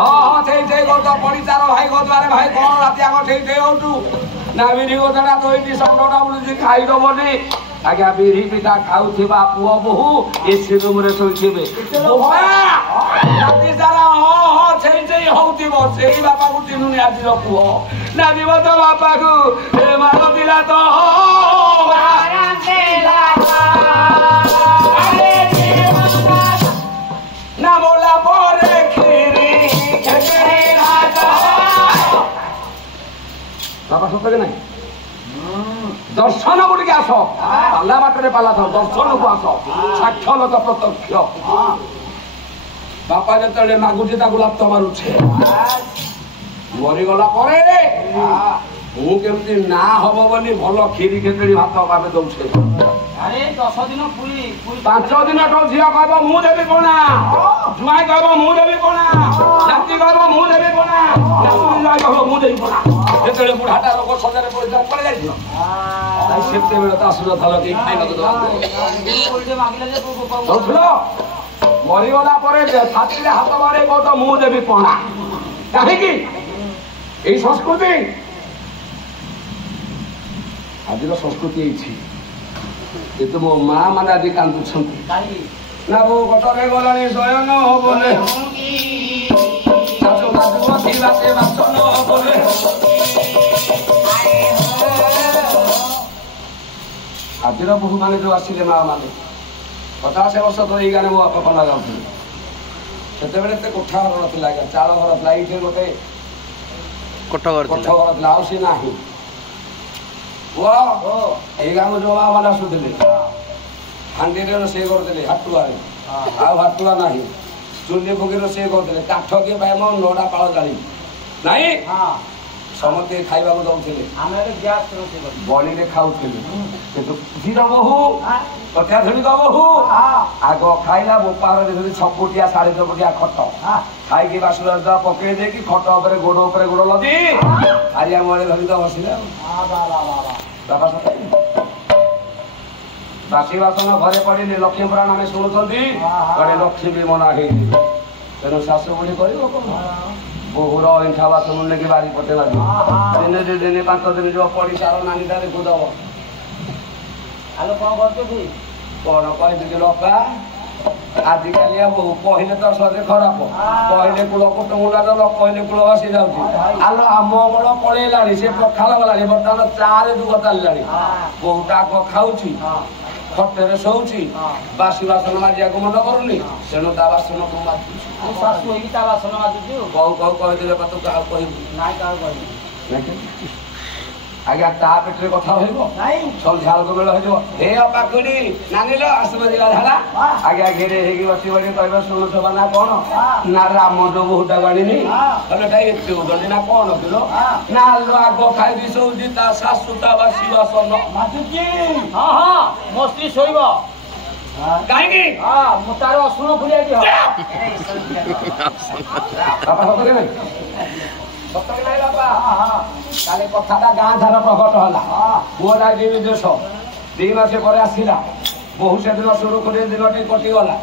ହଁ ସେଇ ଗଦ ପଡିଶାର ଭାଇ ଗଦାରେ ଭାଇ କଣ ରାତି ଯାକ ସେଇ ହଉଛୁ ନା ବିରି ଗଦାଟା ତ ଏଇଠି ଷଣ୍ଢଟା ବୁଲୁଛି ଖାଇଦବନି ଆଜ୍ଞା ବିରି ପିଠା ଖାଉଥିବା ପୁଅ ବୋହୁ ଏସି ରୁମରେ ଶୋଇଥିବେ ରାତି ସାରା ସେଇ ହଉଥିବ ସେଇ ବାପାକୁ ଚିହ୍ନୁନି ଆଜିର ପୁଅ ନା ଯିବ ତ ବାପାକୁ ମାର ଦିଲା ତ ନା ବୋଲା ପରେ ବାପା ସତ କି ନାହିଁ ଦର୍ଶନକୁ ଟିକେ ଆସ ପାଲା ବାଟରେ ପାଲା ଥାଉ ଦର୍ଶନକୁ ଆସ ସାକ୍ଷରତ ପ୍ରତ୍ୟକ୍ଷ ବାପା ଯେତେବେଳେ ମାଗୁଛି ତାକୁ ଲାତ ମାରୁଛେ ମରିଗଲା ପରେ ମୁଁ କେମିତି ନା ହବ ବୋଲି ଭଲ କ୍ଷୀରି ଖେଚେଡି ଭାତ ଭାବେ ଦଉଛେ 10 ଦିନ ପୁରୀ 5 ଦିନ ଝିଅ କହିବ ମୁଁ ଦେବି ପଣା ଜୁଆଇ କହିବ ମୁଁ ଦେବି ପଣା ନାତି କହିବ ମୁଁ ଦେବି ପଣା କହିବ ମୁଁ ଦେବି ପଣା ଯେତେବେଳେ ବୁଢାଟା ରୋଗ ସଜାରେ ପଡିଥିଲା ପଳେଇ ଯାଇଥିଲ ସେତେବେଳେ ତା ସୁର ଥାଲ କେହି ଖାଇବାକୁ ଦଉଥିଲ ମରିଗଲା ପରେ ଛାତିରେ ହାତ ମାରି କହୁଛ ମୁଁ ଦେବି ପଣା କାହିଁକି ଏଇ ସଂସ୍କୃତି ଆଜିର ସଂସ୍କୃତି ହେଇଛି କିନ୍ତୁ ମୋ ମା ମାନେ ଆଜି କାନ୍ଦୁଛନ୍ତି ନା ବୋଉ କଟରେ ଗଲାଣି ଶୟନ ବୋଲେ ଶାଶୁ ମାଜୁଥିଲା ସେ ବାସନ ବୋଲେ ଆଜିର ବୋହୂ ମାନେ ଯୋଉ ଆସିଲେ ମା ମାନେ 50 ବର୍ଷ ଧରି ଏଇ ଗାଁରେ ମୋ ବାପା ପଣ୍ଡା ଯାଉଥିଲେ ସେତେବେଳେ ଏତେ କୋଠା ଘର ନଥିଲା ଆଜ୍ଞା ଚାଳ ଘର ଥିଲା ଏଇଠି ଗୋଟେ କୋଠ ଘର ଥିଲା ଆଉ ସେ ନାହିଁ ଏଇ ଗାଁକୁ ଯୋଉ ମା ମାନେ ଆସୁଥିଲେ ହାଣ୍ଡିରେ ରୋଷେଇ କରୁଥିଲେ ହାଟୁଆରେ ଆଉ ହାଟୁଆ ନାହିଁ ଚୁଲି ଫୁକି ରୋଷେଇ କରୁଥିଲେ କାଠ କିଏ ପାଇବ ନଡ଼ା ପାଳ ଜାଳି ନାଇଁ ସମସ୍ତେ ଖାଇବାକୁ ଦଉଥିଲେ ବଳିରେ ଖାଉଥିଲେ କିନ୍ତୁ ଝିର ବୋହୂ ଅତ୍ୟାଧୁନିକ ବୋହୂ ଆଗ ଖାଇଲା ବୋପାରରେ ଧରି 6 ଫୁଟିଆ 6.5 ଫୁଟିଆ ଖଟ ଖାଇକି ବାସନ ପକେଇ ଦେଇକି ଖଟ ଉପରେ ଗୋଡ଼ ଲଦି ଆଜି ଆମ ଆଡ଼େ ଧରି ତ ବସିଲେ ବାପା ବାସି ବାସନ ଘରେ ପଡ଼ିଲେ ଲକ୍ଷ୍ମୀ ପୁରାଣ ଆମେ ଶୁଣୁଛନ୍ତି ଘରେ ଲକ୍ଷ୍ମୀ ବି ମନା ହେଇଯିବ ତେଣୁ ଶାଶୁ ବୁଢ଼ୀ କରିବ କଣ ବୋହୂର ଅଇଁଠା ବାସନ ନେଇକି ବାରି ପଟେ ବାଜିବ ଦିନେ 2 ଦିନ 5 ଦିନ ଯିବ ପଡ଼ିଶାର ନାନୀଟାରେ କୁଦବ କଣ କହିବି ଲପା ଆଜିକାଲି ବୋହୂ କହିଲେ ତ ସହଜେ ଖରାପ କହିଲେ କୂଳ କୁଟୁମୁଣ୍ଡା ନ କହିଲେ କୂଳ ବସି ଯାଉଛି ଆଲୋ ଆମ ଅମଳ ପଳେଇଲାଣି ସେ ପଖାଳ ଗଲାଣି ବର୍ତ୍ତମାନ ଚାରେ ଯୁଗ ଚାଲିଲାଣି ବୋହୂଟା ଆଗ ଖାଉଛି ଖଟରେ ଶୋଉଛି ବାସି ବାସନ ମାଜିବାକୁ ମନ କରୁନି ତେଣୁ ତା ବାସନକୁ ମାଜୁଛି କହୁ କହିଦେଲେ ତୁ କାହାକୁ କହିବୁ ଆଜ୍ଞା ତା ପେଟରେ କଥା ରହିବ ସନ୍ଧ୍ୟା ବେଳକୁ ବେଳ ହେଇଯିବ ହେ ଅପା ଖୁଡି ନାନିଲ ଆସମ ଜିଲ୍ଲା ଝାଡ଼ା ଆଜ୍ଞା ଘେରେ ହେଇକି ବସି ବସି କହିବ ଶୁଣୁଛ ନା କଣ ନା ରାମ ଯୋଉ ବୋହୂଟାକୁ ଆଣିନି ଏତେ ଉଠନ୍ତି ନା କଣ କିଲୋ ନା ଆଗ ଖାଇକି ଶୋଉଛି ତା ଶାଶୁ ତା ବାସି ବାସନ ମାଜୁଛି ମୋ ସ୍ତ୍ରୀ ଶୋଇବ କାହିଁକି ମୁଁ ତାର ଅସୁଣ ଖୋଲିଆକି କାଲି କଥାଟା ଗାଁ ଧାର ପ୍ରକଟ ହେଲା ପୁଅ ଯାଇ ବିଦେଶ 2 ମାସ ପରେ ଆସିଲା ବୋହୂ ସେଦିନ ସୁରୁଖୁରି ଦିନଟି କଟିଗଲା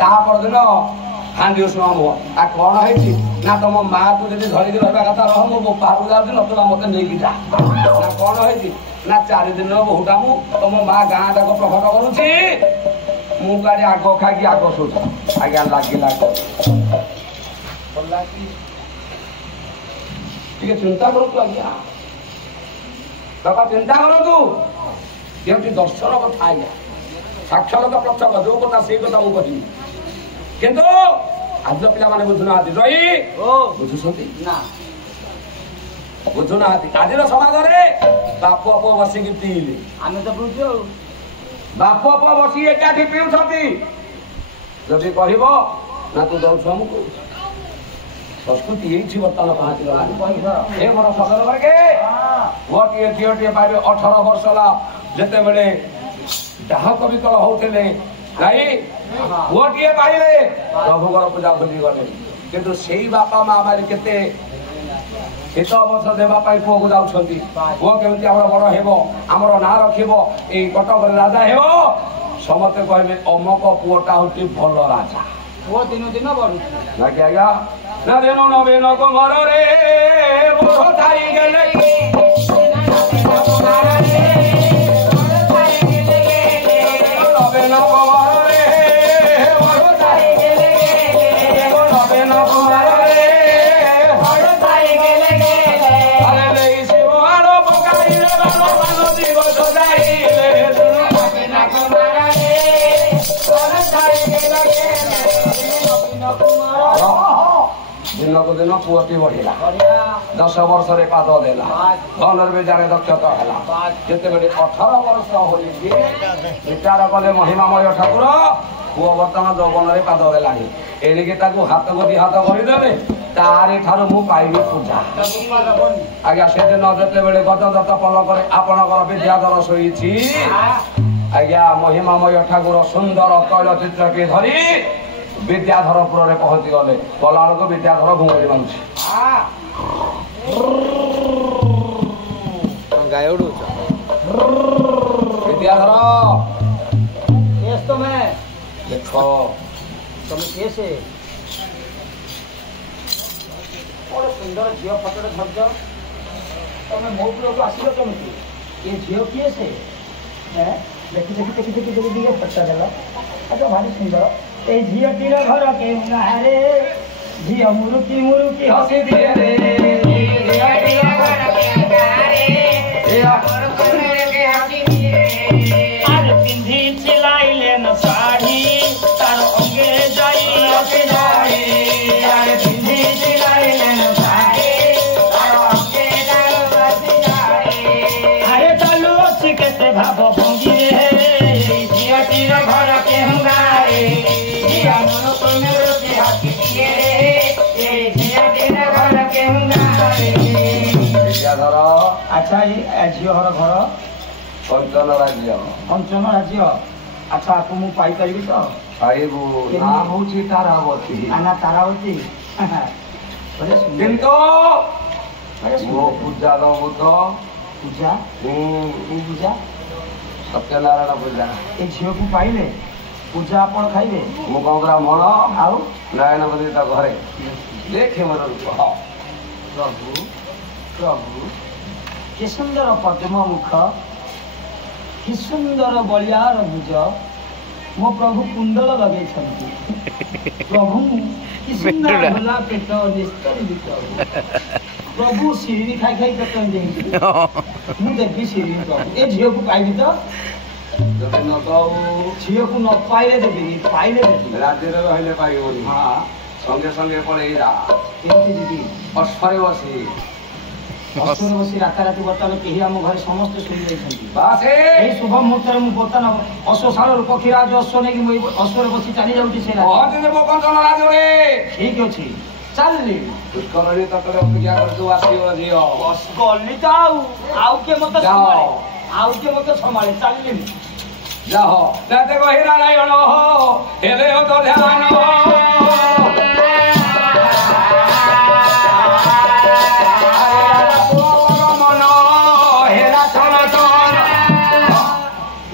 ତା ପରଦିନ ହାଣ୍ଡି ଉଷୁମ ମୁହ ଆଉ କଣ ହେଇଛି ନା ତମ ମାଆକୁ ଯଦି ଧରିକି ରହିବା କଥା ରହ ମୁଁ ବାହାରକୁ ଯାଉଛି ନତୁବା ମତେ ନେଇକି ଯା ନା କଣ ହେଇଛି ନା 4 ଦିନ ବୋହୂଟା ମୁଁ ତମ ମା ଗାଁ ଯାକ ପ୍ରକଟ କରୁଛି ମୁଁ କାଲି ଆଗ ଖାଇକି ଆଗ ଶୋଉଛି ଆଜ୍ଞା ଲାଗିଲା ଟିକେ ଚିନ୍ତା କରନ୍ତୁ ଆଜ୍ଞା ବାପା ଚିନ୍ତା କରନ୍ତୁ ଏଠି ଦର୍ଶନ କଥା ଆଜ୍ଞା ସାକ୍ଷରତା ପ୍ରତ୍ୟକ୍ଷ ଯୋଉ କଥା ସେଇ କଥା ମୁଁ କହିବି କିନ୍ତୁ ଆଜିର ପିଲାମାନେ ବୁଝୁନାହାନ୍ତି ରହି ବୁଝୁଛନ୍ତି ନା ବୁଝୁନାହାନ୍ତି ଆଜିର ସମାଜରେ ବାପ ପୁଅ ବସିକି ପିଇଲେ ଆମେ ତ ବୁଝୁ ଆଉ ବାପ ପୁଅ ବସିକି ଏକାଠି ପିଉଛନ୍ତି ଯଦି କହିବ ନା ତୁ ଦଉଛୁ ଆମକୁ ସଂସ୍କୃତି ହେଇଛି ବର୍ତ୍ତମାନ ପହଞ୍ଚିଗଲାଣି ଏ ବଡ ସଦର ବର୍ଗେ ପୁଅଟିଏ ଝିଅଟିଏ ପାଇବେ 18 ବର୍ଷ ହେଲା ଯେତେବେଳେ ଡାହକ ବିକଳ ହଉଥିଲେ ନାଇଁ ପୁଅଟିଏ ପାଇଲେ ପ୍ରଭୁଙ୍କର ପୂଜା ଭୁଲି ଗଲେ କିନ୍ତୁ ସେଇ ବାପା ମା ମାନେ କେତେ ହିତ ବର୍ଷ ଦେବା ପାଇଁ ପୁଅକୁ ଯାଉଛନ୍ତି ପୁଅ କେମିତି ଆମର ବଡ ହେବ ଆମର ନାଁ ରଖିବ ଏଇ କଟକରେ ରାଜା ହେବ ସମସ୍ତେ କହିବେ ଅମକ ପୁଅଟା ହଉଛି ଭଲ ରାଜା ପୁଅ ଦିନ ଦିନ ବଢୁଛି ଆଜ୍ଞା ନରେନ ନବେନ କମରରେ ମୋହ ଥାଇ ଗଲେ ନବେନ କମରରେ ମୋହ ଥାଇ ଗଲେ ନବେନ କମରରେ ମୋହ ଥାଇ ଗଲେ ଆରେ ଦେଇ ଶିବାଳ ପକାଇଲେ ମାନ ଦିବ ସଜାଇଲେ ନବେନ କମରରେ ମୋହ ଥାଇ ଗଲେ ଦିନକୁ ଦିନ ପୁଅଟି ବଢିଲା 10 ବର୍ଷରେ ପାଦ ଦେଲା ଧନୁର୍ବିଦ୍ୟାରେ ଦକ୍ଷତା ହେଲା ଯେତେବେଳେ 18 ବର୍ଷ ହୋଇଛି ବିଚାର କଲେ ମହିମାମୟ ଠାକୁର ପୁଅ ବର୍ତ୍ତମାନ ଯୌବନରେ ପାଦ ଦେଲାଣି ଏଣିକି ତାକୁ ହାତକୁ 2 ହାତ କରିଦେବେ ତାରି ଠାରୁ ମୁଁ ପାଇବି ପୂଜା ଆଜ୍ଞା ସେଦିନ ଯେତେବେଳେ ଗଜଦତ୍ତ ପଲକରେ ଆପଣଙ୍କର ବିଦ୍ୟାଧର ଶୋଇଛି ଆଜ୍ଞା ମହିମାମୟ ଠାକୁର ସୁନ୍ଦର ତୈଳଚିତ୍ରଟି ଧରି ବିଦ୍ୟାଧରପୁରରେ ପହଞ୍ଚି ଗଲେ ଗଲା ବେଳକୁ ବିଦ୍ୟାଧର ଘୁଙ୍ଗୁଡ଼ି ମାରୁଛି ଗାଈ ଉଡୁଛ ବିଦ୍ୟାଧର ତମେ ଦେଖ ତମେ କିଏ ସେ ବଡ ସୁନ୍ଦର ଝିଅ ଫଟୋରେ ଧରିଛ ତମେ ମୋ ପୁଅକୁ ଆସିଲ କେମିତି ये झील किए से देखी देखी देखी देखी देखी देखी फटा देला अच्छा भारी सुंदर ए झीलटीर घर के गारे झील मुरुकी मुरुकी हसी दिए रे झीलटीर घर के गारे आज पिंधी चिलाइले न साड़ी तार अंगे जाई अके जाई आज पिंधी चिलाइले न साड़ी तार अंगे जाई अरे चलो सिकते भाव भंगी रे झीलटीर घर के गारे झील मुरुकी हसी दिए रे झीलटीर घर के गारे अच्छा ये झील घर पंचन राज्य पंचम राज्य अच्छा आपको मु पाई परिबी तो पाइबू नाम होची तारावती आना तारावती बड़े सुंदर किंतु बड़े वो सुंदर पूजा दबू तो पूजा ये पूजा सत्यनारायण पूजा ए झील को पाइले पूजा आपण खाइबे मुख ब्राह्मण आउ नारायणपति तो घरे देखे मोर रूप प्रभु प्रभु कि सुंदर पद्म मुख कि सुंदर बलियार भुज मो प्रभु कुंडल लगे प्रभु कि सुंदर भला पेट निस्तरी प्रभु सिरी खाई खाई पेट दे मु देखी सिरी प्रभु ए झील को पाइबी तो जब न कहू झील को न पाइले देबी पाइले देबी राज्य रहिले पाइबनी हाँ संगे संगे पड़ेगा केमती दीदी अश्वरे बसी ଅସୁର ବସି ରାତାରାତି ବର୍ତ୍ତମାନ କେହି ଆମ ଘରେ ସମସ୍ତେ ଶୋଇ ଯାଇଛନ୍ତି ବାସେ ଏଇ ଶୁଭ ମୁହୂର୍ତ୍ତରେ ମୁଁ ବର୍ତ୍ତମାନ ଅଶ୍ୱଶାଳରୁ ପକ୍ଷୀରାଜ ଅଶ୍ୱ ନେଇକି ମୁଁ ଅଶ୍ୱରେ ବସି ଚାଲି ଯାଉଛି ସେ ପହଞ୍ଚିଲେ ମୋ କଞ୍ଚନ ରାଜ୍ୟରେ ଠିକ ଅଛି ଚାଲିଲି ପୁଷ୍କରଣୀ ତଟରେ ଅପେକ୍ଷା କରୁଛୁ ଆସିବ ଝିଅ ଗଲି ତ ଆଉ କିଏ ମତେ ସମ୍ଭାଳେ ଆଉ କିଏ ମତେ ସମ୍ଭାଳେ ଚାଲିଲି ଯାହ ଯାତେ କହି ନାରାୟଣ ହେଲେ ତ ଧ୍ୟାନ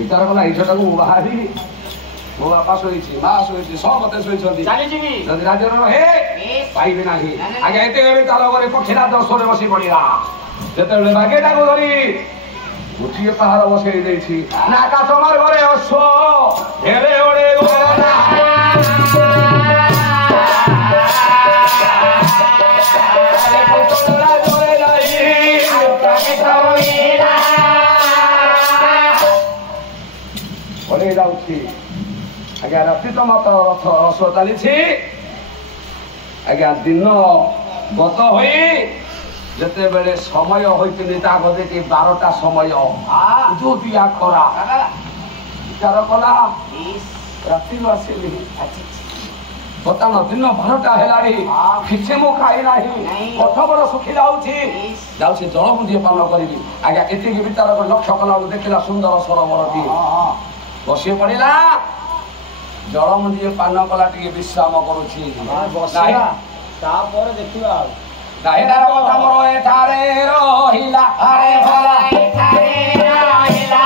विचार कला ईश्वर को बाहरी मो बापा शोची माँ शोची समते शोची ଚାଲିଯିବି जदि राज्य रहे पाइबे नाही आगे एते बेले ताल करे पक्षीराज दर्शने बसी पड़िला जेतेबेले बागेटा को धरी गोटिए पहाड़ बसई देछि नाका तमार घरे अश्व हेरे ओडे गोला पड़े जाऊँगी आज्ञा राति तो मत रथ रस चली आज्ञा दिन गत हो जिते बेले समय होता बोधे कि 12टा समय उदुदिया खरा विचार कला राति आसली बर्तमान दिन 12टा है किसी मु खाई ना कठ बड़ सुखी जाऊँगी जल मुंडिए पान करी आज्ञा एति विचार लक्ष्य कला देखला सुंदर सरोवर बसी पड़ा जल मुंडिए पान कला टे विश्राम करुच्छी ଦେଖିବା ଗାଈଟାର କଥା ମୋର ଏଠାରେ ରହିଲା ଆରେ ଭଲା ଏଠାରେ ରହିଲା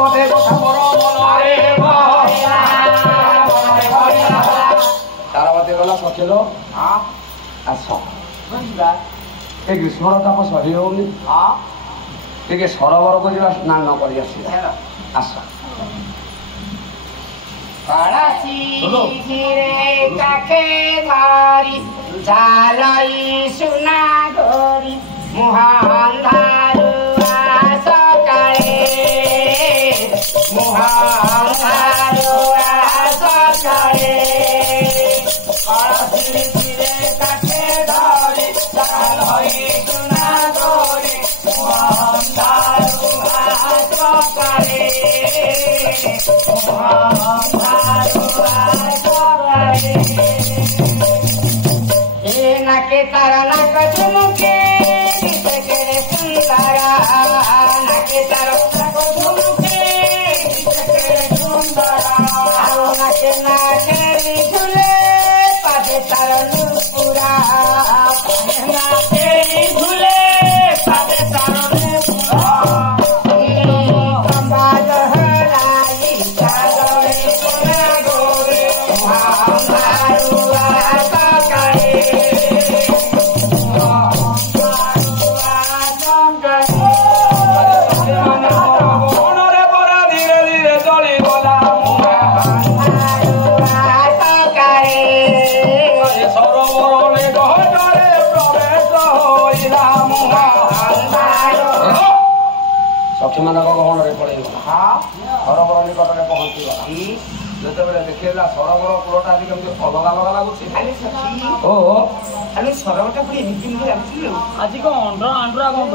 ଗୋଟେ କଥା ମୋର ମନରେ ବସିଲା ତାର ମତେ ଗଲା ସଖିଲ ଆସ ଏ ଗ୍ରୀଷ୍ମର ତାପ ସହି ହଉନି ଟିକେ ସରୋବରକୁ ଯିବା ସ୍ନାନ କରି ଆସିବା ଆସ কাকে ধরি ঝালাই সুনা ধরি মুহান ধারুয়া সকালে মুহান ধারুয়া সকালে কাকে ধরি ঝালাই সুনা ধরি মুহান ধারুয়া সকালে नाके तारा नाक झुमके सुंदर ସଖୀମାନଙ୍କ ଗହଣରେ ପଳେଇଗଲା ହଁ ସରୋବର ନିକଟରେ ପହଞ୍ଚିଗଲା ଯେତେବେଳେ ଦେଖିଲା ସରୋବର କୂଳଟା ଆଜି କେମିତି ଅଲଗା ଅଲଗା ଲାଗୁଛି ଆରେ ସଖୀ ଓ ଆରେ ସରବଟା ପୁଣି ଏମିତି ନୁହେଁ ଜାଣିଛୁ ଆଜି କଣ ଆଣ୍ଡୁରା ଗନ୍ଧ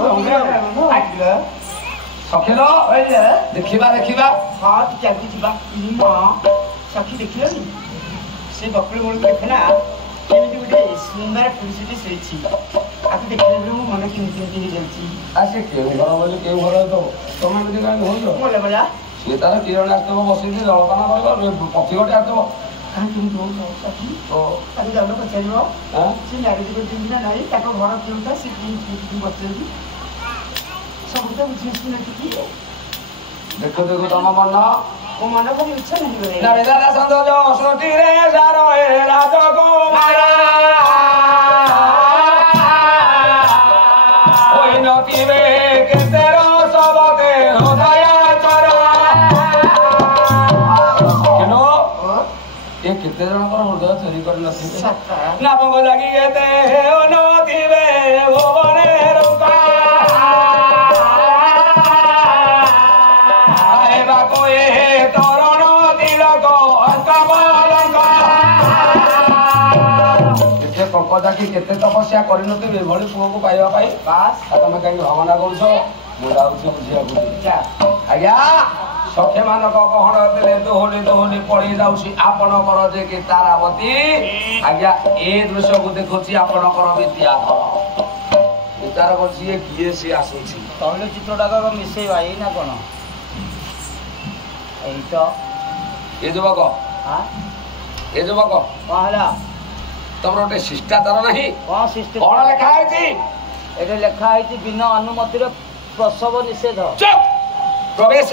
ସଖିଲ ଦେଖିବା ଦେଖିବା ହଁ ତୁ ଚାଲିକି ଯିବା ସଖୀ ଦେଖିଲନି ସେ ବକୁଳ ମୂଳକୁ ଦେଖେନା କେମିତି ଗୋଟେ ସୁନ୍ଦର ପୁରୁଷଟି ଶୋଇଛି ଆକୁ ଦେଖିଲା ବେଳେ ମୋ ମନ କେମିତି କେମିତି ହେଇଯାଉଛି ଆସି କେଉଁ ଘର ବୋଲି କେଉଁ ଘର ହେଇଥିବ ତମେ ଏମିତି କାହିଁକି ହଉଛ ଭଲ ଭଲ ସିଏ ତାର କିରଣ ଆସିଥିବ ବସିକି ଜଳପାନ କରିବ ପକ୍ଷୀ ଗୋଟେ ଆସିଥିବ କାହିଁ କେମିତି ହଉଛ ସଖୀ ଓ ତାକୁ ଯାଉନ ପଚାରିବ ଆଁ? ସେ ମ୍ୟାରେଜ କରିଛନ୍ତି ନା ନାହିଁ ତାଙ୍କ ଘର କେଉଁଟା ସେ ବସିଛନ୍ତି ସବୁ ତ ବୁଝି ଆସୁନାହାନ୍ତି କି ଦେଖୁ ଦେଖୁ ତମ ମନ ମୋ ମନ ଭାରି ଇଚ୍ଛା ନାହିଁ ନାରିଦାଦା ସନ୍ଦୋଷ ସୋଟିରେ ସାର ଏ ରାଜକୁମାର ওই নদীরে কেতের সবতে হৃদয় চর কেন এ কেতে জনকর হৃদয় চুরি করে নথিবে না পঙ্গ লাগি এতে নদীবে ভুবনে রূপা আইবা কয়ে তরণ তিলক কমলঙ্ক କେତେ କଙ୍କଦା କି କେତେ ତପସ୍ୟା କରିନଥିବେ ଏଭଳି ପୁଅକୁ ପାଇବା ପାଇଁ ବାସ୍ ଆଉ ତମେ କାହିଁକି ଭାବନା କରୁଛ ମୁଁ ଯାଉଛି ବୁଝିବାକୁ ଆଜ୍ଞା ସଖୀମାନଙ୍କ ଗହଣ ଦେଲେ ଦୋହଲି ଦୋହଲି ପଳେଇ ଯାଉଛି ଆପଣଙ୍କର ଯେ କି ତାରାବତୀ ଆଜ୍ଞା ଏ ଦୃଶ୍ୟକୁ ଦେଖୁଛି ଆପଣଙ୍କର ବିଦ୍ୟାଧର ବିଚାର କରୁଛି ଏ କିଏ ସିଏ ଆସୁଛି ତୈଳ ଚିତ୍ରଟାକ ମିଶେଇବା ଏଇ ନା କଣ ଏଇ ତ ଏ ଯୁବକ ହଁ ଏ ଯୁବକ କଣ ହେଲା ତମର ଗୋଟେ ଶିଷ୍ଟାଚାର ନାହିଁ କଣ ସୃଷ୍ଟି କଣ ଲେଖା ହେଇଛି ଏଠି ଲେଖା ହେଇଛି ବିନା ଅନୁମତିରେ ପ୍ରସବ ନିଷେଧ ଚୁପ୍ ପ୍ରବେଶ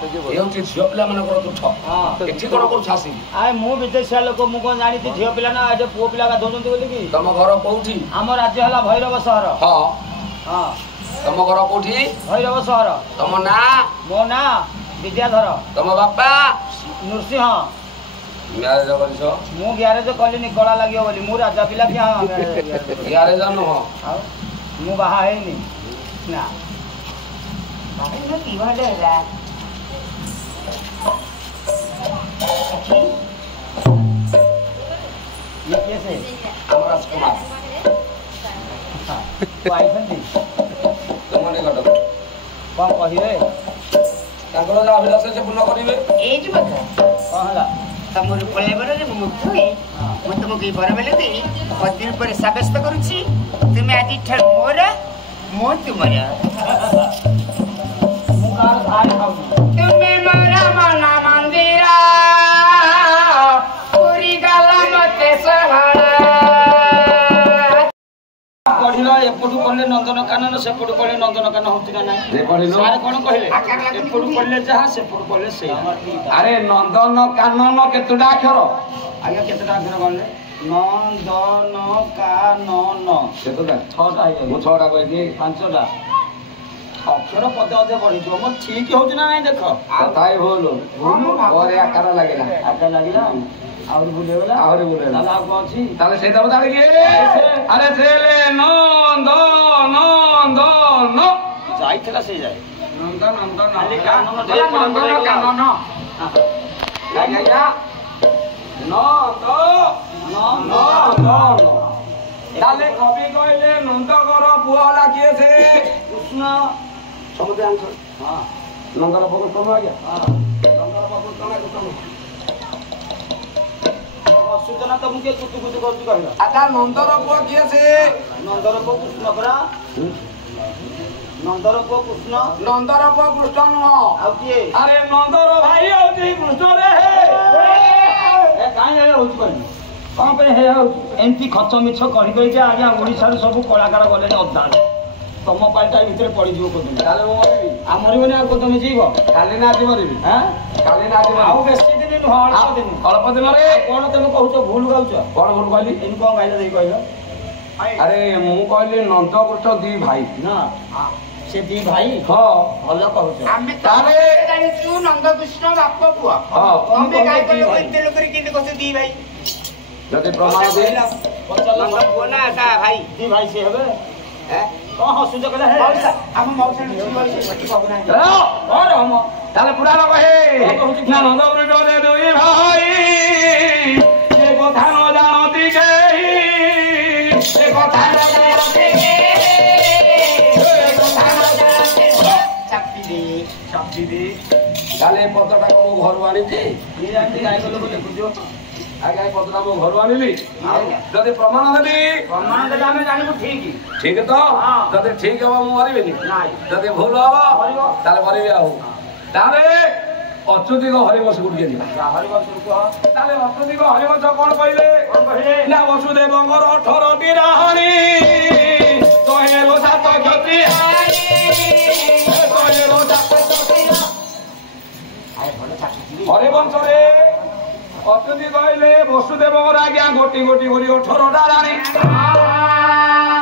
ସେ ଯୋଉ ଏ ହଉଛି ଝିଅ ପିଲାମାନଙ୍କର ତୁଠ ହଁ ଏଠି କଣ କରୁଛ ଆସିକି ଆଏ ମୁଁ ବିଦେଶିଆ ଲୋକ ମୁଁ କଣ ଜାଣିଛି ଝିଅ ପିଲା ନା ଏଠି ପୁଅ ପିଲା ଗାଧଉଛନ୍ତି ବୋଲିକି ତମ ଘର କୋଉଠି ଆମ ରାଜ୍ୟ ହେଲା ଭୈରବ ସହର ହଁ ହଁ ତମ ଘର କୋଉଠି ଭୈରବ ସହର ତମ ନାଁ ମୋ ନାଁ ବିଦ୍ୟାଧର ତମ ବାପା ନୃସିଂହ ମ୍ୟାରେଜ କରିଛ ମୁଁ ଗ୍ୟାରେଜ କଲିନି କଳା ଲାଗିବ ବୋଲି ମୁଁ ରାଜା ପିଲା କି ହଁ ମ୍ୟାରେଜ ନୁହଁ ଆଉ ମୁଁ ବାହା ହେଇନି ନା କି ଭଲ ହେଲା ଇଏ କିଏ ସେ ଆମ ରାଜକୁମାର ଆଇଛନ୍ତି ତମ ନିକଟକୁ କଣ କହିବେ ତାଙ୍କର ଯାହା ଅଭିଳାଷ ସେ ପୂର୍ଣ୍ଣ କରିବେ ଏଇ ଯୁବକ କଣ ହେଲା ତମର ପଳେଇବରରେ ମୁଁ ମୁକ୍ତ ହୋଇ ମୁଁ ତମକୁ ଏଇ ବରବେଲ ଦେଇ ପତି ଉପରେ ସାବ୍ୟସ୍ତ କରୁଛି ତୁମେ ଆଜିଠାରୁ ମୋର ମୁଁ ତୁମର ମୁଁ କାହାର ଧାରେ ଖାଉନି ତୁମେ ମୋର ମନ ମନ୍ଦିର ପୁରୀ ଗଲା ମତେ ସହଳ ପଢିଲ ଏପଟୁ ପଢିଲେ ନନ୍ଦନକାନନ ସେପଟୁ ପଢିଲେ ନନ୍ଦନକାନନ ହଉଛି ନା ନାହିଁ ଯେ ପଢିଲ ସାର୍ କଣ କହିଲେ ଏପଟୁ ପଢିଲେ ଯାହା ସେପଟୁ ପଢିଲେ ସେଇଆ ଆରେ ନନ୍ଦନ କାନନ କେତେଟା ଅକ୍ଷର ଆଜ୍ଞା କେତେଟା ଅକ୍ଷର କହିଲେ ନନ୍ଦନକାନନ କେତେଟା ଛଅଟା ହେଇଯାଉଛି ମୁଁ ଛଅଟା କହିଲି ପାଞ୍ଚଟା ଅକ୍ଷର ପଦେ ଅଧେ ବଢିଯିବ ମୋର ଠିକ ହଉଛି ନା ନାଇଁ ଦେଖ ତଥାପି ଭୁଲ ପରେ ଆକାର ଲାଗିଲା ଆଟା ଲାଗିଲା ଆହୁରି ବୁଲେଇଗଲା ଆହୁରି ବୁଲେଇଲା। ତାହେଲେ ଆଉ କଣ ଅଛି ତାହେଲେ ସେଇଟା ବତା କିଏ ଆରେ ছেলে ନନ୍ଦନ ଯାଇଥିଲା ସେଇ ଯାଏ ନନ୍ଦନ ଖାଲି କାନନ ନନ୍ଦନ କାନନ ଆଜ୍ଞା ନନ୍ଦନ ତାହେଲେ କବି କହିଲେ ନନ୍ଦଙ୍କର ପୁଅ ହେଲା କିଏ ସେ କୃଷ୍ଣ ସମସ୍ତେ ଜାଣିଛ ହଁ ନନ୍ଦନ ପୁଅ କୃଷ୍ଣ ଆଜ୍ଞା ହଁ ନନ୍ଦନ ପୁଅ କୃଷ୍ଣ ଅସୁବିଧା ତ ମୁଁ କିଏ କୁତୁ କୁତୁ କରୁଛି କହିଲ ଆଚ୍ଛା ନନ୍ଦର ପୁଅ କିଏ ସେ ନନ୍ଦର ପୁଅ କୃଷ୍ଣ ପରା ନନ୍ଦର ପୁଅ କୃଷ୍ଣ ନନ୍ଦର ପୁଅ କୃଷ୍ଣ ନୁହଁ ଆଉ କିଏ ଆରେ ନନ୍ଦର ଭାଇ ହଉଛି କୃଷ୍ଣ ରେ ଏ କାହିଁ ହେ ହଉଛି କହିଲି କଣ ପାଇଁ ହେ ହଉଛି ଏମିତି ଖଚ ମିଛ କହି କହିଛି ଆଜ୍ଞା ଓଡ଼ିଶାରୁ ସବୁ କଳାକାର ଗଲେଣି ଅଧାରେ ତମ ପାଳିଟା ଭିତରେ ପଡ଼ିଯିବ କୋଦିନ ତାହେଲେ ମୁଁ ମରିବି ଆଉ ମରିବନି ଆଉ କୋଉ ତମେ ଯିବ କାଲି ନା ଆଜି ମରିବି ହଁ କାଲି ନା ଆଜି ଆଉ ମରିବି ବେଶୀ ଦିନ ନୁହଁ ଅଳ୍ପ ଦିନ ଅଳ୍ପ ଦିନରେ କଣ ତମେ କହୁଛ ଭୁଲ ଗାଉଛ କଣ ଭୁଲ କହିଲି ଏମିତି କଣ ଗାଇଲ ଦେଇ କହିଲ ଆରେ ମୁଁ କହିଲି ନନ୍ଦ କୃଷ୍ଣ ଦି ଭାଇ ନା ସେ ଦି ଭାଇ ହଁ ଭଲ କହୁଛ ଆମେ ତାହେଲେ ଜାଣିଛୁ ନନ୍ଦକୃଷ୍ଣ ବାପ ପୁଅ ହଁ ତମେ କାହିଁ କହିଲ ଏତେ ଲୋକରେ କେମିତି କହୁଛ ଦି ଭାଇ ଯଦି ପ୍ରମାଣ ଦେଇ ନନ୍ଦ ପୁଅ ନା ତା ଭାଇ ଦି ଭାଇ ସେ ହେବେ କଣ ହସୁଛ କହିଲେ ହେ ଆମ ମଉସା ତାହେଲେ ପୁରାଣ କହେ ନା ନନ୍ଦ ବ୍ରଜରେ ଦୁଇ ଭାଇ ଏ କଥା ନ ଜାଣନ୍ତି କେହି ଏ କଥା ନ ଜାଣନ୍ତି ତାହେଲେ ଏ ପଦଟା ମୁଁ ଘରୁ ଆଣିଛି ଆଜ୍ଞା ଏ ପଦଟା ମୁଁ ଘରୁ ଆଣିଲି ଯଦି ପ୍ରମାଣ ଦେବି ପ୍ରମାଣ ଦେଲେ ଆମେ ଜାଣିବୁ ଠିକ ଠିକ ତ ଯଦି ଠିକ ହବ ମୁଁ ମରିବିନି ଯଦି ଭୁଲ ହବ ତାହେଲେ ମରିବି ଆଉ ତାହେଲେ ଅଚ୍ୟୁତିକ ହରିବଂଶ ଗୁଡିକେ ଯିବା ତାହେଲେ ଅଚ୍ୟୁତିକ ହରିବଂଶ କଣ କହିଲେ ନା ବସୁଦେବଙ୍କର 18ଟି ରାହାଣୀ 107 କ୍ଷତି ହରିବଂଶରେ ଅଚ୍ୟୁତି କହିଲେ ବସୁଦେବଙ୍କର ଆଜ୍ଞା ଗୋଟି ଗୋଟି କରି 18ଟା ରାଣୀ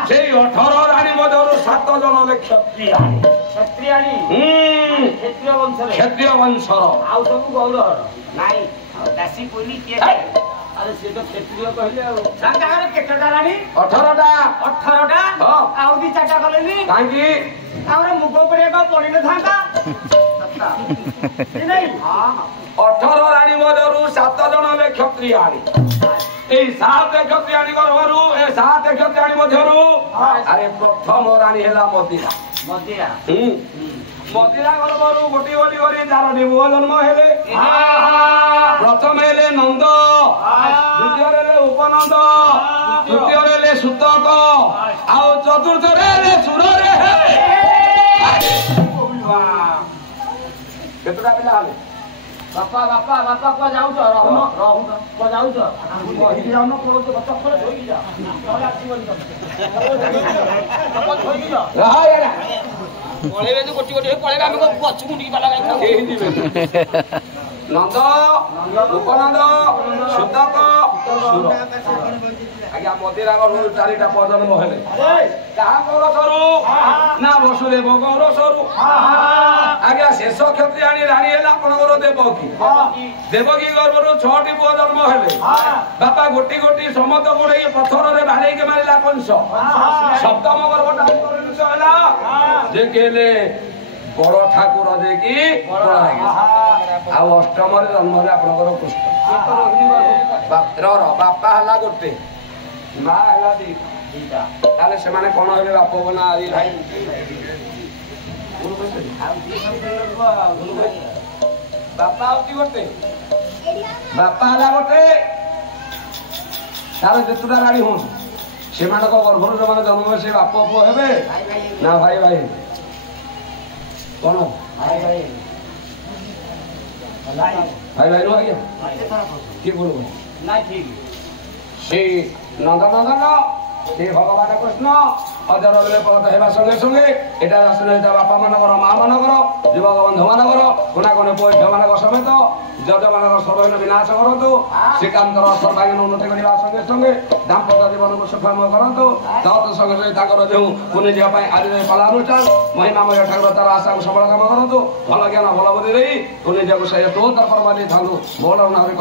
ସେଇ 18 ରାଣୀ ମଧ୍ୟରୁ 7 ଜଣ କ୍ଷତ୍ରିୟ କ୍ଷତ୍ରିୟ ବଂଶର ଆଉ ସବୁ ଗୌରହର ନାଇଁ ଦାସୀ ପଇଲି କିଏ ଆରେ ସେ ତ କ୍ଷତ୍ରିୟ କହିଲେ ଆଉ ତାଙ୍କର କେତେଟା ରାଣୀ 18ଟା 18ଟା ହଁ। ଆଉ ଦି ଚାରିଟା କଲେନି କାହିଁକି ଆମର ମୁଗ ପଡିଆ ପଡିନଥାନ୍ତା ନାଇଁ 18 ରାଣୀ ମଧ୍ୟରୁ 7 ଜଣ କ୍ଷତ୍ରିୟାଣୀ এই 7 କ୍ଷତ୍ରିୟାଣୀ ଗର୍ଭରୁ ଏ 7 କ୍ଷତ୍ରିୟାଣୀ ମଧ୍ୟରୁ ଆରେ ପ୍ରଥମ ରାଣୀ ହେଲା ମଦିରା ମଦିରା ମଦିରା ଗର୍ଭରୁ ଗୋଟି ଗୋଟି କରି 4ଟି ପୁଅ ଜନ୍ମ ହେଲେ ପ୍ରଥମ ହେଲେ ନନ୍ଦ ଦ୍ୱିତୀୟରେ ହେଲେ ଉପନନ୍ଦ ତୃତୀୟରେ ହେଲେ ସୁତକ ଆଉ ଚତୁର୍ଥରେ ହେଲେ ସୁରରେ କେତେଟା ପିଲା ହେଲେ ବାପା ବାପା ବାପା କୁଆ ଯାଉଛ ରହୁନ ରହୁନ କୁଆ ଯାଉଛ କହିକି ଯାଉନ ପଳଉଛ ଗଛ ଉପରେ ଧୋଇକି ଯାଅ ନହେଲେ ଆସିବନି ତମେ ଧୋଇକି ଯାଅ ପଳେଇବେ ତ ଗୋଟି ଗୋଟି ପଳେଇବେ ଆମେ ଗଛକୁ ଟିକେ ବାଲା ଗାଈ ନନ୍ଦ ଉପନନ୍ଦ ସୁତକ ଆଜ୍ଞା ମଦିରା ଗର୍ଭରୁ 4ଟା ପୁଅ ଜନ୍ମ ହେଲେ କାହା ଗୌରସରୁ ନା ବସୁଦେବ ଗୌରସରୁ ଆଜ୍ଞା ଶେଷ କ୍ଷତ୍ରିୟାଣୀ ରାଣୀ ହେଲା ଆପଣଙ୍କର ଦେବକୀ ଦେବକୀ ଗର୍ଭରୁ 6ଟି ପୁଅ ଜନ୍ମ ହେଲେ ବାପା ଗୋଟି ଗୋଟି ସମସ୍ତ ଗୋଡେଇ ପଥରରେ ବାଡେଇକି ମାରିଲା କଂସ ସପ୍ତମ ଗର୍ଭଟା ହେଲା ଯେ ହେଲେ ବଡ ଠାକୁର ଦେଇକି ଆଉ ଅଷ୍ଟମରେ ଜନ୍ମ ହେଲେ ଆପଣଙ୍କର କୃଷ୍ଣ ବାପା ହେଲା ଗୋଟେ ମା ହେଲା ଦିଟା ତାହେଲେ ସେମାନେ କଣ ହେଲେ ବାପ ନା ଆଦି ଭାଇ ବାପା ହଉଛି ଗୋଟେ ବାପା ହେଲା ଗୋଟେ ତାର ଯେତେଟା ରାଣୀ ହୁଅନ୍ତୁ ସେମାନଙ୍କ ଗର୍ଭରୁ ଯୋଉମାନେ ଜନ୍ମ ହେବେ ସେ ବାପ ପୁଅ ହେବେ ନା ଭାଇ ଭାଇ କଣ ଭାଇ ଭାଇ ନୁହଁ ଆଜ୍ଞା କିଏ ବୋଲୁ ନାଇଁ ଠିକ ସେ ନନ୍ଦନନ୍ଦନ ସେ ଭଗବାନ କୃଷ୍ଣ ଅଜର ବେଳେ ପଳତ ହେବା ସଙ୍ଗେ ସଙ୍ଗେ ଏଟା ଆସିଲେ ବାପା ମାନଙ୍କର ମା ମାନଙ୍କର ଯୁବକ ବନ୍ଧୁ ମାନଙ୍କର କୋଣାକୋଣ ପୈଠ ମାନଙ୍କ ସମେତ ଯଜ ମାନଙ୍କର ସର୍ବହୀନ ବିନାଶ କରନ୍ତୁ ଶ୍ରୀକାନ୍ତର ସର୍ବାଙ୍ଗୀନ ଉନ୍ନତି କରିବା ସଙ୍ଗେ ସଙ୍ଗେ ଦାମ୍ପତ୍ୟ ଜୀବନକୁ ସୁଖମୟ କରନ୍ତୁ ତତ୍ ସଙ୍ଗେ ସଙ୍ଗେ ତାଙ୍କର ଯେଉଁ ପୁଣ୍ୟ ଯିବା ପାଇଁ ଆଜି କଳାନୁଷ୍ଠାନ ମହିମାମୟ ଠାକୁର ତାର ଆଶାକୁ ସବଳ କାମ କରନ୍ତୁ ଭଲ ଜ୍ଞାନ ଭଲ ବୁଦ୍ଧି ଦେଇ ପୁଣ୍ୟ ଯିବାକୁ ସେ ତୋ ତର୍ପଣ ଦେଇଥାନ୍ତୁ ବୋଲ ନାଗରିକ